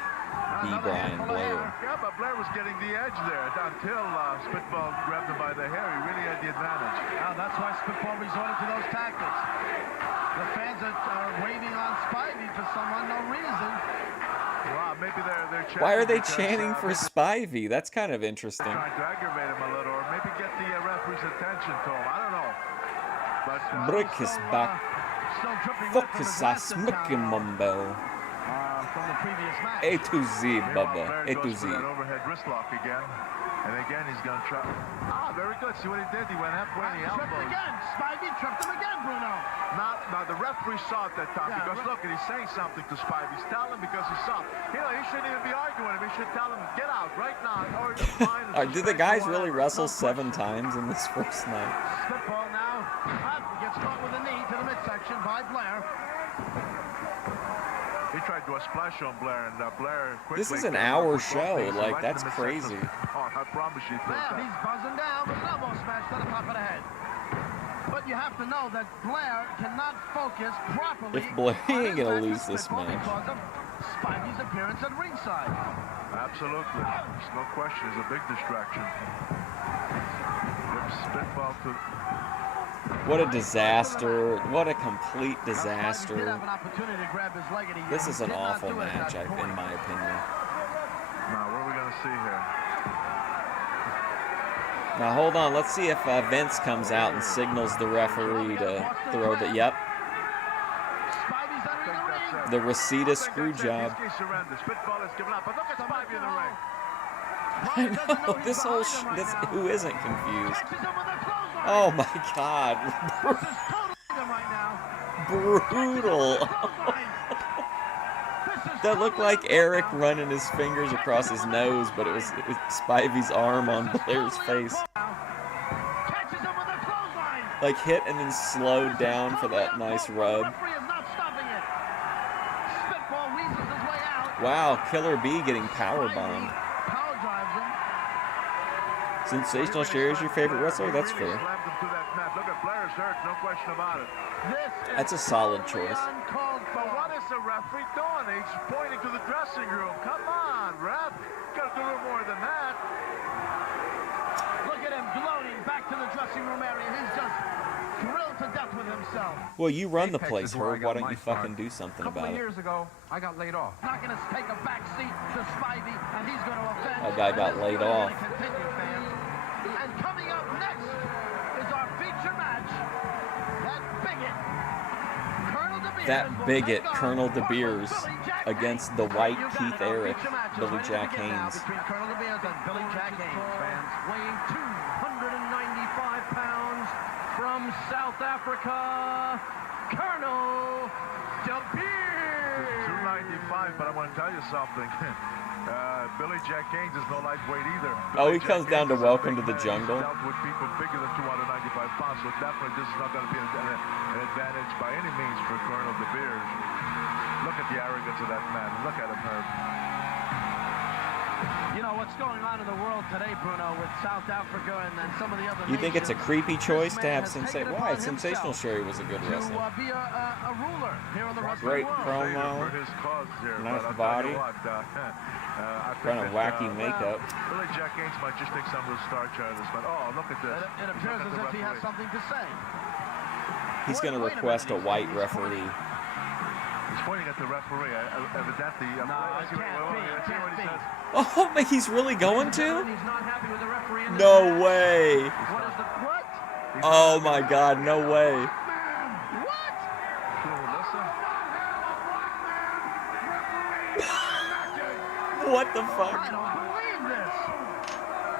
B. Brian Blair. Yeah, but Blair was getting the edge there until Spitball grabbed him by the hair. He really had the advantage. Now, that's why Spitball resorted to those tactics. The fans are waving on Spivey for some unknown reason. Wow, maybe they're chanting. Why are they because, chanting for maybe Spivey? That's kind of interesting. trying to aggravate him a little, or maybe get the referee's attention to him. I don't know. But Brick his back. Still dripping Fuck wet from his his ass, last Mickey encounter, Mumble. from the previous match. A to Z, meanwhile, Bubba. Blair A to goes Z. for that overhead wrist lock again. And again, he's going to try. Very good. See what he did? He went halfway and he Tripped elbowed. again. Spivey tripped him again, Bruno. Now the referee saw it that time, Yeah, because look, and he's saying something to Spivey. He's telling him because he saw. You know, he shouldn't even be arguing him. He should tell him, get out right now. Or Did the guys really wrestle 7 times in this first night? Spitball now gets caught with a knee to the midsection by Blair. He tried to splash on Blair, and Blair quickly. This is an hour show. Like, that's crazy. Oh, I promise you. Well, he's buzzing down with an elbow smash to the top of the head. But you have to know that Blair cannot focus properly. If Blair on ain't gonna attacking lose this Spitball match. because of Spivey's appearance at ringside. Absolutely. There's no question. It's a big distraction. Gives Spitball to. What a disaster. What a complete Spivey did disaster. have an opportunity to grab his leg, and he This is an did not awful do it at match, that in point. my opinion. Now, what are we going to see here? Now, hold on. Let's see if Vince comes out and signals the referee to throw the... Yep. Spivey's entering the ring. The Reseda screw job. Spitball has given up, but look at Spivey in the ring. I know. This whole... who isn't confused? Catches him with a clothesline. Oh, my God. This is totally him right now. Brutal. That looked like Eric running his fingers across his nose, but it was Spivey's arm on Blair's face. Catches him with a clothesline. Like hit and then slowed down for that nice rub. Referee is not stopping it. Spitball weasels his way out. Wow, Killer B getting powerbombed. Power drives him. Sensational Sherry is your favorite wrestler? That's fair. Slammed him to that mat. Look at Blair's hurt, no question about it. This is That's a solid totally choice. uncalled for. But what is the referee doing? He's pointing to the dressing room. Come on, ref. You gotta do a little more than that. Look at him gloating back to the dressing room area. He's just thrilled to death with himself. Well, you run the Apex place, is where I Herb. got Why don't my you fucking start. do something A couple about of it? years ago, I got laid off. Not going to take a back seat to Spivey, and he's going to offend. That guy got And this laid is gonna off. continue, fans. And coming up next is our feature match. That bigot, Colonel DeBeers, That will bigot, take on Colonel DeBeers, Billy Jack against Haynes. the white You got Keith it, our Eric, feature match is Billy ready to Jack begin now Haynes. between Colonel DeBeers and Billy Jack Haynes, fans. Weighing 295 pounds from South Africa, Colonel DeBeers. 295, but I want to tell you something. Billy Jack Haynes is no lightweight either. Oh, Billy he comes Jack down to Haynes is a Welcome big to the man. Jungle. He's dealt with people bigger than 295 pounds, so definitely this is not going to be an advantage by any means for Colonel DeBeers. Look at the arrogance of that man. Look at him, Herb. You know what's going on in the world today, Bruno, with South Africa and then some of the other You think it's a nations. creepy choice This to man have has taken it Why? upon Sensational himself Sherry was a good to wrestler. be a ruler here in the wrestling Great world. promo. For his cause here, Nice but I'll body. tell you what, I think Kind of that, wacky makeup. Billy Jack Haynes might just take some of the starch out of this, but oh, look at this. It appears as if he has something to say. He's going to Wait a request a minute, white he's referee. He's pointing at the referee. Evidently. No, it can't be. Oh, but he's really going to? He's not happy with the referee in this No match. way. What is the what? Oh my God, no way. What? What the I fuck? don't believe this.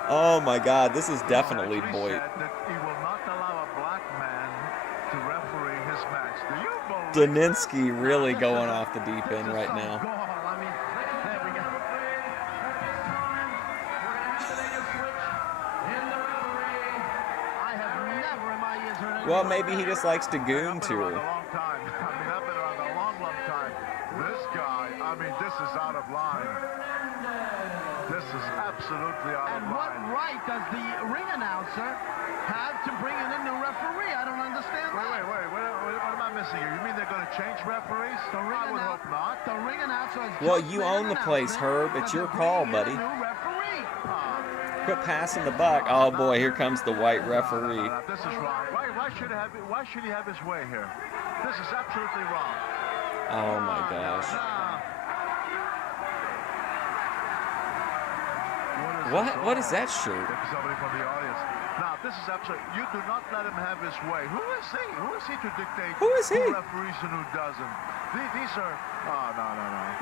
Oh my God, this is definitely He boy. said that he will not allow a black man to referee his match. Do you believe Daninsky really going off the deep end right now. Goal. I mean, there we go. I have never in my years heard anything Well, like maybe he just likes to goon I've to been around her. a long time. I mean, I've been around a long, long time. This guy, I mean, this is out of line. This is absolutely out And of what line. right does the ring announcer have to bring in a new referee? I don't understand Wait, that. what am I missing here? You mean they're going to change referees? The ring I would annou- hope not. The ring announcer has Well, just you made own an the place, announcement Herb. It's that your they're call, bringing in buddy. a new referee. Quit passing the buck. Oh boy, here comes the white referee. No, this is wrong. Why should he have his way here? This is absolutely wrong. Oh my gosh. What is that shirt? Somebody from the audience. Now, this is absolutely. You do not let him have his way. Who is he? Who is he to dictate Who is he? who referees and who doesn't? These are. Oh, no.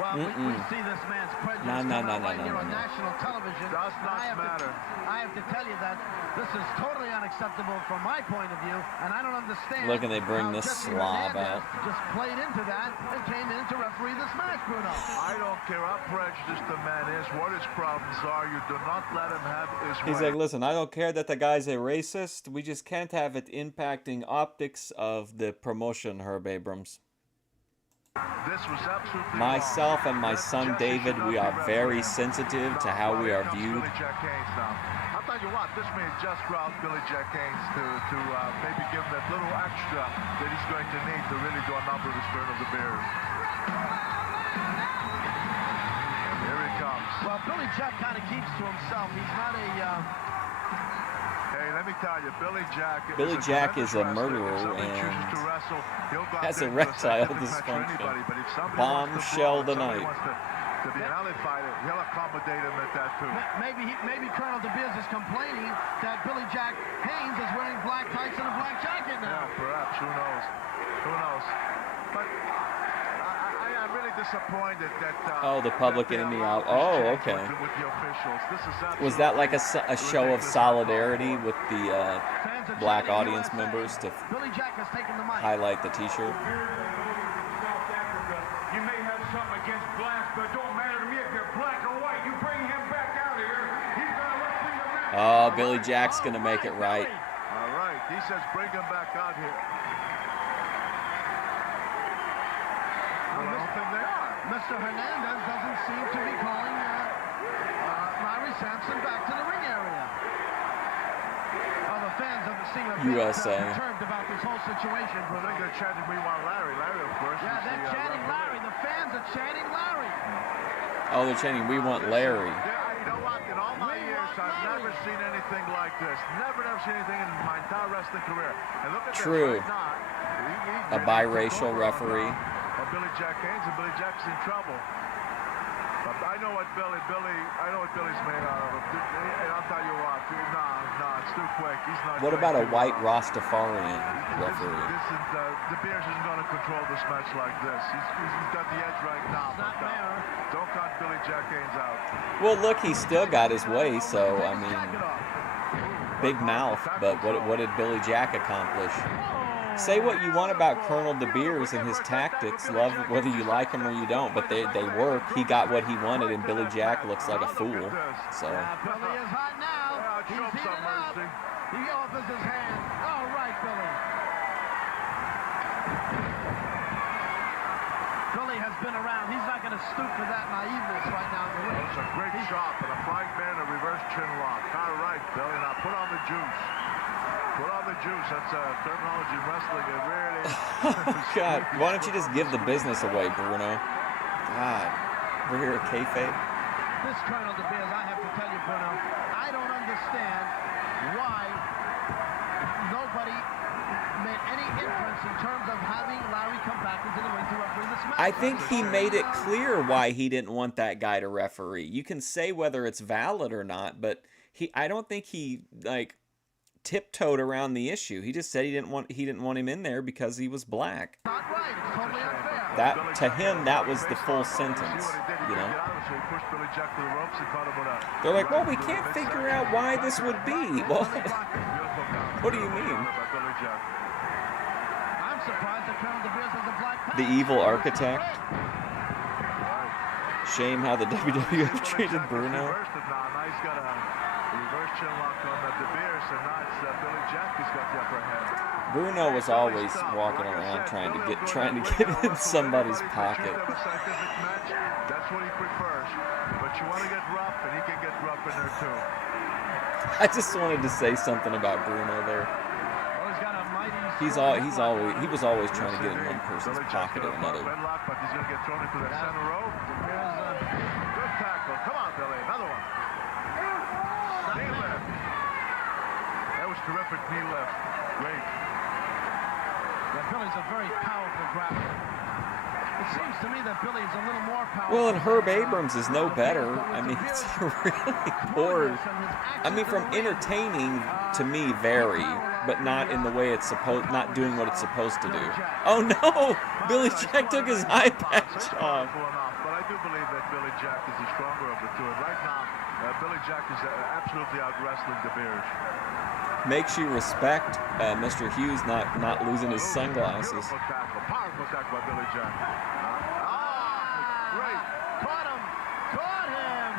Well, we see this man's prejudice come out right here on national television. Does not matter. I have to tell you that this is totally unacceptable from my point of view, and I don't understand. Look, and they bring how this Jesse slob Hernandez out. just played into that and came in to referee this match, Bruno. I don't care how prejudiced the man is, what his problems are. You do not let him have his He's way. like, listen, I don't care that the guy's a racist. We just can't have it impacting optics of the promotion, Herb Abrams. This was absolutely Myself wrong. and my son Jesse David, should not we be are very refereeing. sensitive to Now, how we here are comes viewed. Billy Jack Haynes now. I'll tell you what, this may just route Billy Jack Haynes to maybe give him that little extra that he's going to need to really do a number this turn of the Bears. And here he comes. Well, Billy Jack kind of keeps to himself. He's not a. Hey, let me tell you, Billy Jack is a murderer and has erectile dysfunction. Bombshell tonight. To be an alley fighter, he'll accommodate him at that too. Maybe Colonel DeBeers is complaining that Billy Jack Haynes is wearing black tights and a black jacket now. Yeah, perhaps. Who knows? Who knows? But I'm really disappointed that. Oh, the public enemy out. Oh, okay. With the officials. This is Was that like a show of solidarity with the black audience members to Billy Jack has taken the mic. highlight the T-shirt? You may have something against blacks, but it don't matter to me if you're black or white. You bring him back out here, he's gonna referee the match. Oh, Billy Jack's gonna make it right. All right. He says bring him back out here. Well, I don't think they are. Mr. Hernandez doesn't seem to be calling Larry Sampson back to the ring area. Well, the fans seem a bit USA. perturbed about this whole situation. I think they're chanting, we want Larry. Larry, of course. Yeah, is they're the, chanting referee. Larry. The fans are chanting Larry. Oh, they're chanting, we want Larry. Yeah, you know what? In all my years, I've never seen anything like this. Never seen anything in my entire wrestling career. And look at True. this right now. A biracial referee. Billy Jack Haynes, and Billy Jack's in trouble. But I know what Billy's made out of. And I'll tell you what, it's too quick. He's not. What going about a to, white Rastafarian referee? DeBeers isn't going to control this match like this. He's got the edge right now. It's not fair. Don't cut Billy Jack Haynes out. Well, look, he still got his way, so, I mean, big mouth, but what did Billy Jack accomplish? Say what you want about Colonel DeBeers and his tactics, love whether you like him or you don't, but they work. He got what he wanted, and Billy Jack looks like a fool. So Billy is hot now. He's heated up. He offers his hand. All right, Billy. Billy has been around. He's not going to stoop to that naiveness right now in the ring. It's a great shot, but a flying man, a reverse chin lock. All right, Billy. Now put on the juice. Put on the juice. That's terminology in wrestling. It really. God, why don't you just give the business away, Bruno? God, we're here at kayfabe. This Colonel DeBeers, I have to tell you, Bruno, I don't understand why nobody made any hindrance in terms of having Larry come back into the ring to referee this match. I think he made it clear why he didn't want that guy to referee. You can say whether it's valid or not, but I don't think he like tiptoed around the issue. He just said he didn't want him in there because he was black. Not right. It's totally unfair. That to him, that was the full sentence. You know. They're like, well, we can't figure out why this would be. Well, what do you mean? I'm surprised that Colonel DeBeers has a black pants. The evil architect. Shame how the WWF treated Bruno. He's got a reverse chin lock on DeBeers, and now it's Billy Jack who's got the upper hand. Bruno was always walking around trying to get in somebody's pocket. That's what he prefers. But you want to get rough, and he can get rough in there too. I just wanted to say something about Bruno there. He was always trying to get in one person's pocket or another. But he's going to get thrown into the center row. Good tackle. Come on, Billy. Another one. Knee lift. That was terrific knee lift. Great. Yeah, Billy's a very powerful grappler. It seems to me that Billy's a little more powerful. Well, and Herb Abrams is no better. I mean, it's really poor. I mean, from entertaining to me, very, but not in the way it's supposed, not doing what it's supposed to do. Oh no! Billy Jack took his eye patch off. But I do believe that Billy Jack is the stronger of the two. And right now, Billy Jack is absolutely out wrestling DeBeers. Makes you respect Mr. Hughes not losing his sunglasses. Beautiful tackle. Powerful tackle by Billy Jack. Great. Caught him. Caught him.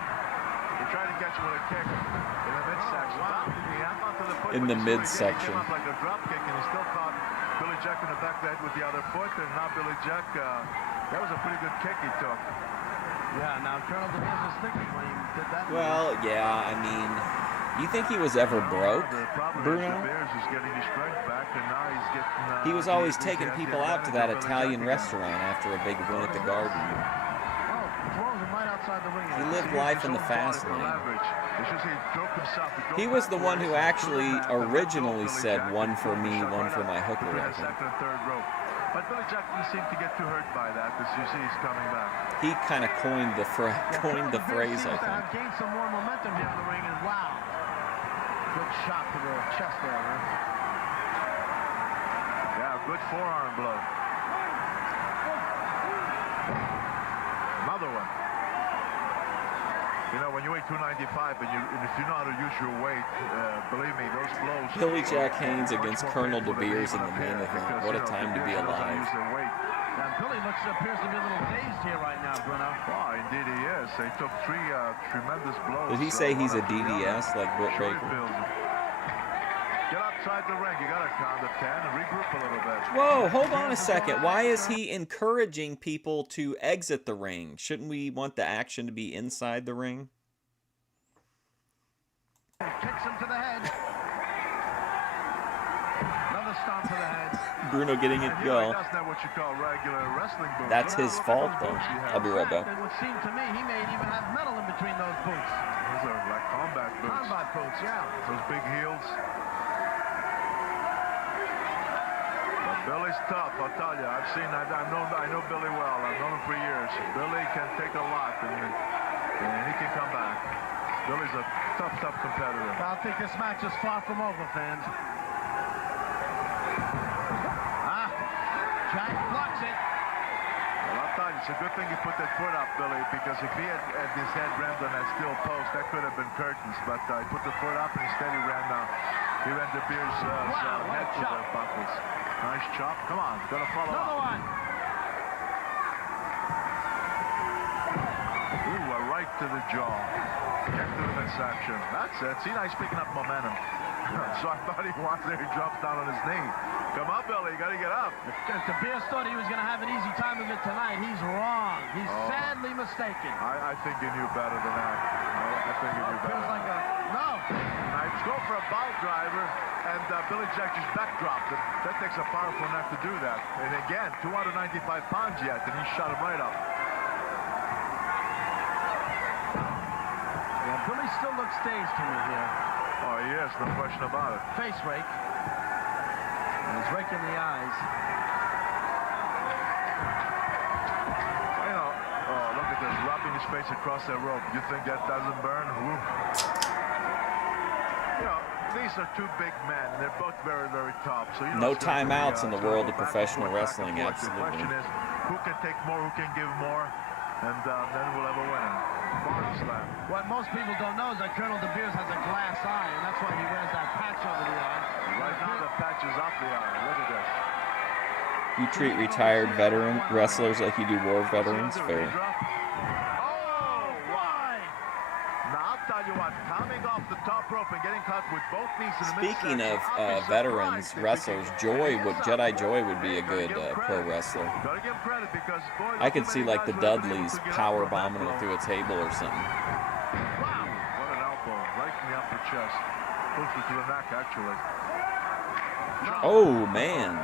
He tried to catch him with a kick in the midsection. Wow. In the midsection. He came up like a drop kick, and he still caught Billy Jack in the back of the head with the other foot. And now Billy Jack, that was a pretty good kick he took. Yeah, now Colonel DeBeers was thinking when he did that. Well, yeah, I mean, you think he was ever broke, Bruno? He was always taking people out to that Italian restaurant after a big win at the Garden. He lived life in the fast lane. He was the one who actually originally said, one for me, one for my hooker, I think. But Billy Jack didn't seem to get too hurt by that, as you see he's coming back. He kind of coined the phrase, I think. Gained some more momentum here in the ring, and wow. Good shot to the chest there, man. Yeah, good forearm blow. Another one. You know, when you weigh 295 and if you know how to use your weight, believe me, those blows... Billy Jack Haynes against Colonel DeBeers in the main event. What a time to be alive. Now, Billy appears to be a little dazed here right now, Bruno. Oh, indeed he is. They took three tremendous blows. Did he say he's a DDS like Britt Baker? Get outside the ring. You got to count to 10 and regroup a little bit. Whoa, hold on a second. Why is he encouraging people to exit the ring? Shouldn't we want the action to be inside the ring? Kicks him to the head. Another stomp to the head. Bruno getting it go. That's his fault, though. I'll be right back. It would seem to me he may even have metal in between those boots. Those are like combat boots. Combat boots, yeah. Those big heels. But Billy's tough, I'll tell you. I know Billy well. I've known him for years. Billy can take a lot, and he can come back. Billy's a tough competitor. I think this match is far from over, fans. Jack blocks it. Well, I'll tell you, it's a good thing you put that foot up, Billy, because if he had his head rammed on that steel post, that could have been curtains. But he put the foot up, and instead he ran DeBeers' head to the buckles. Nice chop. Come on, got to follow Another up. one. Ooh, a right to the jaw. Kick to the midsection. That's it. See, now he's picking up momentum. So I thought he wanted he drops down on his knee. Come on, Billy, you got to get up. If DeBeers thought he was going to have an easy time of it tonight, he's wrong. He's sadly mistaken. I think he knew better than that. I think he knew better. Feels like no. Now, he's going for a bow driver, and Billy Jack just backdropped him. That takes a powerful neck to do that. And again, 295 pounds yet, and he shot him right up. Yeah, Billy still looks dazed to me here. Oh, he is, no question about it. Face rake. He's raking the eyes. You know, oh, look at this, rubbing his face across that rope. You think that doesn't burn? Ooh. You know, these are two big men, and they're both very, very tough. So, you know, No timeouts in the world of professional wrestling, The absolutely. question is, who can take more, who can give more, and then we'll have a winner. Body slam. What most people don't know is that Colonel DeBeers has a glass eye, and that's why he wears that patch over the eye. Right now, the patch is off the eye. Look at this. You treat retired veteran wrestlers like you do war veterans. Fair. Oh, why? Now, I'll tell you what, coming off the top rope and getting caught with both knees in the Speaking of midsection, veterans, wrestlers, Jedi Joy would be a good pro wrestler. Gotta give credit because, boy, I could see like the Dudleys power bombing her through a table or something. Wow, what an elbow, right in the upper chest. Closer to the neck, actually. Oh, man.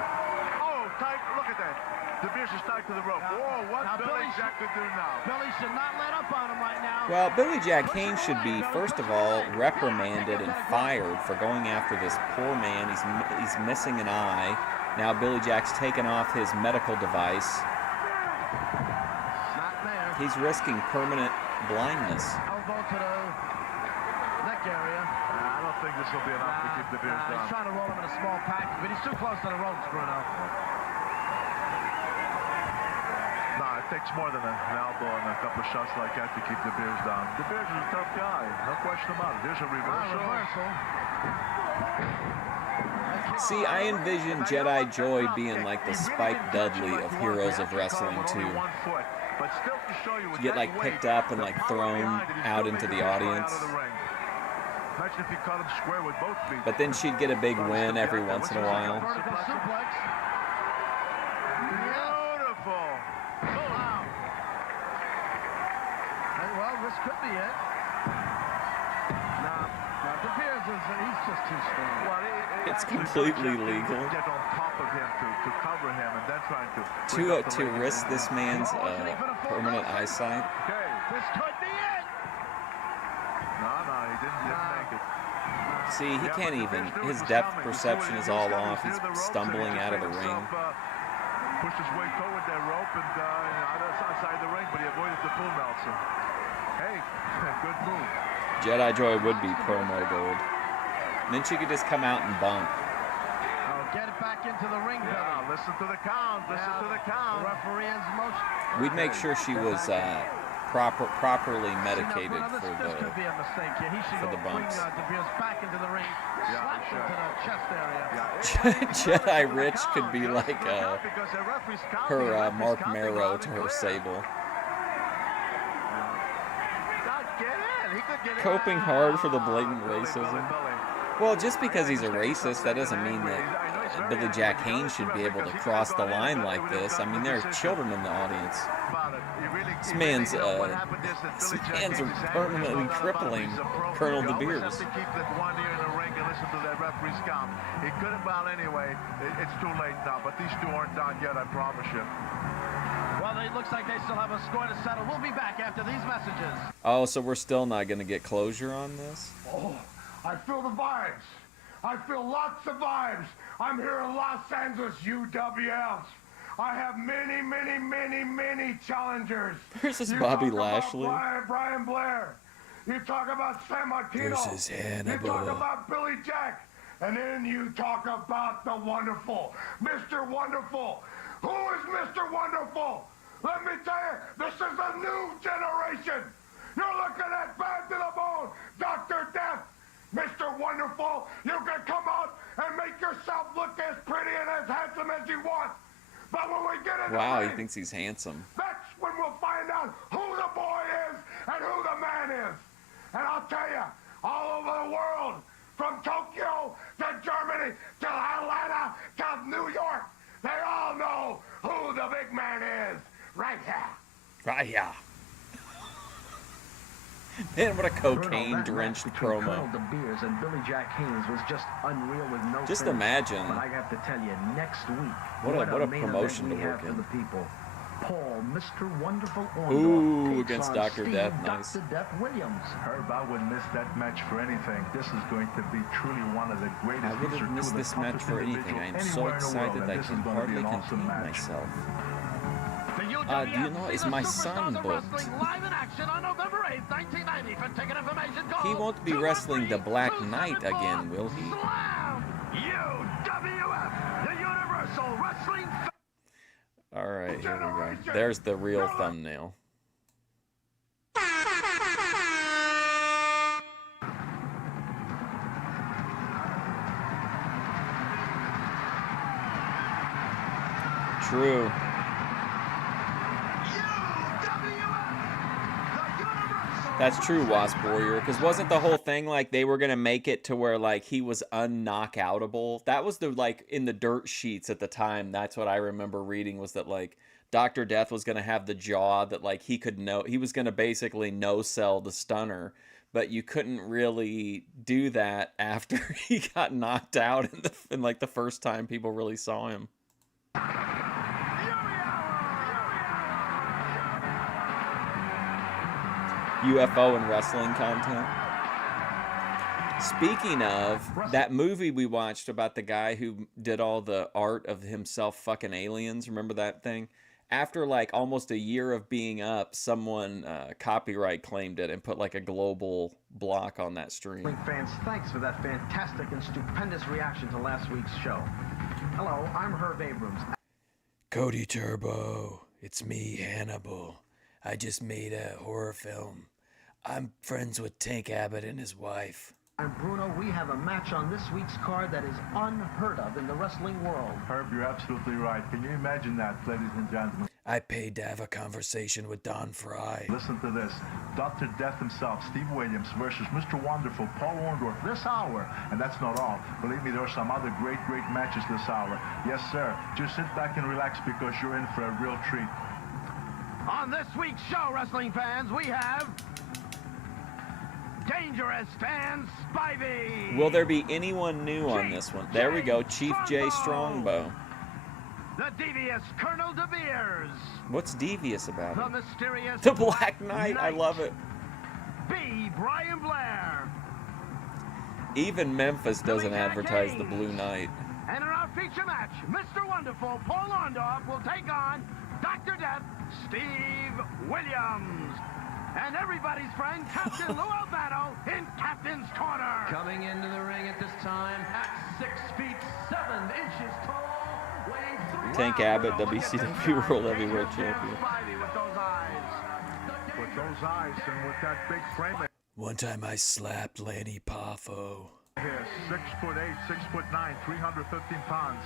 Oh, tight, look at that. DeBeers is tied to the rope. Whoa, what Billy Jack could do now? Billy should not let up on him right now. Well, Billy Jack Haynes should be, first of all, reprimanded and fired for going after this poor man. He's missing an eye. Now Billy Jack's taken off his medical device. Not there. He's risking permanent blindness. Elbow to the neck area. I don't think this will be enough to keep DeBeers down. He's trying to roll him in a small package, but he's too close to the ropes, Bruno. No, it takes more than an elbow and a couple of shots like that to keep DeBeers down. DeBeers is a tough guy, no question about it. Here's a reversal. See, I envision Jedi Joy being like the Spike Dudley of Heroes of Wrestling 2. To get like picked up and like thrown out into the audience. But then she'd get a big win every once in a while. Beautiful. Wow. Well, this could be it. Now DeBeers he's just too strong. Well, It's completely legal. Get on top of him to cover him and then trying To risk this man's permanent eyesight. Okay. This could be it. No, he didn't make it. See, he can't even. His depth perception is all off. He's stumbling out of the ring. Pushed his way toward that rope and outside the ring, but he avoided the full Nelson. Hey, good move. Jedi Joy would be promo gold. And then she could just come out and bump. Oh, get it back into the ring, Billy. Yeah, listen to the count. Listen to the count. The referee has motion. We'd make sure she was properly medicated this could be a mistake here. He should for the bring bumps. DeBeers back into the ring, slap him to the chest area. Jedi Rich could be like her Mark Marrow to her Sable. Coping hard for the blatant racism. Well, just because he's a racist, that doesn't mean that Billy Jack Haynes should be able to cross the line like this. I mean, there are children in the audience. This man's permanently crippling Colonel DeBeers. He could have, well, anyway, it's too late now, but these two aren't done yet, I promise you. Well, it looks like they still have a score to settle. We'll be back after these messages. Oh, so we're still not going to get closure on this? Oh, I feel the vibes. I feel lots of vibes. I'm here in Los Angeles, UWF. I have many challengers. Where's this Bobby Lashley? Brian Blair. You talk about Sammartino. Versus Hannibal. You talk about Billy Jack. And then you talk about the wonderful, Mr. Wonderful. Who is Mr. Wonderful? Let me tell you, this is a new generation. You're looking at bad to the bone, Dr. Death. Mr. Wonderful, you can come out and make yourself look as pretty and as handsome as you want. But when we get in the Wow, he ring, thinks he's handsome. that's when we'll find out who the boy is and who the man is. And I'll tell you, all over the world, from Tokyo to Germany to Atlanta to New York, they all know who the big man is. Right here. Right, yeah. Man, what a cocaine-drenched promo. Colonel DeBeers and Billy Jack Haynes was just unreal with no Just finish. imagine. But I have to tell you, next week, What a main promotion event to we work have in. for the people. Paul, Mr. Wonderful Ooh, Orndorff takes against on Dr. Steve Death, nice. Dr. Death Williams. Herb, I wouldn't miss that match for anything. This is going to be truly one of the greatest. I would have missed this match for anything. I am so excited I can hardly contain myself. Do you know, is my son booked? He won't be wrestling the Black Knight again, will he? UWF, the Universal Wrestling. All right, here we go. There's the real thumbnail. True. That's true, Wasp Warrior. Because wasn't the whole thing like they were gonna make it to where like he was unknockoutable? That was the like in the dirt sheets at the time. That's what I remember reading was that like Dr. Death was gonna have the jaw that like he was gonna basically no sell the stunner, but you couldn't really do that after he got knocked out in like the first time people really saw him. UFO and wrestling content. Speaking of, that movie we watched about the guy who did all the art of himself fucking aliens, remember that thing? After like almost a year of being up, someone copyright claimed it and put like a global block on that stream. Fans, thanks for that fantastic and stupendous reaction to last week's show. Hello, I'm Herb Abrams. Cody Turbo, it's me, Hannibal. I just made a horror film. I'm friends with Tank Abbott and his wife. I'm Bruno. We have a match on this week's card that is unheard of in the wrestling world. Herb, you're absolutely right. Can you imagine that, ladies and gentlemen? I paid to have a conversation with Don Fry. Listen to this. Dr. Death himself, Steve Williams, versus Mr. Wonderful, Paul Orndorff, this hour. And that's not all. Believe me, there are some other great matches this hour. Yes, sir. Just sit back and relax because you're in for a real treat. On this week's show, wrestling fans, we have Dangerous Dan Spivey. Will there be anyone new on this one? There we go, Chief J Strongbow. The devious Colonel DeBeers. What's devious about The it? mysterious The Black Knight, I love it. B. Brian Blair. Even Memphis doesn't Jack advertise the Haynes. Blue Knight. And in our feature match, Mr. Wonderful, Paul Orndorff, will take on Dr. Death, Steve Williams. And everybody's friend, Captain Lou Albano, in Captain's Corner. Coming into the ring at this time at 6 feet 7 inches tall, weighing 3. Tank Abbott, WCW World Heavyweight Champion. With those eyes. With those eyes and with that big frame. One time I slapped Lanny Poffo. Here, 6'8", 6'9", 315 pounds.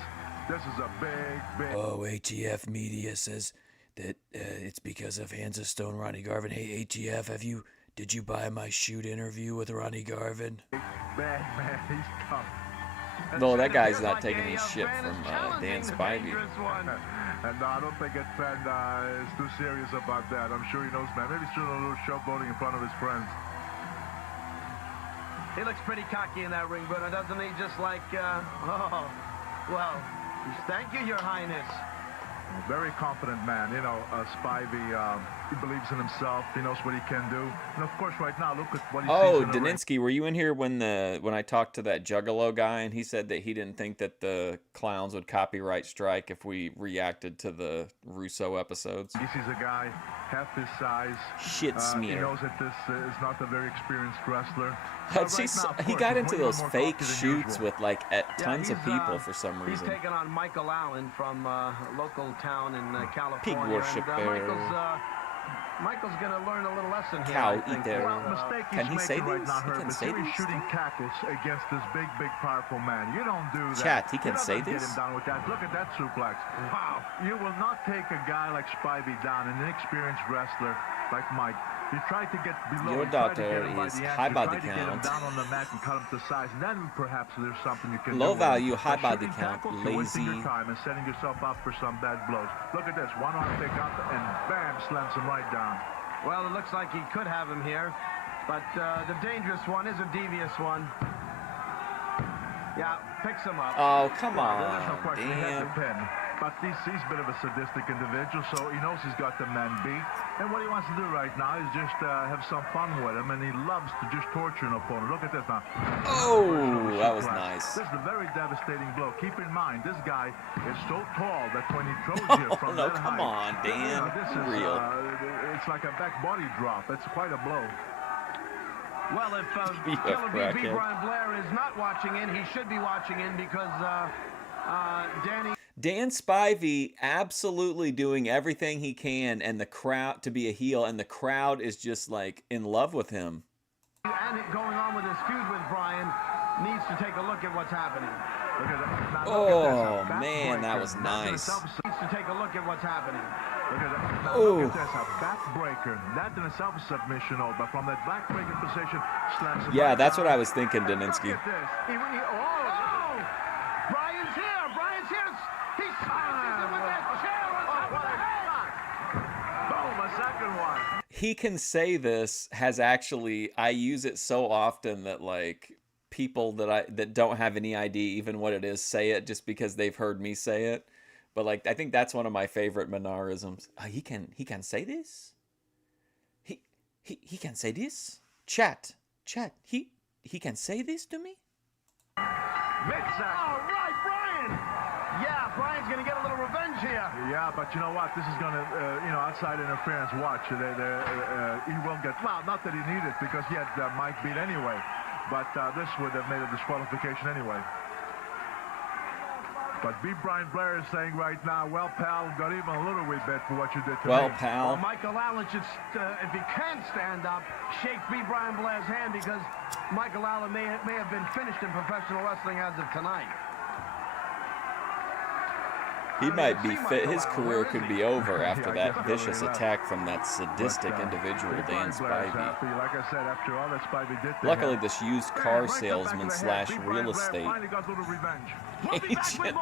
This is a big. Oh, HEF Media says that it's because of Hands of Stone Ronnie Garvin. Hey, HEF, did you buy my shoot interview with Ronnie Garvin? Man, he's tough. No, that guy's not taking his shit from Dan Spivey. And I don't think Ed is too serious about that. I'm sure he knows, man. Maybe he's doing a little showboating in front of his friends. He looks pretty cocky in that ring, Bruno, doesn't he? Just like, well, thank you, Your Highness. Very confident man, you know, Spivey, he believes in himself, he knows what he can do. And of course, right now, look at what he sees in the ring. Daninsky, were you in here when I talked to that Juggalo guy and he said that he didn't think that the clowns would copyright strike if we reacted to the Russo episodes? He sees a guy half his size. Shit smear. He knows that this is not a very experienced wrestler. He got into those fake shoots with like tons of people for some reason. He's taking on Michael Allen from a local town in California. Pig worshiper. Michael's going to learn a little lesson here. Cow eater. Well, mistake Can he say right these? now, He Herb, can is say here he's these? shooting tackles against this big, powerful man. You don't do that. Chat, he can You're not say gonna this? Get him down with that. Look at that suplex. Wow. You will not take a guy like Spivey down, an inexperienced wrestler like Mike. You try to get below. Your daughter is high body count. Get him count. down on the mat and cut him to size, and then perhaps there's something you can Low do. value, But high body shooting count, tackles, you're wasting lazy. your time and setting yourself up for some bad blows. Look at this. One arm pick up and bam, slams him right down. Well, it looks like he could have him here, but the dangerous one is a devious one. Yeah, picks him up. Oh, come Well, on, there's no question. He had the damn. pin. But he's a bit of a sadistic individual, so he knows he's got the man beat. And what he wants to do right now is just have some fun with him, and he loves to just torture an opponent. Look at this now. Oh, that was nice. This is a very devastating blow. Keep in mind, this guy is so tall that when he throws you from that height... come on, Dan. This is real. It's like a back body drop. It's quite a blow. Well, if Killer B Brian Blair is not watching in, he should be watching in because Dan Spivey absolutely doing everything he can, and the crowd to be a heel, and the crowd is just like in love with him. And going on with his feud with Brian needs to take a look at what's happening. Oh man, that was nice. Needs to take a look at what's happening. Look at this, a backbreaker. That in itself is submission, but from that backbreaking position, slaps him. Yeah, that's what I was thinking, Daninsky. Look at this. Brian's here. Brian's here. He smashes him with that chair on top of the head. Boom, a second one. He Can Say This has actually, I use it so often that like people that don't have any idea even what it is say it just because they've heard me say it. But like I think that's one of my favorite Menarisms. He can say this? He can say this? Chat. He can say this to me? All right, Brian. Yeah, Brian's going to get a little revenge here. Yeah, but you know what? This is going to, outside interference watch. He will get, well, not that he needed it because he had Mike beat anyway. But this would have made a disqualification anyway. But B. Brian Blair is saying right now, well, pal, got even a little wee bit for what you did to me. Well, pal. Well, Michael Allen should, if he can stand up, shake B. Brian Blair's hand because Michael Allen may have been finished in professional wrestling as of tonight. He might be fit. His career could be over after that vicious attack from that sadistic individual, Dan Spivey. Like I said, after all that Spivey did to Luckily, him, this used car salesman slash real estate agent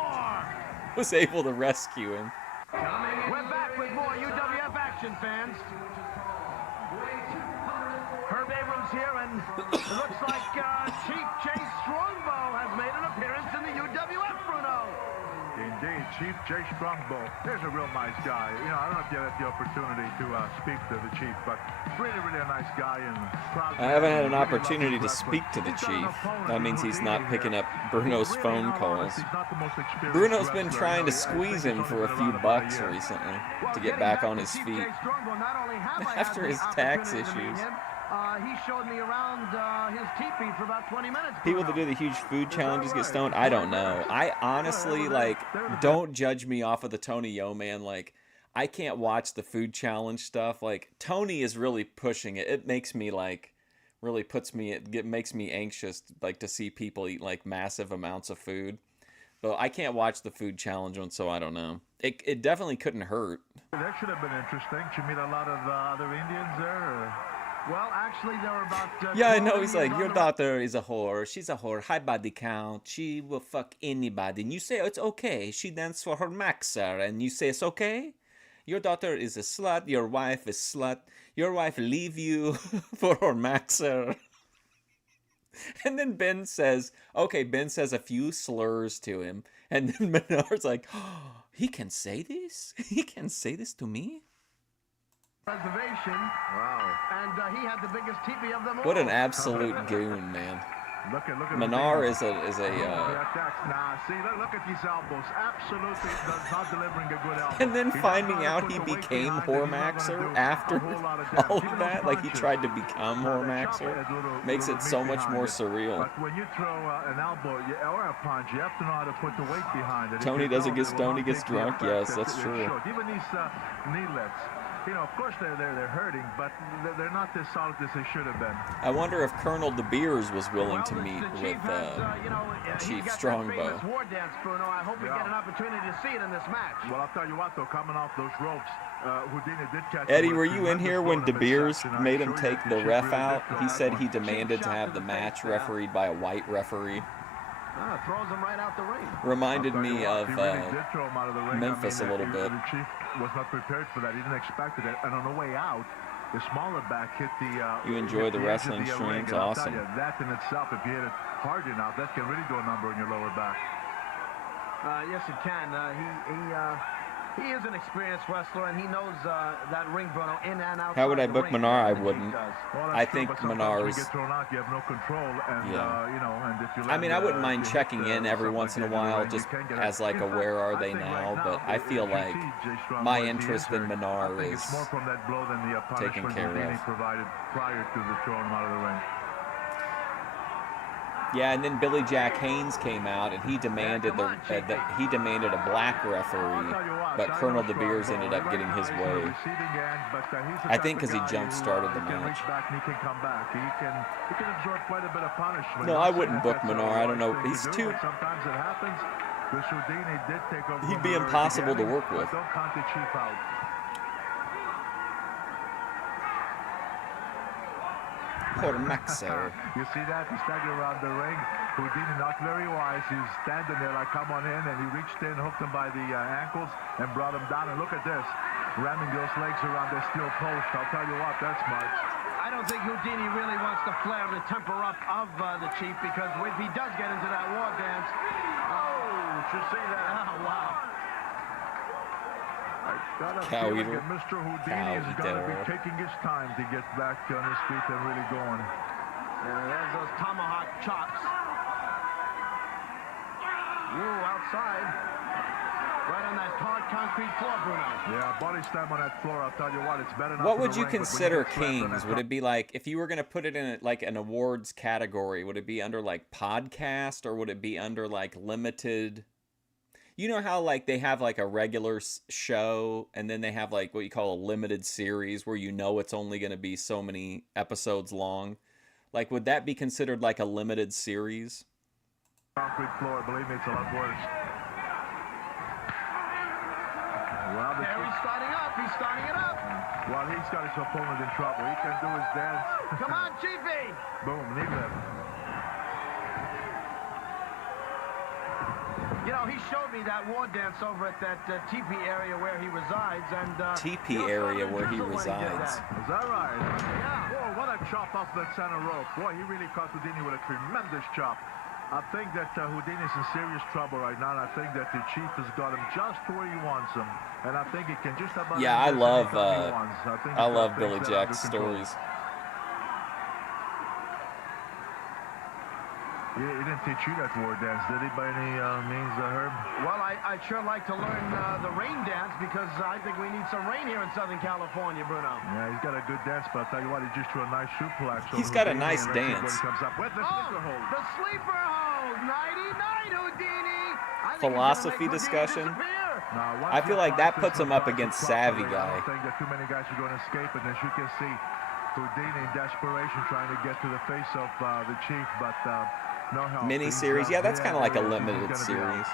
was able to rescue him. We're back with more UWF action, fans. Herb Abrams here, and it looks like Chief Jay Strongbow has made an appearance in the UWF, Bruno. Indeed, Chief Jay Strongbow. There's a real nice guy. I don't know if you had the opportunity to speak to the Chief, but really a nice guy. And I haven't had an opportunity to speak to the Chief. That means he's not picking up Bruno's phone calls. Bruno's been trying to squeeze him for a few bucks recently to get back on his feet after his tax issues. He showed me around his teepee for about 20 minutes. People that do the huge food challenges get stoned? I don't know. I honestly, don't judge me off of the Tony Yo Man. I can't watch the food challenge stuff. Tony is really pushing it. It makes me, really makes me anxious, to see people eat, massive amounts of food. But I can't watch the food challenge one, so I don't know. It definitely couldn't hurt. That should have been interesting. Did you meet a lot of other Indians there? Well, actually, there were about... yeah, I know. He's like, your daughter is a whore. She's a whore. High body count. She will fuck anybody. And you say, it's okay. She danced for her maxer. And you say, it's okay? Your daughter is a slut. Your wife is slut. Your wife leave you for her maxer. And then Ben says a few slurs to him. And then Menard's like, oh, he can say this? He can say this to me? Reservation. Wow. And he had the biggest teepee of them all. What an absolute goon, man. Look at Menard is a Nah, see, look at these elbows. Absolutely not delivering a good elbow. And then finding out he became Hormaxer after all of that, he tried to become Hormaxer, makes it so much more surreal. But when you throw an elbow or a punch, you have to know how to put the weight behind it. Tony doesn't get stoned, he gets drunk. Yes, that's true. Even these kneelets. Of course they're hurting, but they're not as solid as they should have been. I wonder if Colonel DeBeers was willing to meet with Chief Strongbow. War dance, Bruno. I hope we get an opportunity to see it in this match. Well, I'll tell you what, though, coming off those ropes, Houdini did catch. Eddie, were you in here when DeBeers made him take the ref out? He said he demanded to have the match refereed by a white referee. Throws him right out the ring. Reminded me of Memphis a little bit. The Chief was not prepared for that. He didn't expect it. And on the way out, the smaller back hit the... you enjoy the wrestling streams? Awesome. That in itself, if you hit it hard enough, that can really do a number on your lower back. Yes, it can. He is an experienced wrestler, and he knows that ring, Bruno, in and out. How would I book Manar? I wouldn't. Well, I that's true, think but sometimes Manar's. when you get thrown out, you have no control, and Yeah. you know, and if you I mean, I wouldn't mind if you checking hit, in every something once in a like that, while, you just can get as like in a fact, where are I they think now. right But now, I feel if you like see Jay Strong my was interest in injured, Manar I think is it's more from that blow than the taken punishment care Houdini of. provided prior to the throwing him out of the ring. Yeah, and then Billy Jack Haynes came out and he demanded a black referee, but Colonel DeBeers ended up getting his way. I think because he jump-started the match. No, I wouldn't book Manar. I don't know. He's too. Sometimes it happens. Houdini did take over. He'd be impossible to work with. Don't count the chief out. Maxer. You see that? He's staggering around the ring. Houdini not very wise. He's standing there like, come on in, and he reached in, hooked him by the ankles, and brought him down. And look at this, ramming those legs around the steel post. I'll tell you what, that's smart. I don't think Houdini really wants to flare the temper up of the Chief, because if he does get into that war dance, did you see that? Oh, wow. I got a Cow feeling eater. that Mr. Houdini is going to be taking his time to get back on his feet and really going. And there's those tomahawk chops. Ooh, outside. Right on that hard concrete floor, Bruno. Yeah, body slam on that floor. I'll tell you what, it's better enough. What would you consider Kings? Would it be like, if you were going to put it in like an awards category, would it be under like podcast, or would it be under like limited? You know how like they have like a regular show and then they have like what you call a limited series where you know it's only going to be so many episodes long? Like, would that be considered like a limited series? Concrete floor, believe me, it's a lot worse. Well, there he's starting up. He's starting it up. Well, he's got his opponent in trouble. He can do his dance. Come on, Chiefy. Boom, knee lift. You know, he showed me that war dance over at that teepee area where he resides, and teepee area where he resides. Is that right? Yeah. Whoa, what a chop off that center rope. Boy, he really caught Houdini with a tremendous chop. I think that Houdini's in serious trouble right now, and I think that the Chief has got him just where he wants him. And I think he can just about. Yeah, I love Billy Jack's stories. He didn't teach you that war dance, did he, by any means, Herb? Well, I'd sure like to learn the rain dance, because I think we need some rain here in Southern California, Bruno. Yeah, he's got a good dance, but I'll tell you what, he just threw a nice suplex. He's got a nice dance. Comes up with the sleeper hold. The sleeper hold! Nighty-night, Houdini! Philosophy discussion. I feel like that puts him up against Savvy Guy. I think that too many guys are going to escape, and as you can see, Houdini in desperation trying to get to the face of the Chief, but no help. Mini-series? Yeah, that's kind of like a limited series.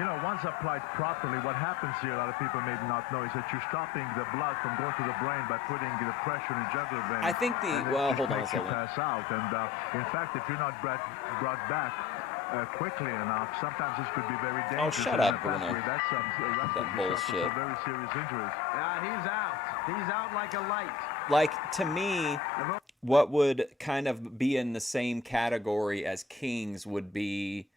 You know, once applied properly, what happens here, a lot of people may not know, is that you're stopping the blood from going to the brain by putting the pressure in the jugular vein. I think well, hold on a second. Pass out, and in fact, if you're not brought back quickly enough, sometimes this could be very dangerous. Oh, shut up, Bruno. That's that bullshit. Very serious injuries. He's out. He's out like a light. Like, to me, what would kind of be in the same category as Kings would be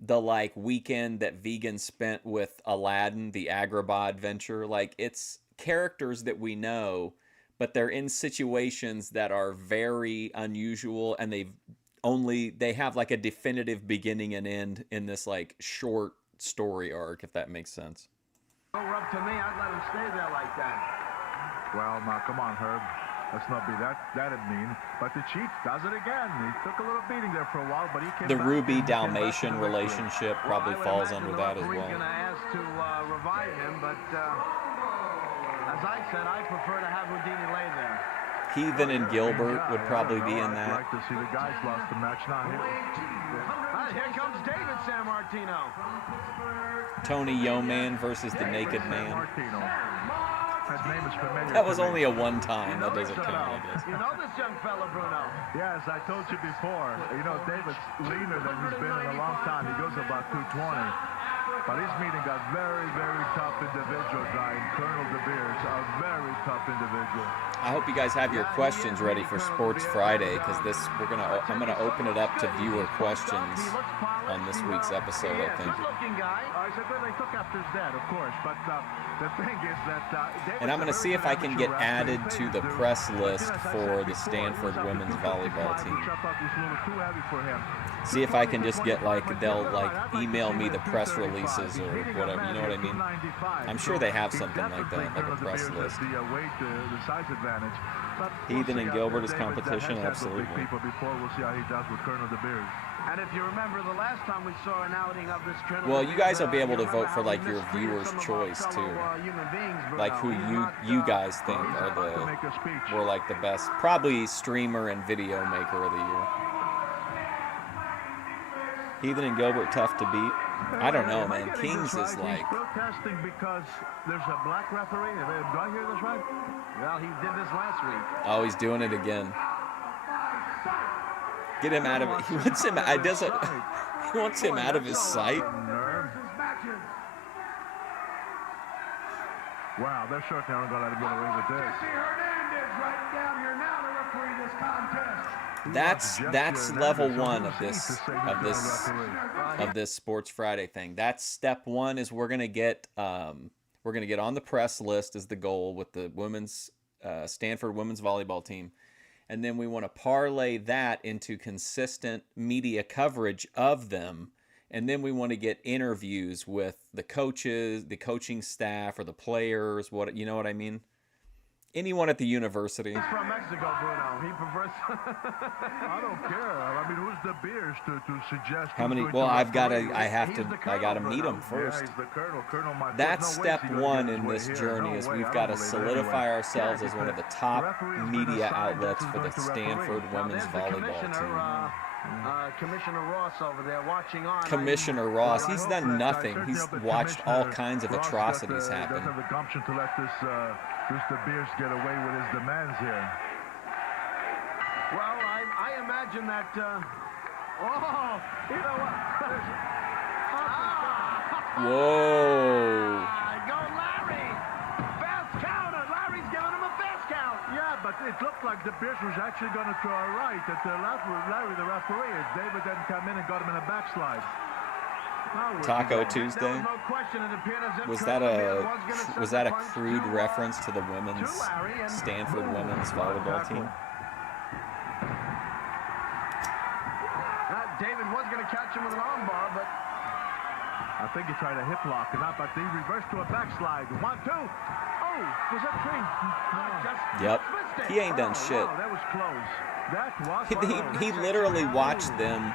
the, like, weekend that Vegan spent with Aladdin, the Agrabah adventure. Like, it's characters that we know, but they're in situations that are very unusual, and they have like a definitive beginning and end in this like short story arc, if that makes sense. If it were up to me, I'd let him stay there like that. Well, now come on, Herb. Let's not be that'd mean. But the Chief does it again. He took a little beating there for a while, but he came the back. Ruby Dalmatian relationship probably falls under that as well. Going to ask to revive him, but as I said, I prefer to have Houdini lay there. Heathen and Gilbert would probably be in that. I'd like to see the guys lost the match now. Here comes David Sammartino. Tony Yeoman versus the Naked Man. His name is familiar. That was only a one-time. That doesn't count, I guess. You know this young fella, Bruno. Yes, I told you before. You know, David's leaner than he's been in a long time. He goes about 220. But he's meeting a very, very tough individual guy, Colonel DeBeers, a very tough individual. I hope you guys have your questions ready for Sports Friday, because I'm gonna open it up to viewer questions on this week's episode. I think. Good-looking guy. I said they took after his dad, of course, but the thing is that. And I'm gonna see if I can get added to the press list for the Stanford women's volleyball team. See if I can just get they'll email me the press releases or whatever. You know what I mean? I'm sure they have something like that, like a press list. Heathen and Gilbert is competition, absolutely. We'll see how he does with Colonel DeBeers. And if you remember the last time we saw an outing of this Colonel, well, you guys will be able to vote for your viewers' choice too, like who you guys think were the best, probably streamer and video maker of the year. Heathen and Gilbert tough to beat. I don't know, man. Kings is like. He's protesting because there's a black referee. Do I hear this right? Well, he did this last week. Oh, he's doing it again. Get him out of it. He wants him. He wants him out of his sight. Wow, they're certainly aren't going to let him get away with this. Hernandez right down here now to referee this contest. That's level one of this Sports Friday thing. That's step one. Is we're gonna get on the press list is the goal with the women's Stanford women's volleyball team, and then we want to parlay that into consistent media coverage of them, and then we want to get interviews with the coaches, the coaching staff, or the players. You know what I mean? Anyone at the university. He's from Mexico, Bruno. He prefers. I don't care. I mean, who's DeBeers to suggest? How many? Well, I gotta meet him first. Yeah, he's the colonel. That's step one in this journey. Is we've got to solidify ourselves as one of the top media outlets for the Stanford women's volleyball team. Commissioner Ross over there watching on. Commissioner Ross, he's done nothing. He's watched all kinds of atrocities happen. Doesn't have the gumption to let this DeBeers get away with his demands here. Well, I imagine that. You know what? Whoa. Go Larry! Fast counter. Larry's giving him a fast count. Yeah, but it looked like DeBeers was actually going to throw a right at Larry, the referee. David didn't come in and got him in a backslide. Taco Tuesday? Was that a crude reference to the Stanford women's volleyball team? David was going to catch him with an armbar, but I think he tried a hip lock, but he reversed to a backslide. 1-2. Oh, was that three? Yep. He ain't done shit. Wow, that was close. He literally watched them.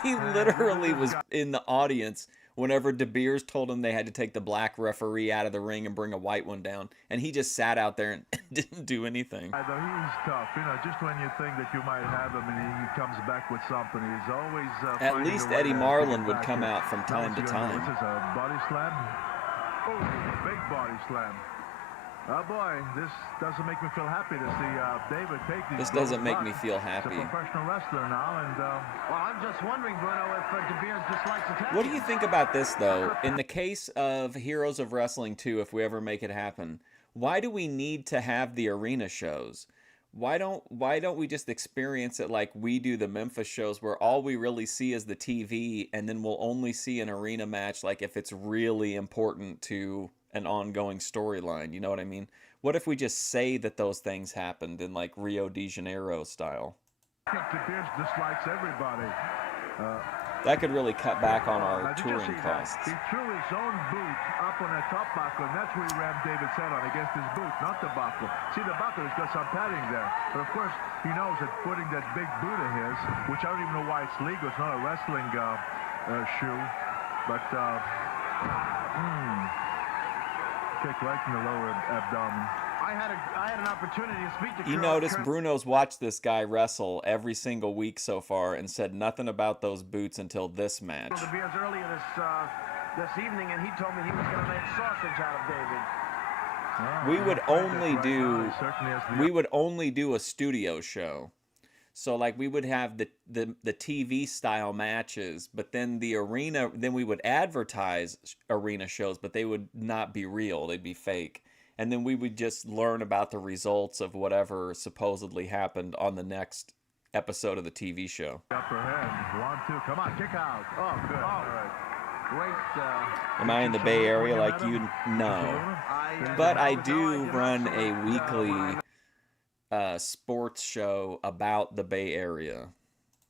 He literally was in the audience whenever DeBeers told him they had to take the black referee out of the ring and bring a white one down, and he just sat out there and didn't do anything. He's tough, just when you think that you might have him and he comes back with something, he's always at least Eddie Marlin would come out from time to time. This is a body slam. Oh, big body slam. Oh boy, this doesn't make me feel happy to see David take these. This doesn't make me feel happy. He's a professional wrestler now, and well, I'm just wondering, Bruno, if DeBeers dislikes attacking. What do you think about this, though? In the case of Heroes of Wrestling 2, if we ever make it happen, why do we need to have the arena shows? Why don't we just experience it like we do the Memphis shows, where all we really see is the TV, and then we'll only see an arena match like if it's really important to an ongoing storyline, you know what I mean? What if we just say that those things happened in like Rio de Janeiro style? I think DeBeers dislikes everybody. That could really cut back on our touring costs. He threw his own boot up on that top buckle, and that's where he rammed David's head on, against his boot, not the buckle. See, the buckle has got some padding there. But of course, he knows that putting that big boot of his, which I don't even know why it's legal, it's not a wrestling shoe, but kick right in the lower abdomen. I had an opportunity to speak to. You notice Bruno's watched this guy wrestle every single week so far and said nothing about those boots until this match. DeBeers earlier this evening, and he told me he was going to make sausage out of David. We would only do a studio show. So like we would have the TV style matches, but then the arena, then we would advertise arena shows, but they would not be real. They'd be fake. And then we would just learn about the results of whatever supposedly happened on the next episode of the TV show. Upper hand. 1, 2. Come on, kick out. Oh, good. All right. Great. Am I in the Bay Area like you? No. But I do run a weekly sports show about the Bay Area.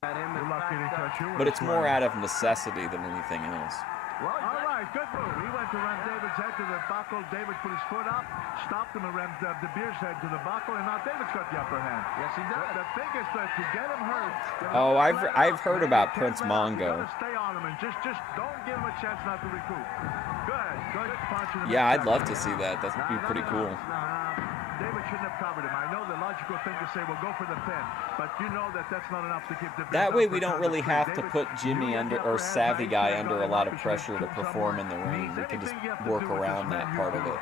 But it's more out of necessity than anything else. Well, all right, good move. He went to run David's head to the buckle. David put his foot up, stopped him and ran DeBeers' head to the buckle, and now David's got the upper hand. Yes, he does. The thing is that to get him hurt. Oh, I've heard about Prince Mongo. Stay on him and just don't give him a chance not to recoup. Good punch. Yeah, I'd love to see that. That'd be pretty cool. David shouldn't have covered him. I know the logical thing to say, well, go for the pin, but you know that's not enough to keep the. That way, we don't really have to put Jimmy under or Savvy Guy under a lot of pressure to perform in the ring. We can just work around that part of it.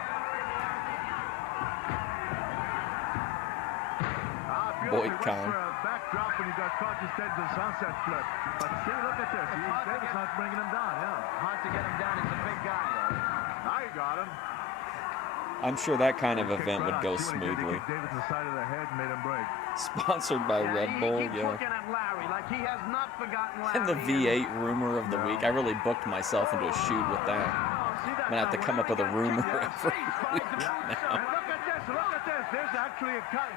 Boycon. Backdrop when he got caught instead of the sunset flip. But see, look at this. David's not bringing him down. Yeah. Hard to get him down. He's a big guy, though. Now he got him. I'm sure that kind of event would go smoothly. David the side of the head made him break. Sponsored by Red Bull, yeah. Looking at Larry like he has not forgotten Larry. And the V8 rumor of the week. I really booked myself into a shoot with that. I'm gonna have to come up with a rumor every week now. Look at this. There's actually a cut.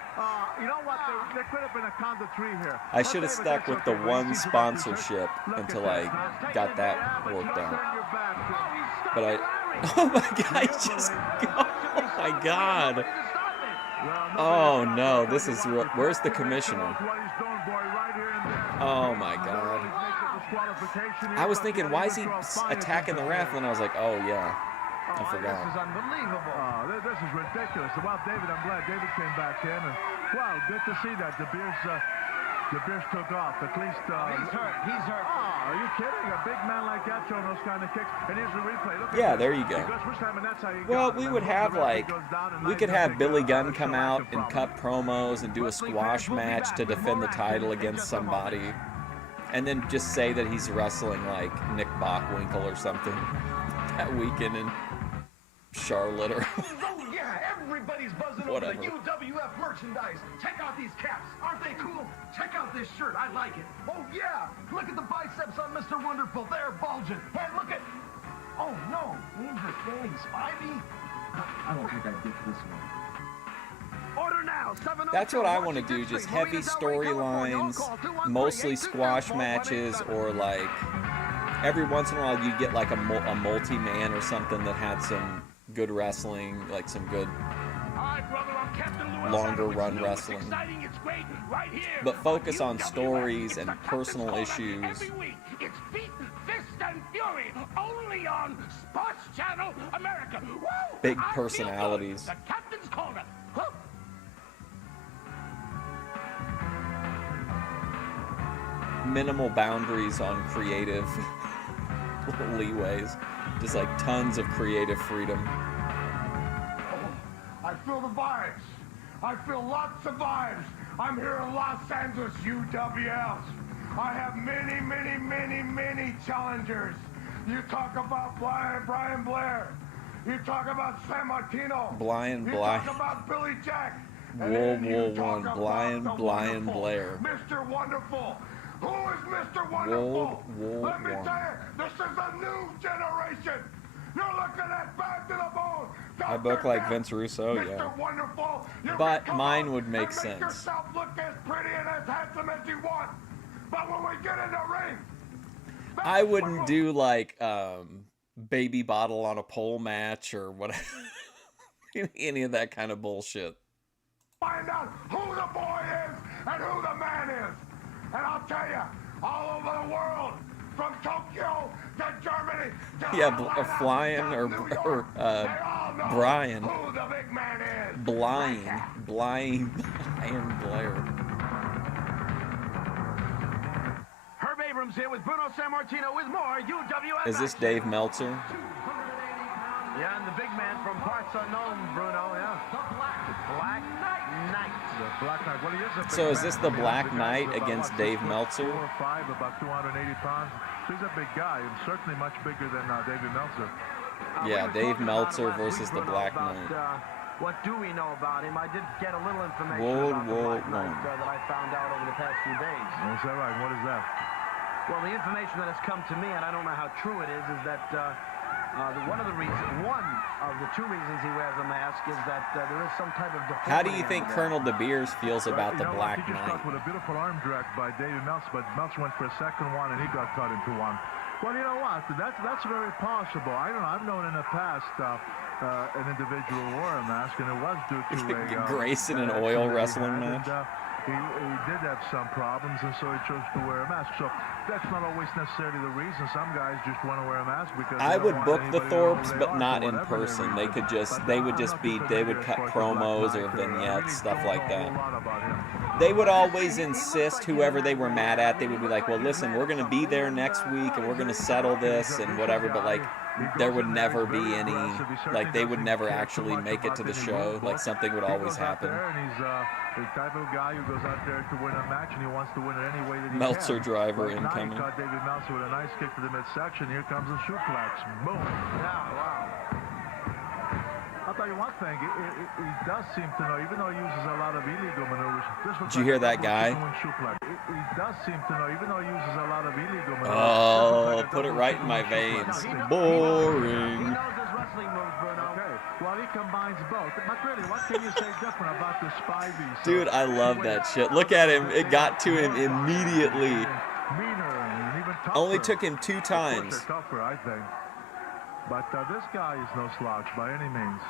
You know what? There could have been a count of 3 here. I should have stuck with the one sponsorship until I got that worked out. But oh my God, oh my God. Oh no, this is, where's the commissioner? Oh my God. I was thinking, why is he attacking the ref? And I was like, oh yeah, I forgot. This is unbelievable. This is ridiculous. Well, David, I'm glad David came back in. And, wow, good to see that. DeBeers took off. At least. He's hurt. Oh, are you kidding? A big man like that throwing those kind of kicks. And here's the replay. Look Yeah, at there you go. Well, we would have we could have Billy Gunn come out and cut promos and do a squash match to defend the title against somebody. And then just say that he's wrestling like Nick Bockwinkel or something that weekend in Charlotte or Oh yeah, everybody's buzzing whatever. over the UWF merchandise. Check out these caps. Aren't they cool? Check out this shirt. I like it. Oh yeah, look at the biceps on Mr. Wonderful. They're bulging. And look at... Oh no, Andrew Fanning Spivey? I don't think I'd get this one. Order now. That's what I want to do, just heavy storylines, mostly squash matches, or like every once in a while you get like a multi-man or something that had some good wrestling, like some good longer run wrestling. But focus on stories and personal issues. It's Feet, Fist, and Fury, only on Sports Channel America. Woo! Big personalities. The Captain's Corner. Huh? Minimal boundaries on creative leeways. Just like tons of creative freedom. I feel the vibes. I feel lots of vibes. I'm here in Los Angeles, UWF. I have many, many, many, many challengers. You talk about Brian Blair. You talk about Sammartino. You talk about Billy Jack. World War I. Blind Blair. Mr. Wonderful. Who is Mr. Wonderful? Let me tell you, this is a new generation. You're looking at back to the bone. I book like Vince Russo, Mr. yeah. Wonderful. But mine would make Make sense. yourself look as pretty and as handsome as you want. But when we get in the ring, I wouldn't do like baby bottle on a pole match or whatever. Any of that kind of bullshit. find out who the boy is and who the man is. And I'll tell you, all over the world, from Tokyo to Germany to Yeah, Atlanta, flying to or New York, they all know Brian. who the big man is. Blind Blair. Herb Abrams here with Bruno Sammartino with more UWF. Is this Dave Meltzer? Yeah, and the big man from parts unknown, Bruno, yeah. The Black Knight. The Black Knight. Well, he is a big So is man. this the I mean, Black the guy's Knight about, against what, Dave 6'4", Meltzer? 5, about 280 pounds. So he's a big guy, and certainly much bigger than David Meltzer. Yeah, We were Dave talking Meltzer about it last versus week, the Bruno, Black about, Knight. What do we know about him? I did get a little information World about the War Black Knight I. that I found out over the past few days. Is that right? What is that? Well, the information that has come to me, and I don't know how true it is that one of the two reasons he wears a mask is that there is some type of deformity. How do you think under Colonel DeBeers feels about the You know Black what? He just Knight? got with a beautiful arm direct by David Meltzer, but Meltzer went for a second one, and he got cut into one. Well, you know what? That's very possible. I don't know. I've known in the past an individual wore a mask, and it was due to a Grayson an oil wrestling match. He did have some problems, and so he chose to wear a mask. So that's not always necessarily the reason. Some guys just want to wear a mask because I they don't would want book the anybody to know who Thorpes, they but are not for in whatever their person. reason. They would just, But they I'm would not just too be, they familiar would as cut far as the Black promos or Knight. I vignettes, really stuff don't like know a that. whole lot about him. They would always insist, whoever they were mad at, they would be like, well, listen, we're going to be there next week and we're going to settle this and whatever, but like, there would never be any, like, they would never actually make it to the show. Like, something would always happen. And he's the type of guy who goes out there to win a match, and he wants to win it any way that he Meltzer can. driver Like now, incoming. he caught David Meltzer with a nice kick to the midsection. Here comes a suplex. Boom. Yeah, wow. I'll tell you one thing. He does seem to know, even though he uses a lot of illegal maneuvers. Did you hear that guy? He does seem to know, even though he uses a lot of illegal maneuvers. Oh, put it right in my veins. Boring. He knows his wrestling moves, Bruno. Okay, well, he combines both. But really, what can you say different about the Spivey? Dude, I love that shit. Look at him. It got to him immediately. Meaner and even tougher. Only took him 2 Of course, times. they're tougher, I think. But this guy is no slouch by any means.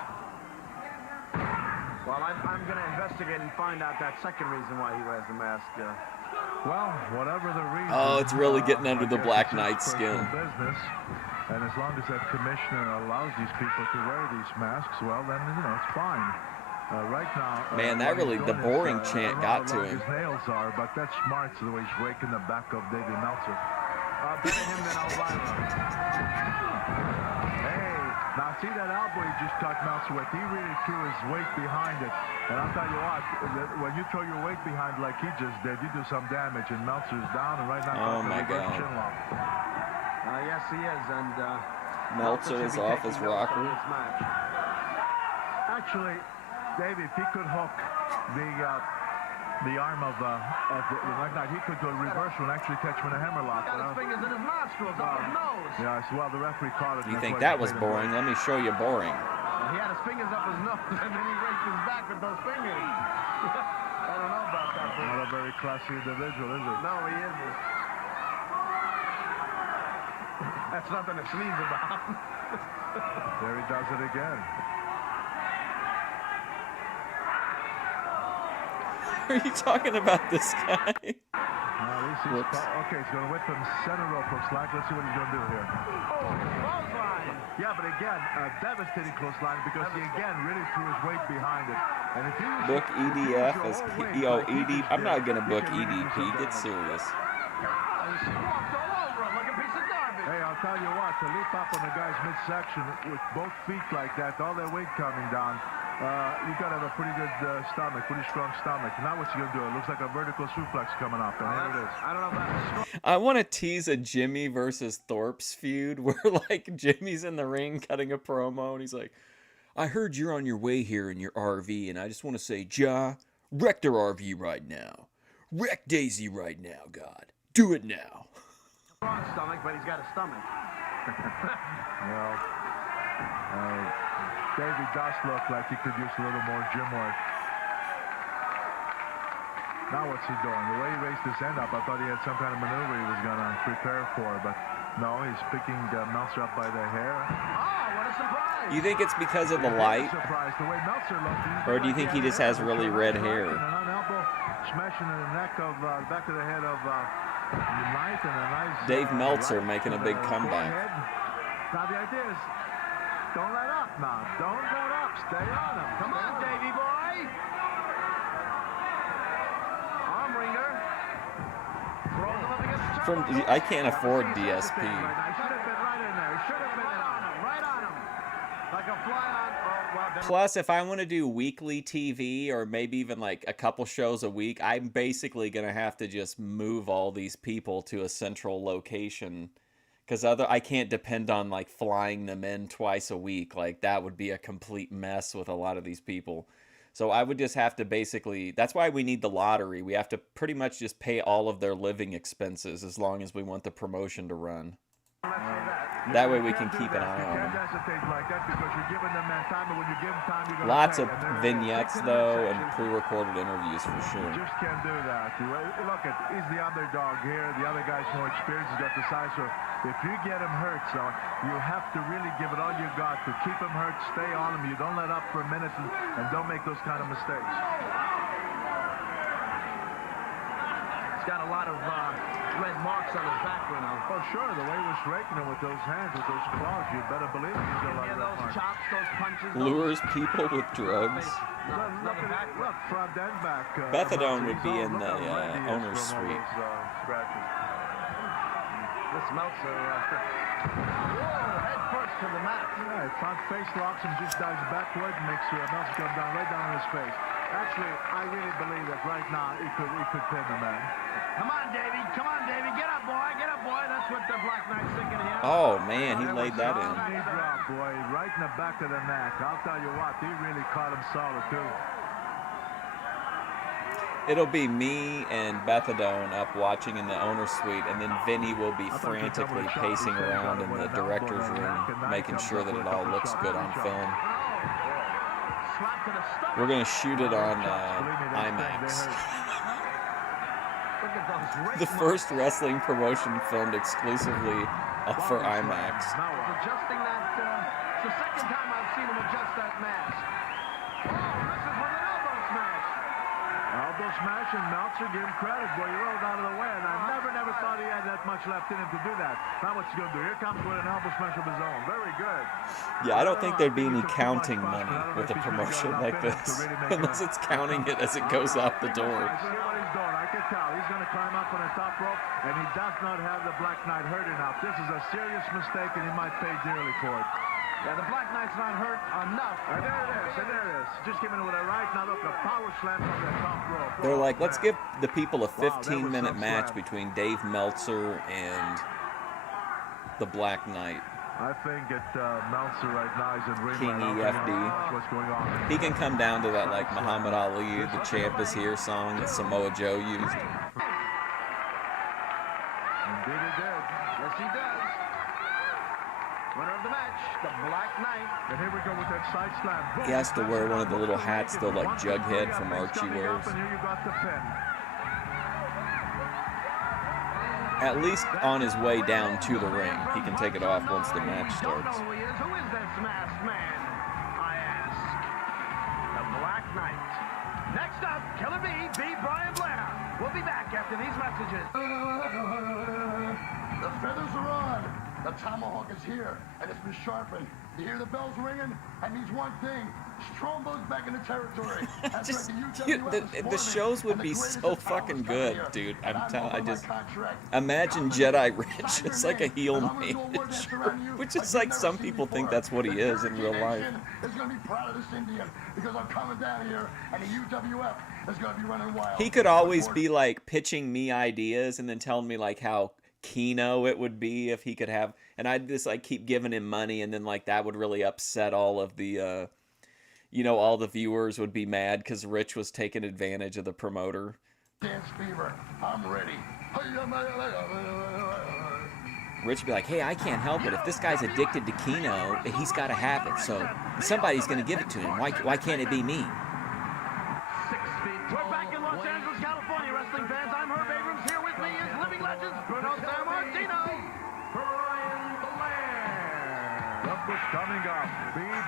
Well, I'm going to investigate and find out that second reason why he wears the mask. Well, whatever the reason. Oh, it's really getting under I the guess Black it's his Knight's personal skin. Business, and as long as that commissioner allows these people to wear these masks, well, then, you know, it's fine. Right now, Man, that what really, he's the doing is, boring I chant don't know got how to long him. His nails are, but that's smart, so the way he's raking the back of David Meltzer. Better him than Elvira. Hey, now see that elbow he just caught Meltzer with? He really threw his weight behind it. And I'll tell you what, when you throw your weight behind like he just did, you do some damage. And Meltzer's down, and right now, Oh my God. chin lock. Yes, he is, and Meltzer should is be off taking his notes on rocker. this match. Actually, Dave, if he could hook the arm of the Black Knight, he could go reversal and actually catch him in a hammerlock. Got his fingers in his nostrils, up his nose. Yeah, well, the referee caught it. You That's think why that he was played it boring? right. Let me show you boring. He had his fingers up his nose, and then he raked his back with those fingers. I don't know about that. Not a very classy individual, is it? No, he isn't. That's nothing to sneeze about. There he does it again. Are you talking about this guy? At least he's okay, he's going to whip him center rope, looks like. Let's see what he's going to do here. Clothesline. Yeah, but again, a devastating close line because he again really threw his weight behind it. And if you Book EDF as I'm not gonna book EDP. Get serious. He walked all over him like a piece of garbage. Hey, I'll tell you what, to leap up on the guy's midsection with both feet like that, all their weight coming down, you got to have a pretty good stomach, pretty strong stomach. Now what's he going to do? It looks like a vertical suplex coming up, and here it is. I don't know about that. I want to tease a Jimmy versus Thorpe's feud where like Jimmy's in the ring cutting a promo and he's like, I heard you're on your way here in your RV and I just want to say, Ja, wreck their RV right now. Wreck Daisy right now, God. Do it now. Strong stomach, but he's got a stomach. Well, Davey does look like he could use a little more gym work. Now what's he doing? The way he raised his hand up, I thought he had some kind of maneuver he was going to prepare for, but no, he's picking Meltzer up by the hair. Oh, what a surprise! You think it's because of the light? Surprised the way Meltzer looked. Or do you think he just has really red hair? And an elbow smashing in the neck of back of the head of Knight and a nice Dave Meltzer right making a to big the comeback. forehead. Now the idea is, don't let up now. Don't let up. Stay on him. Come on, Davey boy! Arm wringer. Throws him up against the I can't afford DSP. He should have been right in there. He should have been right on him. Like a fly on. Oh, wow. Plus, if I want to do weekly TV or maybe even like a couple shows a week, I'm basically going to have to just move all these people to a central location. Because I can't depend on like flying them in twice a week. Like that would be a complete mess with a lot of these people. So I would just have to basically, that's why we need the lottery. We have to pretty much just pay all of their living expenses as long as we want the promotion to run. That way we can keep an eye on them. Lots of vignettes, though, and pre-recorded interviews for sure. You just can't do that. Look, he's the underdog here. The other guy's more experienced. He's got the size. So if you get him hurt, so you have to really give it all you got to keep him hurt, stay on him. You don't let up for a minute and don't make those kind of mistakes. He's got a lot of red marks on his back, Bruno. Oh, sure. The way he was raking him with those hands, with those claws, you better believe it. He's got a lot of red Those marks. chops, those punches. Lures people with drugs. Look, front and back. Methadone would be in the owner's suite. This Meltzer, head first to the mat. Yeah, front face locks him, just dives backward and makes Meltzer come down right down on his face. Actually, I really believe that right now he could pin the man. Come on, Davey. Come on, Davey. Get up, boy. Get up, boy. That's what the Black Knight's thinking here. Oh, man, he laid that in. Knee drop, boy, right in the back of the neck. I'll tell you what, he really caught him solid, too. It'll be me and Methadone up watching in the owner's suite, and then Vinny will be frantically pacing around in the director's room, making sure that it all looks good on film. We're going to shoot it on IMAX. The first wrestling promotion filmed exclusively for IMAX. Adjusting that, it's the second time I've seen him adjust that mask. Oh, this is with an elbow smash. Elbow smash, and Meltzer gave him credit. Boy, he rolled out of the way, and I never thought he had that much left in him to do that. Now what's he going to do? Here comes with an elbow smash of his own. Very good. Yeah, I don't think there'd be any counting money with a promotion like this, unless it's counting it as it goes out the door. I see what he's doing. I can tell. He's going to climb up on the top rope, and he does not have the Black Knight hurt enough. This is a serious mistake, and he might pay dearly for it. Yeah, the Black Knight's not hurt enough. And there it is, and there it is. Just giving it with a right. Now look, a power slam from the top rope. They're like, let's give the people a 15-minute match between Dave Meltzer and the Black Knight. I think Meltzer right now is in ring. King EFD. What's going on? He can come down to that like Muhammad Ali, the champ is here song that Samoa Joe used. Indeed he did. Yes, he does. Winner of the match, the Black Knight. And here we go with that side slam. Boom. He has to wear one of the little hats that like Jughead from Archie wears. And here you got the pin. At least on his way down to the ring. He can take it off once the match starts. Don't know who he is. Who is this masked man? I ask. The Black Knight. Next up, Killer B, Brian Blair. We'll be back after these messages. The feathers are on. The tomahawk is here, and it's been sharpened. You hear the bells ringing? That means one thing. Strongbow's back in the territory. Just, dude, the shows would be so fucking good, dude. I just imagine Jedi Rich as like a heel manager, which is like some people think that's what he is in real life. Is going to be proud of this Indian because I'm coming down here, and the UWF is going to be running wild. He could always be like pitching me ideas and then telling me like how Keno it would be if he could have, and I'd just like keep giving him money, and then like that would really upset all of the all the viewers would be mad because Rich was taking advantage of the promoter. Dance fever, I'm ready. Rich would be like, hey, I can't help it. If this guy's addicted to Keno, he's got to have it. So somebody's going to give it to him. Why can't it be me? 6 feet tall. We're back in Los Angeles, California, wrestling fans. I'm Herb Abrams. Here with me is living legends Bruno Sammartino, Brian Blair. Look what's coming up.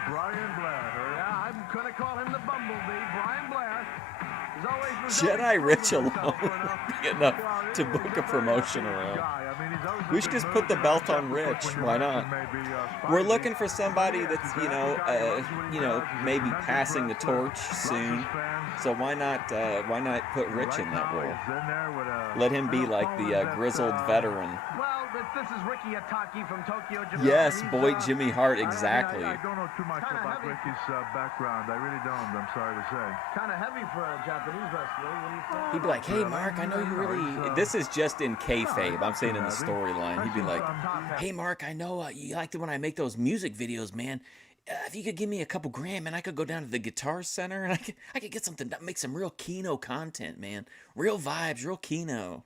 Brian Blair. Yeah, I'm going to call him the Bumblebee, Brian Blair. Jedi Rich alone would be enough to book a promotion around. We should just put the belt on Rich. Why not? We're looking for somebody that's, maybe passing the torch soon. So why not put Rich in that role? Let him be like the grizzled veteran. Well, this is Ricky Ataki from Tokyo, Japan. Yes, He's, boy, Jimmy Hart, I exactly. don't know too much Kinda about heavy. Ricky's background. I really don't. I'm sorry to say. Kind of heavy for a Japanese wrestler. What do you think? He'd be like, hey, Mark, I know you really... This is just in kayfabe. I'm saying in the storyline. He'd be like, hey, Mark, I know you like it when I make those music videos, man. If you could give me a couple grand, man, I could go down to the Guitar Center and I could get something, make some real Kino content, man. Real vibes, real Kino.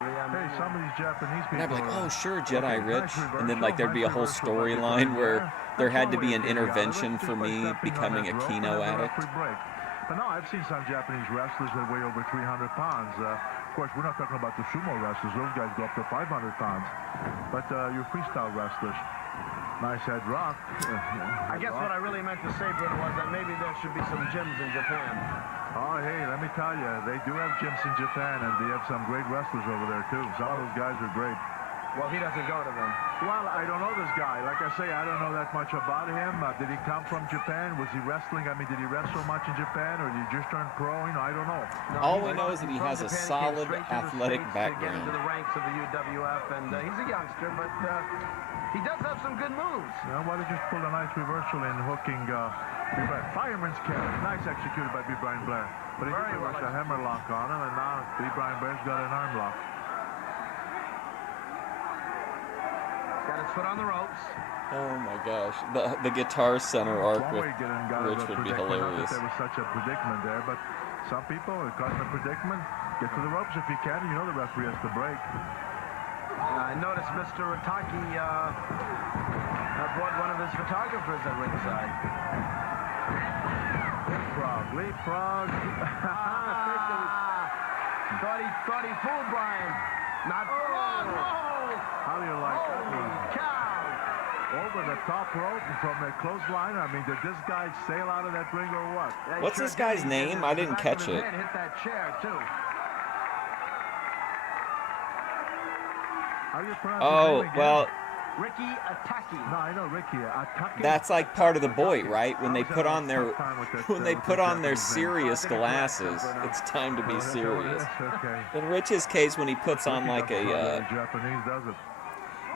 Hey, some of these Japanese people. And I'd be like, oh, sure, Jedi Rich. And then, like, there'd be a whole storyline where there had to be an intervention for me becoming a Kino addict. But no, I've seen some Japanese wrestlers that weigh over 300 pounds. Of course, we're not talking about the sumo wrestlers. Those guys go up to 500 pounds. But your freestyle wrestlers, nice head rock. I guess what I really meant to say, Bruno, was that maybe there should be some gyms in Japan. Oh, hey, let me tell you, they do have gyms in Japan, and they have some great wrestlers over there, too. Some of those guys are great. Well, he doesn't go to them. Well, I don't know this guy. Like I say, I don't know that much about him. Did he come from Japan? Was he wrestling? I mean, did he wrestle much in Japan, or did he just turn pro? You know, I don't know. No, All we know is that he has a solid athletic To get background. into the ranks of the UWF, and he's a youngster, but he does have some good moves. Well, why did he just pull a nice reversal in hooking B. Brian? Fireman's carry. Nice executed by B. Brian Blair. But he just reversed a hammer lock on him, and now B. Brian Blair's got an arm lock. Got his foot on the ropes. Oh my gosh, the Guitar Center arc with One way getting out of Rich the would be predicament. hilarious. Not that there was such a predicament there, but some people are caught in a predicament. Get to the ropes if you can. You know the referee has to break. I noticed Mr. Ataki brought one of his photographers at ringside. Leapfrog. Thought he fooled Brian. Not How do you like that one? cow. Over the top rope and from the clothesline. I mean, did this guy sail out of that ring or what? Yeah, he What's sure this guy's did. name? The I didn't back of catch his it. head hit that chair, too. How do you pronounce Oh, his name again? well, Ricky Ataki. No, I know Ricky. Ataki. that's like part of the point, right? When they put on their serious glasses, it's time to be serious. Okay. In Rich's case, when he puts on like a Japanese does it.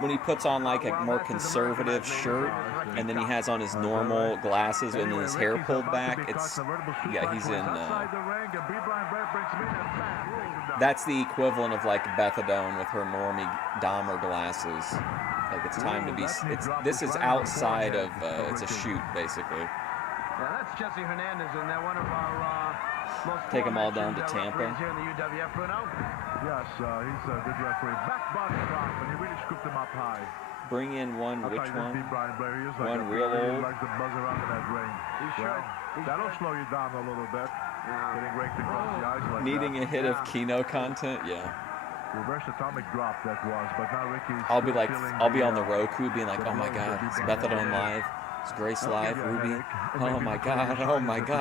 when he puts on like a more conservative shirt, and then he has on his normal glasses and then his hair pulled back, it's yeah, he's in. That's the equivalent of like Bethadone with her Normie Dahmer glasses. Like it's time to be. This is outside of. It's a shoot basically. Yeah, that's Jesse Hernandez, and they're one of our most Take 'em all down to Tampa. referees here in the UWF, Bruno. Yes, he's a good referee. Back body drop, and he really scooped him up high. Bring in one. I Which thought you didn't one? beat Brian Blair. He is like One a- real he old? likes to buzz around in that ring. That'll slow you down a little bit. Getting raked across the eyes like Needing that. a hit of Kino content, yeah. Reverse atomic drop that was, but now Ricky's I'll be like, feeling I'll be on the the, Roku, being like, oh my God, it's Bethadone live, it's Grace live, Ruby, oh my God,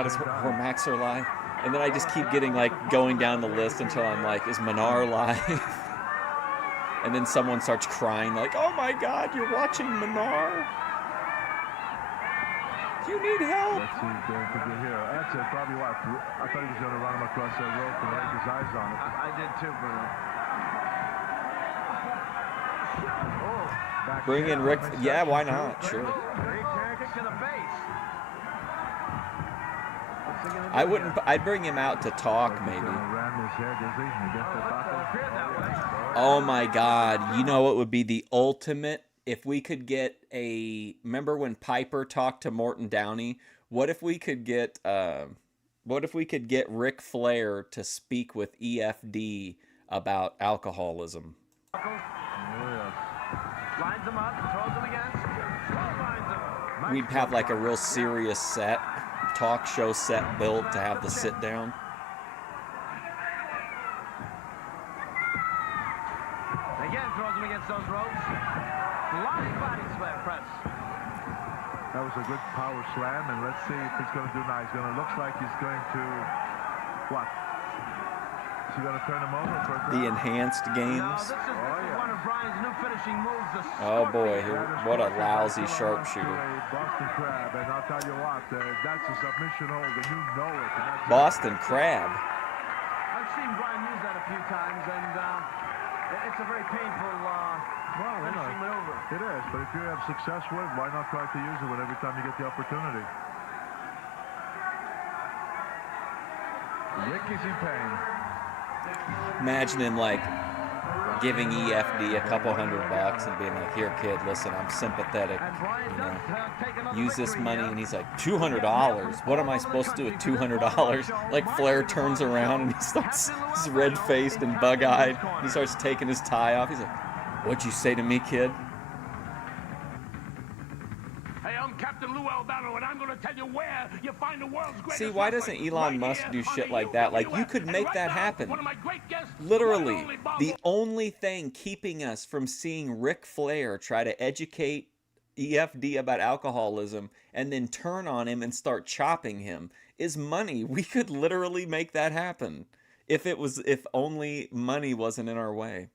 it's Max are live, and then I just keep getting like going down the list until I'm like, is Minar live? And then someone starts crying like, oh my God, you're watching Minar? You need help. Let's see what they can do here. That's it, probably what? I thought he was going to run him across that rope and make his eyes on it. I did too, Bruno. Bring in Rick, yeah, why not, sure. Kick to the face. I wouldn't, I'd bring him out to talk maybe. Ram his head, is he? And he gets the buckle. Oh my God, you know what would be the ultimate? If we could get remember when Piper talked to Morton Downey? What if we could get Ric Flair to speak with EFD about alcoholism? Lines him up, throws him against. Lines him. We'd have like a real serious set, talk show set built to have the sit down. Again, throws him against those ropes. Live body slam press. That was a good power slam, and let's see if he's going to do now. Looks like he's going to, what? Is he going to turn him over for a The grab? enhanced No, games. this is one of Brian's new finishing moves. The Oh boy, scorpion. what a lousy To sharpshooter. a Boston Crab, and I'll tell you what, that's a submission hold, and you know it. And that's Boston Crab. I've seen Brian use that a few times, and It's a very painful finishing maneuver. It is, but if you have success with it, why not try to use it every time you get the opportunity? Rick is in pain. Imagining like giving EFD a couple $100 and being like, here kid, listen, I'm sympathetic, you know, use this money. And he's like, $200? What am I supposed to do with $200? Like Flair turns around and he starts, he's red-faced and bug-eyed. He starts taking his tie off. He's like, what'd you say to me, kid? Hey, I'm Captain Lou Albano, and I'm going to tell you where you find the world's greatest. See, why doesn't Elon Musk do shit like that? Like, you could make that happen. Literally, the only thing keeping us from seeing Ric Flair try to educate EFD about alcoholism and then turn on him and start chopping him is money. We could literally make that happen if only money wasn't in our way.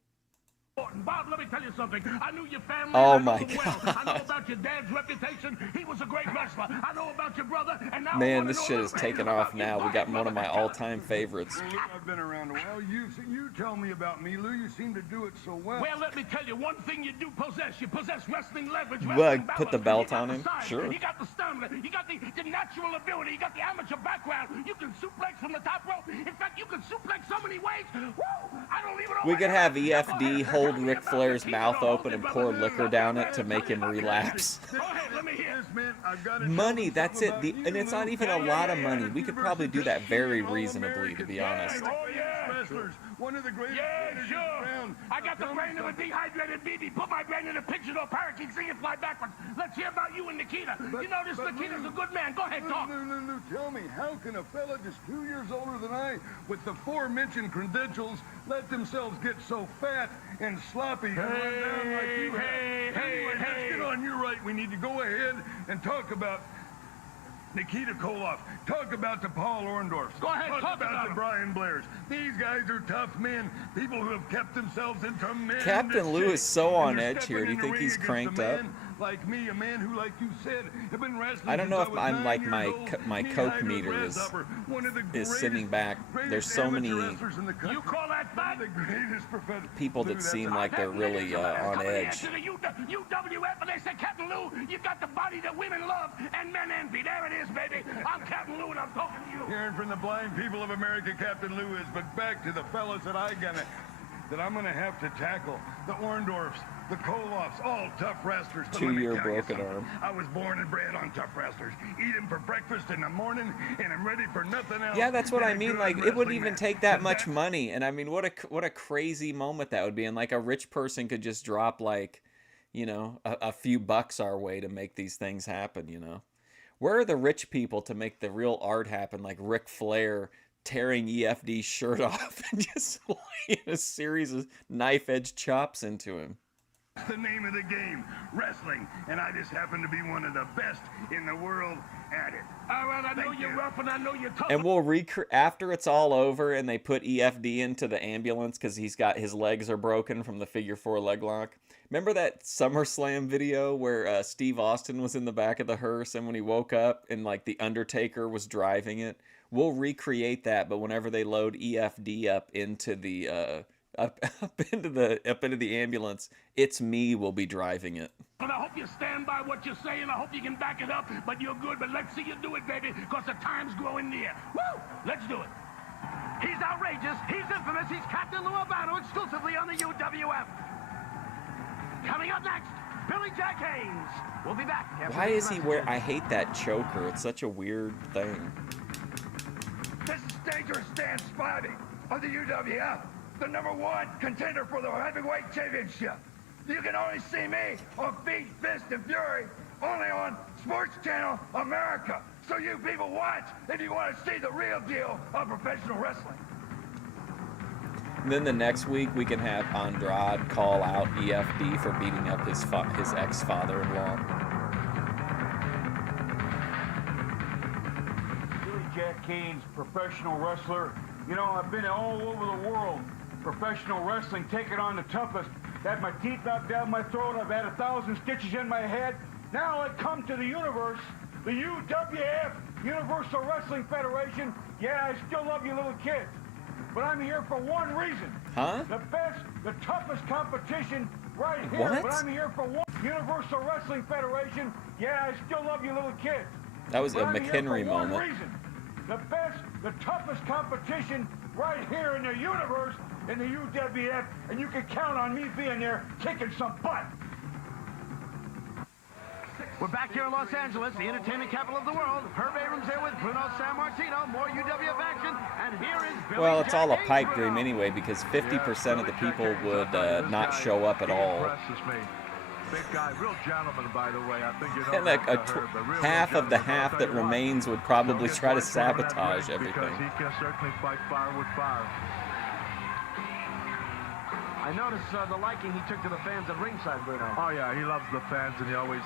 Bob, let me tell you something. I knew your family. Oh I my know them God. well. I know about your dad's reputation. He was a great wrestler. I know about your brother. And now Man, this shit is taking off now. We got one of my all-time favorites. Lou, I've been around a while. You tell me about me, Lou. You seem to do it so well. Well, let me tell you, one thing you do possess. You possess wrestling leverage. Well, Wrestling put the balance. belt on You him. got the size, Sure. You got the stamina. You got the natural ability. You got the amateur background. You can suplex from the top rope. In fact, you can suplex so many ways. Woo! I don't even know. We could have EFD hold Ric Flair's mouth open and pour liquor down it to make him relapse. Go ahead, let me hear. Money, that's it. And it's not even a lot of money. We could probably do that very reasonably, to be honest. Oh, yeah. Wrestlers, one of the greatest Yeah, sure. around. I got the brain of a dehydrated BB. Put my brain in a pigeon or parakeet, see it fly backwards. Let's hear about you and Nikita. You know this Nikita's a good man. Go ahead, talk. No. Tell me, how can a fella just 2 years older than I, with the forementioned credentials, let themselves get so fat and sloppy and run down like you have? Anyway, let's get on your right. We need to go ahead and talk about Nikita Koloff. Talk about the Paul Orndorffs. Go ahead, talk about the them. Brian Blairs. These guys are tough men. People who have kept themselves in tremendous Captain Lou shape. is so And on they're edge stepping here. Do you in the think ring he's against cranked a up? man like me, a man who, like you said, have been wrestling I don't know since if I was I'm 9 like years my old. my Knee-high Coke to a meter is grasshopper. One of the sitting greatest- back. There's so many amateur wrestlers in the country. You call that One of fat? the greatest professionals. people that seem like they're really on edge. To the UWF, and they say, Captain Lou, you got the body that women love and men envy. There it is, baby. I'm Captain Lou, and I'm talking to you. Hearing from the blind people of America, Captain Lou is. But back to the fellas that I'm gonna have to tackle. The Orndorffs, the Koloffs, all tough wrestlers. But let me 2-year tell you broken something. arm. I was born and bred on tough wrestlers. Eat them for breakfast in the morning, and I'm ready for nothing else. Yeah, that's what than I a mean. good Like, it wouldn't wrestling even match. take that And much that's- money. And I mean, what a crazy moment that would be. And like a rich person could just drop like, you know, a few bucks our way to make these things happen, you know. Where are the rich people to make the real art happen? Like Ric Flair tearing EFD's shirt off and just laying a series of knife-edge chops into him. That's the name of the game, wrestling, and I just happen to be one of the best in the world at it. All right, I know Thank you're you. rough, and I know you're tough. And we'll after it's all over and they put EFD into the ambulance because his legs are broken from the figure 4 leg lock. Remember that SummerSlam video where Steve Austin was in the back of the hearse and when he woke up and like the Undertaker was driving it? We'll recreate that, but whenever they load EFD up into the up into the ambulance, it's me will be driving it. And I hope you stand by what you're saying. I hope you can back it up. But you're good. But let's see you do it, baby, because the time's growing near. Woo! Let's do it. He's outrageous. He's infamous. He's Captain Lou Albano exclusively on the UWF. Coming up next, Billy Jack Haynes. We'll be back. after Why these is he messages. I hate that choker. It's such a weird thing. This is Dangerous Dan Spivey of the UWF, the #1 contender for the heavyweight championship. You can only see me on Feet, Fist, and Fury, only on Sports Channel America. So you people watch if you want to see the real deal of professional wrestling. And then the next week we can have Andrade call out EFD for beating up his ex-father-in-law. Billy Jack Haynes, professional wrestler. You know, I've been all over the world. Professional wrestling, taking on the toughest. Had my teeth knocked down my throat. I've had 1,000 stitches in my head. Now I come to the universe, the UWF, Universal Wrestling Federation. Yeah, I still love you little kids. but I'm here for one reason. Huh? The best, the toughest competition right here. What? But I'm here for one. Universal Wrestling Federation. Yeah, I still love you little kids. That was But a I'm here McHenry for one moment. reason. The best, the toughest competition right here in the universe, in the UWF, and you can count on me being there kicking some butt. We're back here in Los Angeles, the entertainment capital of the world. Herb Abrams here with Bruno Sammartino. More UWF action, and here is Billy Well, it's all a Jack pipe Haynes, dream Bruno. anyway, because 50% of the people would not show up at all. Impresses me. Big guy, real gentleman, by the way. I think you know And that, like Herb, a real half of the gentleman. I'll half tell that you what, remains would probably don't get try to right in front of that sabotage ring, everything. Because he can certainly fight fire with fire. I noticed the liking he took to the fans at ringside, Bruno. Oh, yeah, he loves the fans, and he always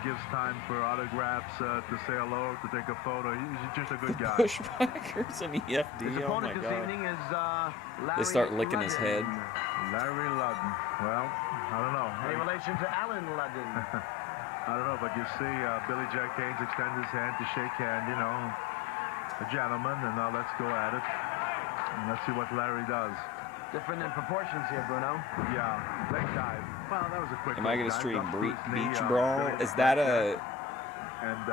gives time for autographs, to say hello, to take a photo. He's just a good guy. Pushbackers and EFD, His oh my opponent this god. evening is Larry They start licking his Ludden. head. Larry Ludden. Well, I don't know. In relation to Alan Ludden. I don't know, but you see Billy Jack Haynes extend his hand to shake hand, you know, a gentleman, and now let's go at it. And let's see what Larry does. Different in proportions here, Bruno. Yeah, leg dive. Well, that was a quick. Am I going to dive. stream Up to his knee, Beach Brawl? Billy Is that a... And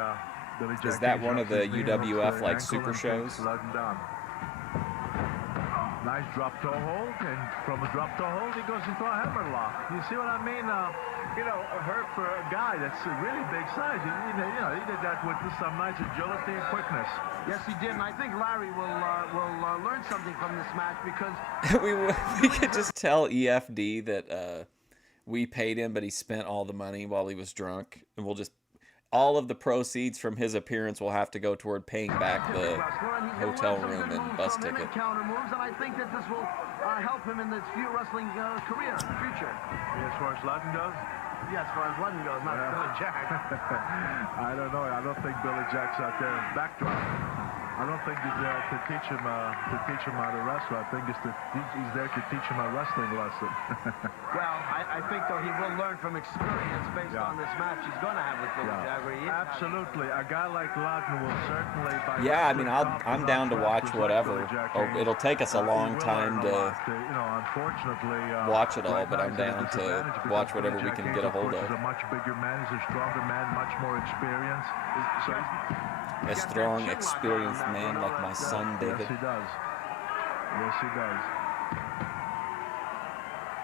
Billy Jack Is that Haynes one of drops the his knee, hooks UWF, the like, ankle super and shows? takes Ludden down. Nice drop toe hold, and from a drop toe hold, he goes into a hammerlock. You see what I mean? You know, Herb, for a guy that's a really big size, you know, he did that with some nice agility and quickness. Yes, he did, and I think Larry will learn something from this match because we could just tell EFD that we paid him, but he spent all the money while he was drunk, and we'll just... All of the proceeds from his appearance will have to go toward paying back the hotel room and bus ticket. Counter moves, and I think that this will help him in his wrestling career, future. As far as Ludden goes? Yeah, as far as Ludden goes, not Billy Jack. I don't know. I don't think Billy Jack's out there backdrop. I don't think he's there to teach him how to wrestle. I think he's there to teach him a wrestling lesson. Well, I think though he will learn from experience based on this match he's going to have with Billy Jack. Absolutely, a guy like Ludden will certainly. Yeah, I mean, I'm down to watch whatever. Oh, it'll take us a long time to watch it all, but I'm down to watch whatever we can get a hold of. He's a much bigger man. He's a stronger man, much more experience. So A strong, experienced man like my son, David. Yes, he does. Yes, he does.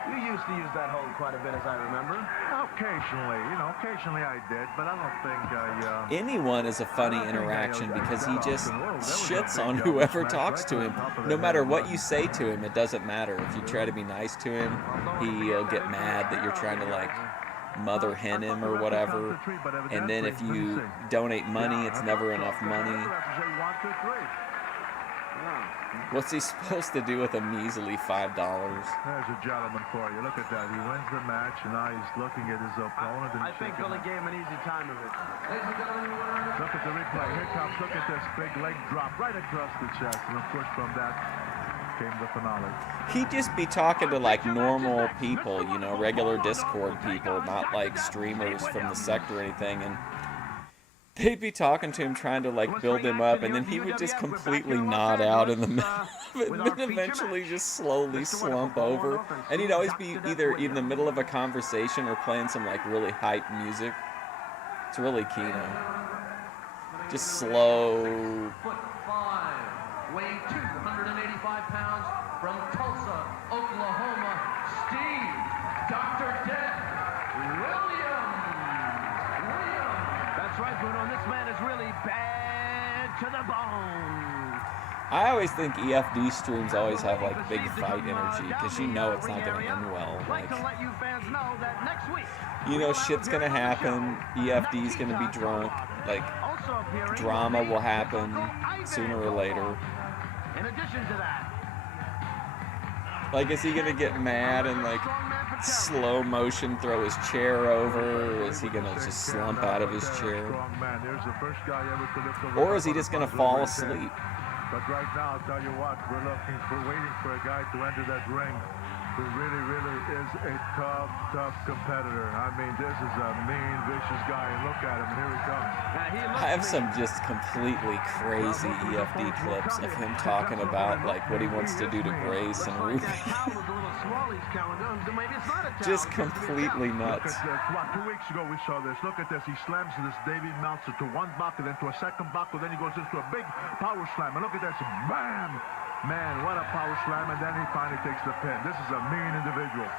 You used to use that hold quite a bit, as I remember. Occasionally, occasionally I did, but I don't think Anyone is a funny interaction because he just shits on whoever talks to him. No matter what you say to him, it doesn't matter. If you try to be nice to him, he'll get mad that you're trying to, like, mother hen him or whatever. And then if you donate money, it's never enough money. What's he supposed to do with a measly $5? There's a gentleman for you. Look at that. He wins the match, and now he's looking at his opponent. And I think Billy gave him an easy time of it. Look at the replay. Here comes. Look at this big leg drop right across the chest, and of course from that came the finale. He'd just be talking to like normal people, regular Discord people, not like streamers from the sect or anything, and they'd be talking to him, trying to like build him up, and then he would just completely nod out in the middle of it, and then eventually just slowly slump over. And he'd always be either in the middle of a conversation or playing some like really hype music. It's really Keno. Just slow. 6'5", weighing 285 pounds, from Tulsa, Oklahoma, Steve, Dr. Death, Williams. That's right, Bruno. And this man is really bad to the bone. I always think EFD streams always have like big fight energy because it's not going to end well. Like, shit's going to happen. EFD's going to be drunk. Like, drama will happen sooner or later. In addition to that, like, is he going to get mad and like slow motion throw his chair over, or is he going to just slump out of his chair? Or is he just going to fall asleep? But right now, I'll tell you what, we're waiting for a guy to enter that ring who really, really is a tough, tough competitor. I mean, this is a mean, vicious guy. And look at him. Here he comes. I have some just completely crazy EFD clips of him talking about like what he wants to do to Grace and Ruby. Just completely nuts. What, 2 weeks ago we saw this. Look at this. He slams this Davey Meltzer to one buckle, then to a second buckle, then he goes into a big power slam. And look at this. Bam! Man, what a power slam, and then he finally takes the pin. This is a mean individual.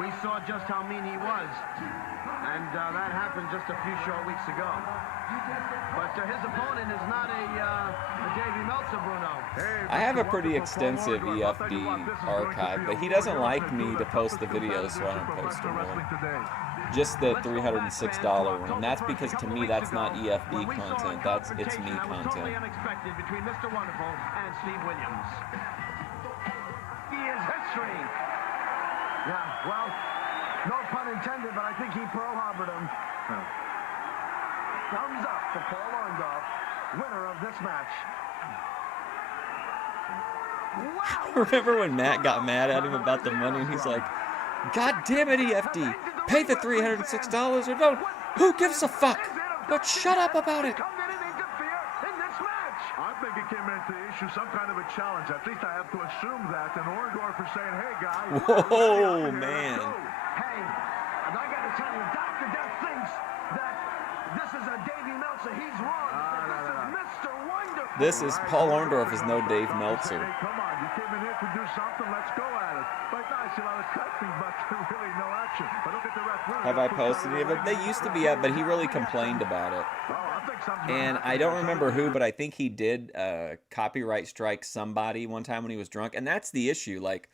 We saw just how mean he was, and that happened just a few short weeks ago. But his opponent is not a Davey Meltzer, Bruno. I have a pretty extensive EFD archive, but he doesn't like me to post the videos, so I don't post them more. Just the $306 one, and that's because to me that's not EFD content. It's me content. Unexpected between Mr. Wonderful and Steve Williams. He is history. Yeah, well, no pun intended, but I think he Pearl Harbored him. Thumbs up for Paul Orndorff, winner of this match. Wow! Remember when Matt got mad at him about the money, and he's like, "God damn it, EFD! Pay the $306 or don't. Who gives a fuck? But shut up about it." I think he came in to issue some kind of a challenge. At least I have to assume that. And Orndorff is saying, "Hey, guy." Whoa, man. Hey, and I got to tell you, Dr. Death thinks that this is a Davey Meltzer. He's wrong. This is Mr. Wonderful. This is Paul Orndorff is no Dave Meltzer. Hey, come on, you came in here to do something. Let's go at it. But nice, a lot of cussing, but really no action. But look at the ref. Have I posted any of it? They used to be up, but he really complained about it. And I don't remember who, but I think he did copyright strike somebody one time when he was drunk. And that's the issue. Like,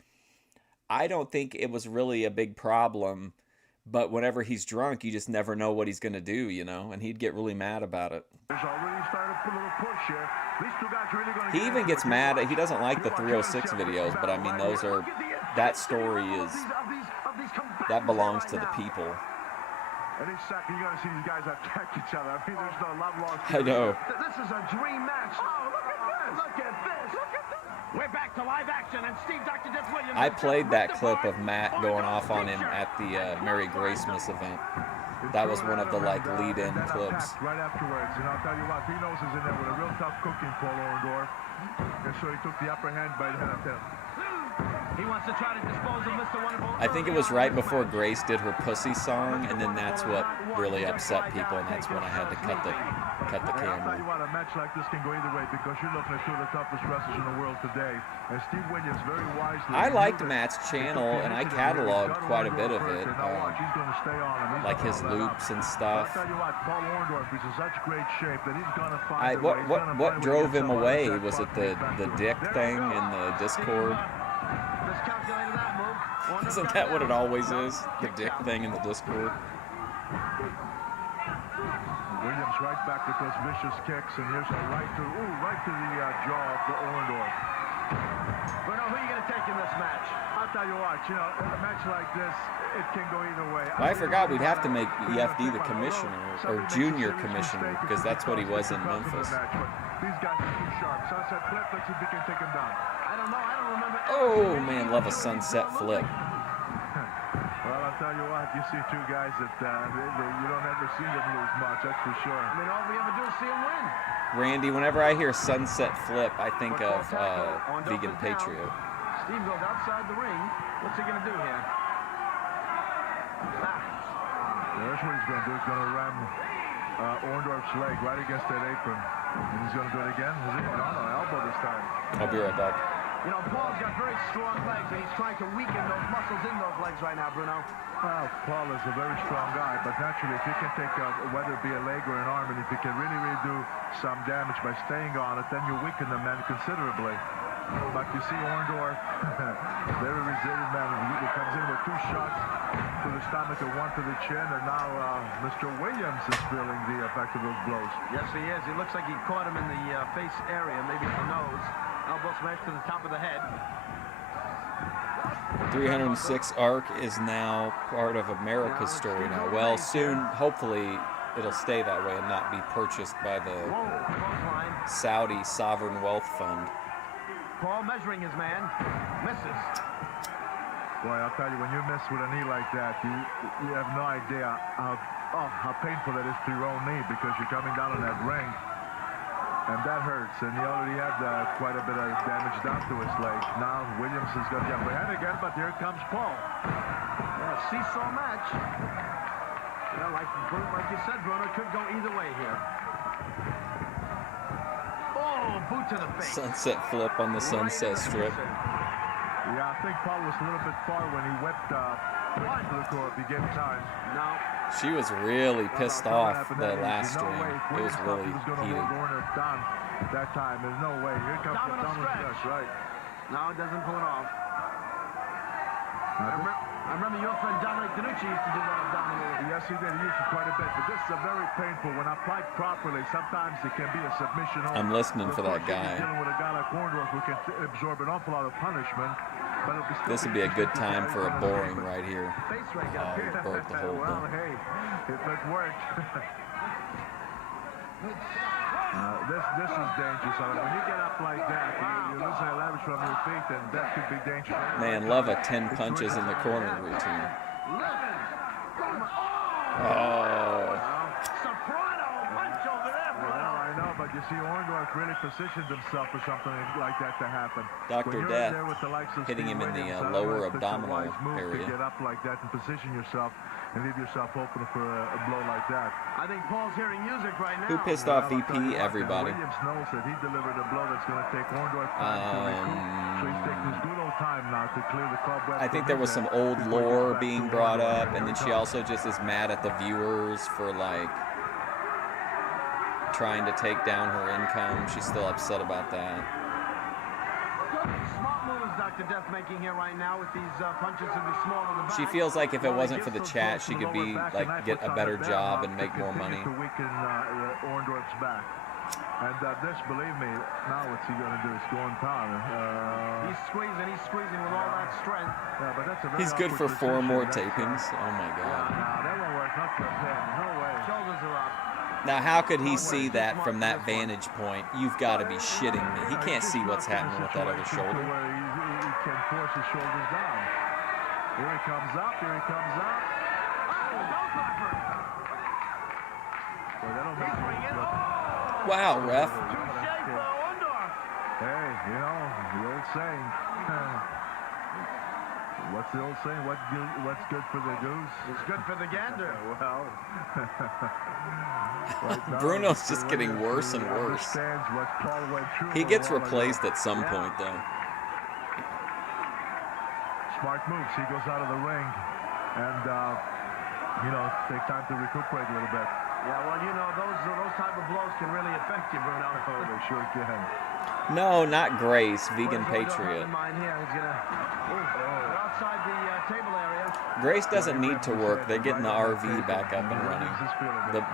I don't think it was really a big problem, but whenever he's drunk, you just never know what he's going to do, you know? And he'd get really mad about it. He even gets mad. He doesn't like the 306 videos, but I mean, that story is, that belongs to the people. Any second, you're going to see these guys attack each other. I mean, there's no love lost. I know. This is a dream match. Oh, look at this. Look at this. Look at this. We're back to live action, and Steve Dr. Death Williams. I played that clip of Matt going off on him at the Mary Gracemas event. That was one of the, like, lead-in clips. Right afterwards, and I'll tell you what, he knows he's in there with a real tough cooking, Paul Orndorff. And so he took the upper hand by the head of him. He wants to try to dispose of Mr. Wonderful. I think it was right before Grace did her pussy song, and then that's what really upset people, and that's when I had to cut the camera. I'll tell you what, a match like this can go either way because you're looking at two of the toughest wrestlers in the world today. And Steve Williams very wisely. I liked Matt's channel, and I cataloged quite a bit of it, like his loops and stuff. I'll tell you what, Paul Orndorff is in such great shape that he's going to find. What drove him away? Was it the dick thing in the Discord? Isn't that what it always is? The dick thing in the Discord? Williams right back with those vicious kicks, and here's a right to the jaw for Orndorff. Bruno, who are you going to take in this match? I'll tell you what, you know, in a match like this, it can go either way. I forgot we'd have to make EFD the commissioner, or junior commissioner, because that's what he was in Memphis. These guys are too sharp. Sunset flip, let's see if we can take him down. I don't know, I don't remember. Oh, man, love a sunset flip. Well, I'll tell you what, you see two guys that you don't ever see them lose much, that's for sure. I mean, all we ever do is see them win. Randy, whenever I hear sunset flip, I think of Vegan Patriot. Steve goes outside the ring. What's he going to do here? There's what he's going to do. He's going to ram Orndorff's leg right against that apron. And he's going to do it again. Is he? No, elbow this time. I'll be right back. You know, Paul's got very strong legs, and he's trying to weaken those muscles in those legs right now, Bruno. Well, Paul is a very strong guy, but naturally, if you can take whether it be a leg or an arm, and if you can really, really do some damage by staying on it, then you weaken the man considerably. But you see Orndorff, very resilient man. He comes in with two shots to the stomach and one to the chin, and now Mr. Williams is feeling the effect of those blows. Yes, he is. He looks like he caught him in the face area, maybe the nose. Elbow smash to the top of the head. 306 Arc is now part of America's story now. Well, soon, hopefully, it'll stay that way and not be purchased by the Saudi Sovereign Wealth Fund. Paul measuring his man. Misses. Boy, I'll tell you, when you miss with a knee like that, you have no idea how painful that is to your own knee, because you're coming down on that ring, and that hurts. And he already had quite a bit of damage done to his leg. Now Williams is going to get behind again, but here comes Paul. Yeah, seesaw match. Yeah, like you said, Bruno, could go either way here. Oh, boot to the face. Sunset flip on the Sunset Strip. Yeah, I think Paul was a little bit far when he went to the court. He gave time. No. She was really pissed off the last stream. It was really heated. That time, there's no way. Here comes the Domino stretch, right? No, it doesn't pull it off. I remember your friend Dominic DeNucci used to do that abdominal. Yes, he did. He used it quite a bit. But this is a very painful. When applied properly, sometimes it can be a submission. I'm listening for that guy. Dealing with a guy like Orndorff who can absorb an awful lot of punishment. But this would be a good time for a boring right here. Oh, he broke the whole well, thing. hey, it worked. This is dangerous. I mean, when you get up like that, you're losing a leverage from your feet, and that could be dangerous. Man, love a 10 punches in the corner routine. Oh. Soprano punch over there, Bruno. Well, I know, but you see, Orndorff really positioned himself for something like that to happen. Dr. Death hitting him in the lower abdominal area. To get up like that and position yourself and leave yourself open for a blow like that. I think Paul's hearing music right now. Who pissed off VP? Everybody. Williams knows that he delivered a blow that's going to take Orndorff time to recoup. So he's taking his good old time now to clear the cobwebs. I think there was some old lore being brought up, and then she also just is mad at the viewers for like trying to take down her income. She's still upset about that. Smart moves Dr. Death making here right now with these punches in the small of the back. She feels like if it wasn't for the chat, she could be like get a better job and make more money. To weaken Orndorff's back. And this, believe me, now what's he going to do? He's going pound. He's squeezing with all that strength. Yeah, but that's a very He's good for 4 position. more tapings. Oh my God. No, that won't work. Not for him. No way. Shoulders are up. Now, how could he see that from that vantage point? You've got to be shitting me. He can't see what's happening with that other shoulder. Where he can force his shoulders down. Here he comes up. Here he comes up. Boy, that'll make me look. Wow, ref. Hey, you know, the old saying. What's the old saying? What's good for the goose? It's good for the gander. Well, right Bruno's just getting worse and worse. He gets replaced at some point, though. Smart moves. He goes out of the ring and, you know, take time to recuperate a little bit. Yeah, well, you know, those type of blows can really affect you, Bruno. Oh, they sure can. No, not Grace, vegan patriot. Outside the table area. Grace doesn't need to work. They get in the RV back up and running.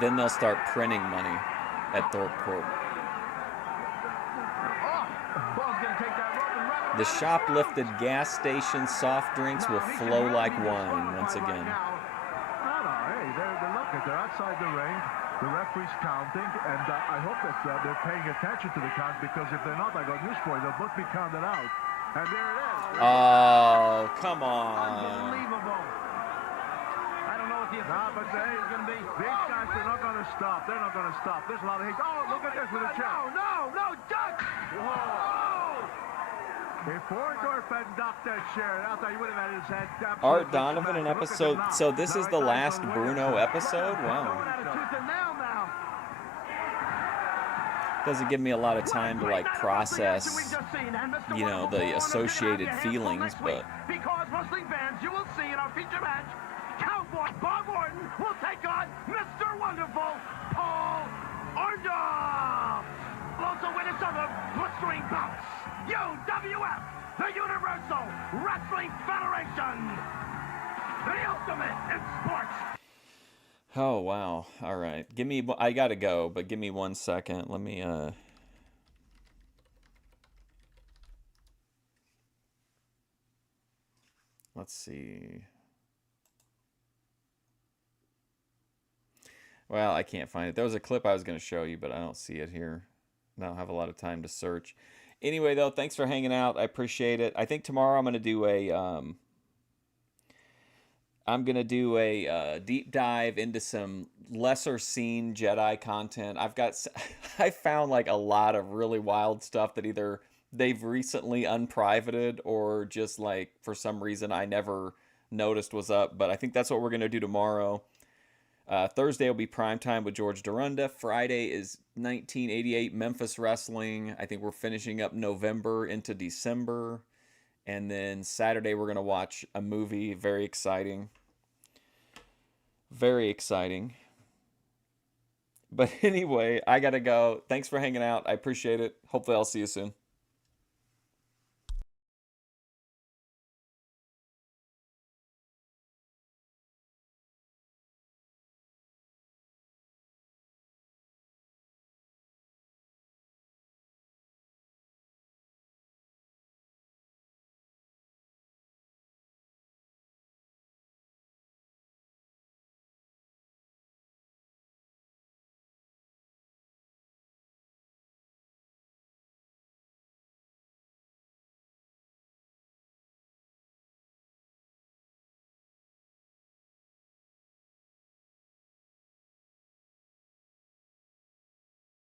Then they'll start printing money at Thorpe Court. The shoplifted gas station soft drinks will flow like wine once again. They're outside the ring. The referee's counting, and I hope that they're paying attention to the count, because if they're not, I got news for you, they'll both be counted out. And there it is. Oh, come on. Unbelievable. I don't know what the effect but is going to be. These guys are not going to stop. They're not going to stop. There's a lot of hate. Oh, look at this with a check. No, Duck. Whoa. If Orndorff had knocked that chair out there, he would have had his head down. Art Donovan, an episode. So this is the last Bruno episode? Wow. Doesn't give me a lot of time to like process, you know, the associated feelings, but. Because wrestling fans, you will see in our feature match, Cowboy Bob Orton will take on Mr. Wonderful Paul Orndorff. Also witness of a blistering bouts. UWF, the Universal Wrestling Federation, the ultimate in sports. Oh, wow. All right. I got to go, but give me 1 second. Let me, let's see. Well, I can't find it. There was a clip I was going to show you, but I don't see it here. I don't have a lot of time to search. Anyway, though, thanks for hanging out. I appreciate it. I think tomorrow I'm going to do I'm gonna do a deep dive into some lesser seen Jedi content. I found like a lot of really wild stuff that either they've recently unprivated or just like for some reason I never noticed was up. But I think that's what we're gonna do tomorrow. Thursday will be primetime with George Durunda. Friday is 1988 Memphis Wrestling. I think we're finishing up November into December. And then Saturday we're going to watch a movie. Very exciting. Very exciting. But anyway, I got to go. Thanks for hanging out. I appreciate it. Hopefully I'll see you soon.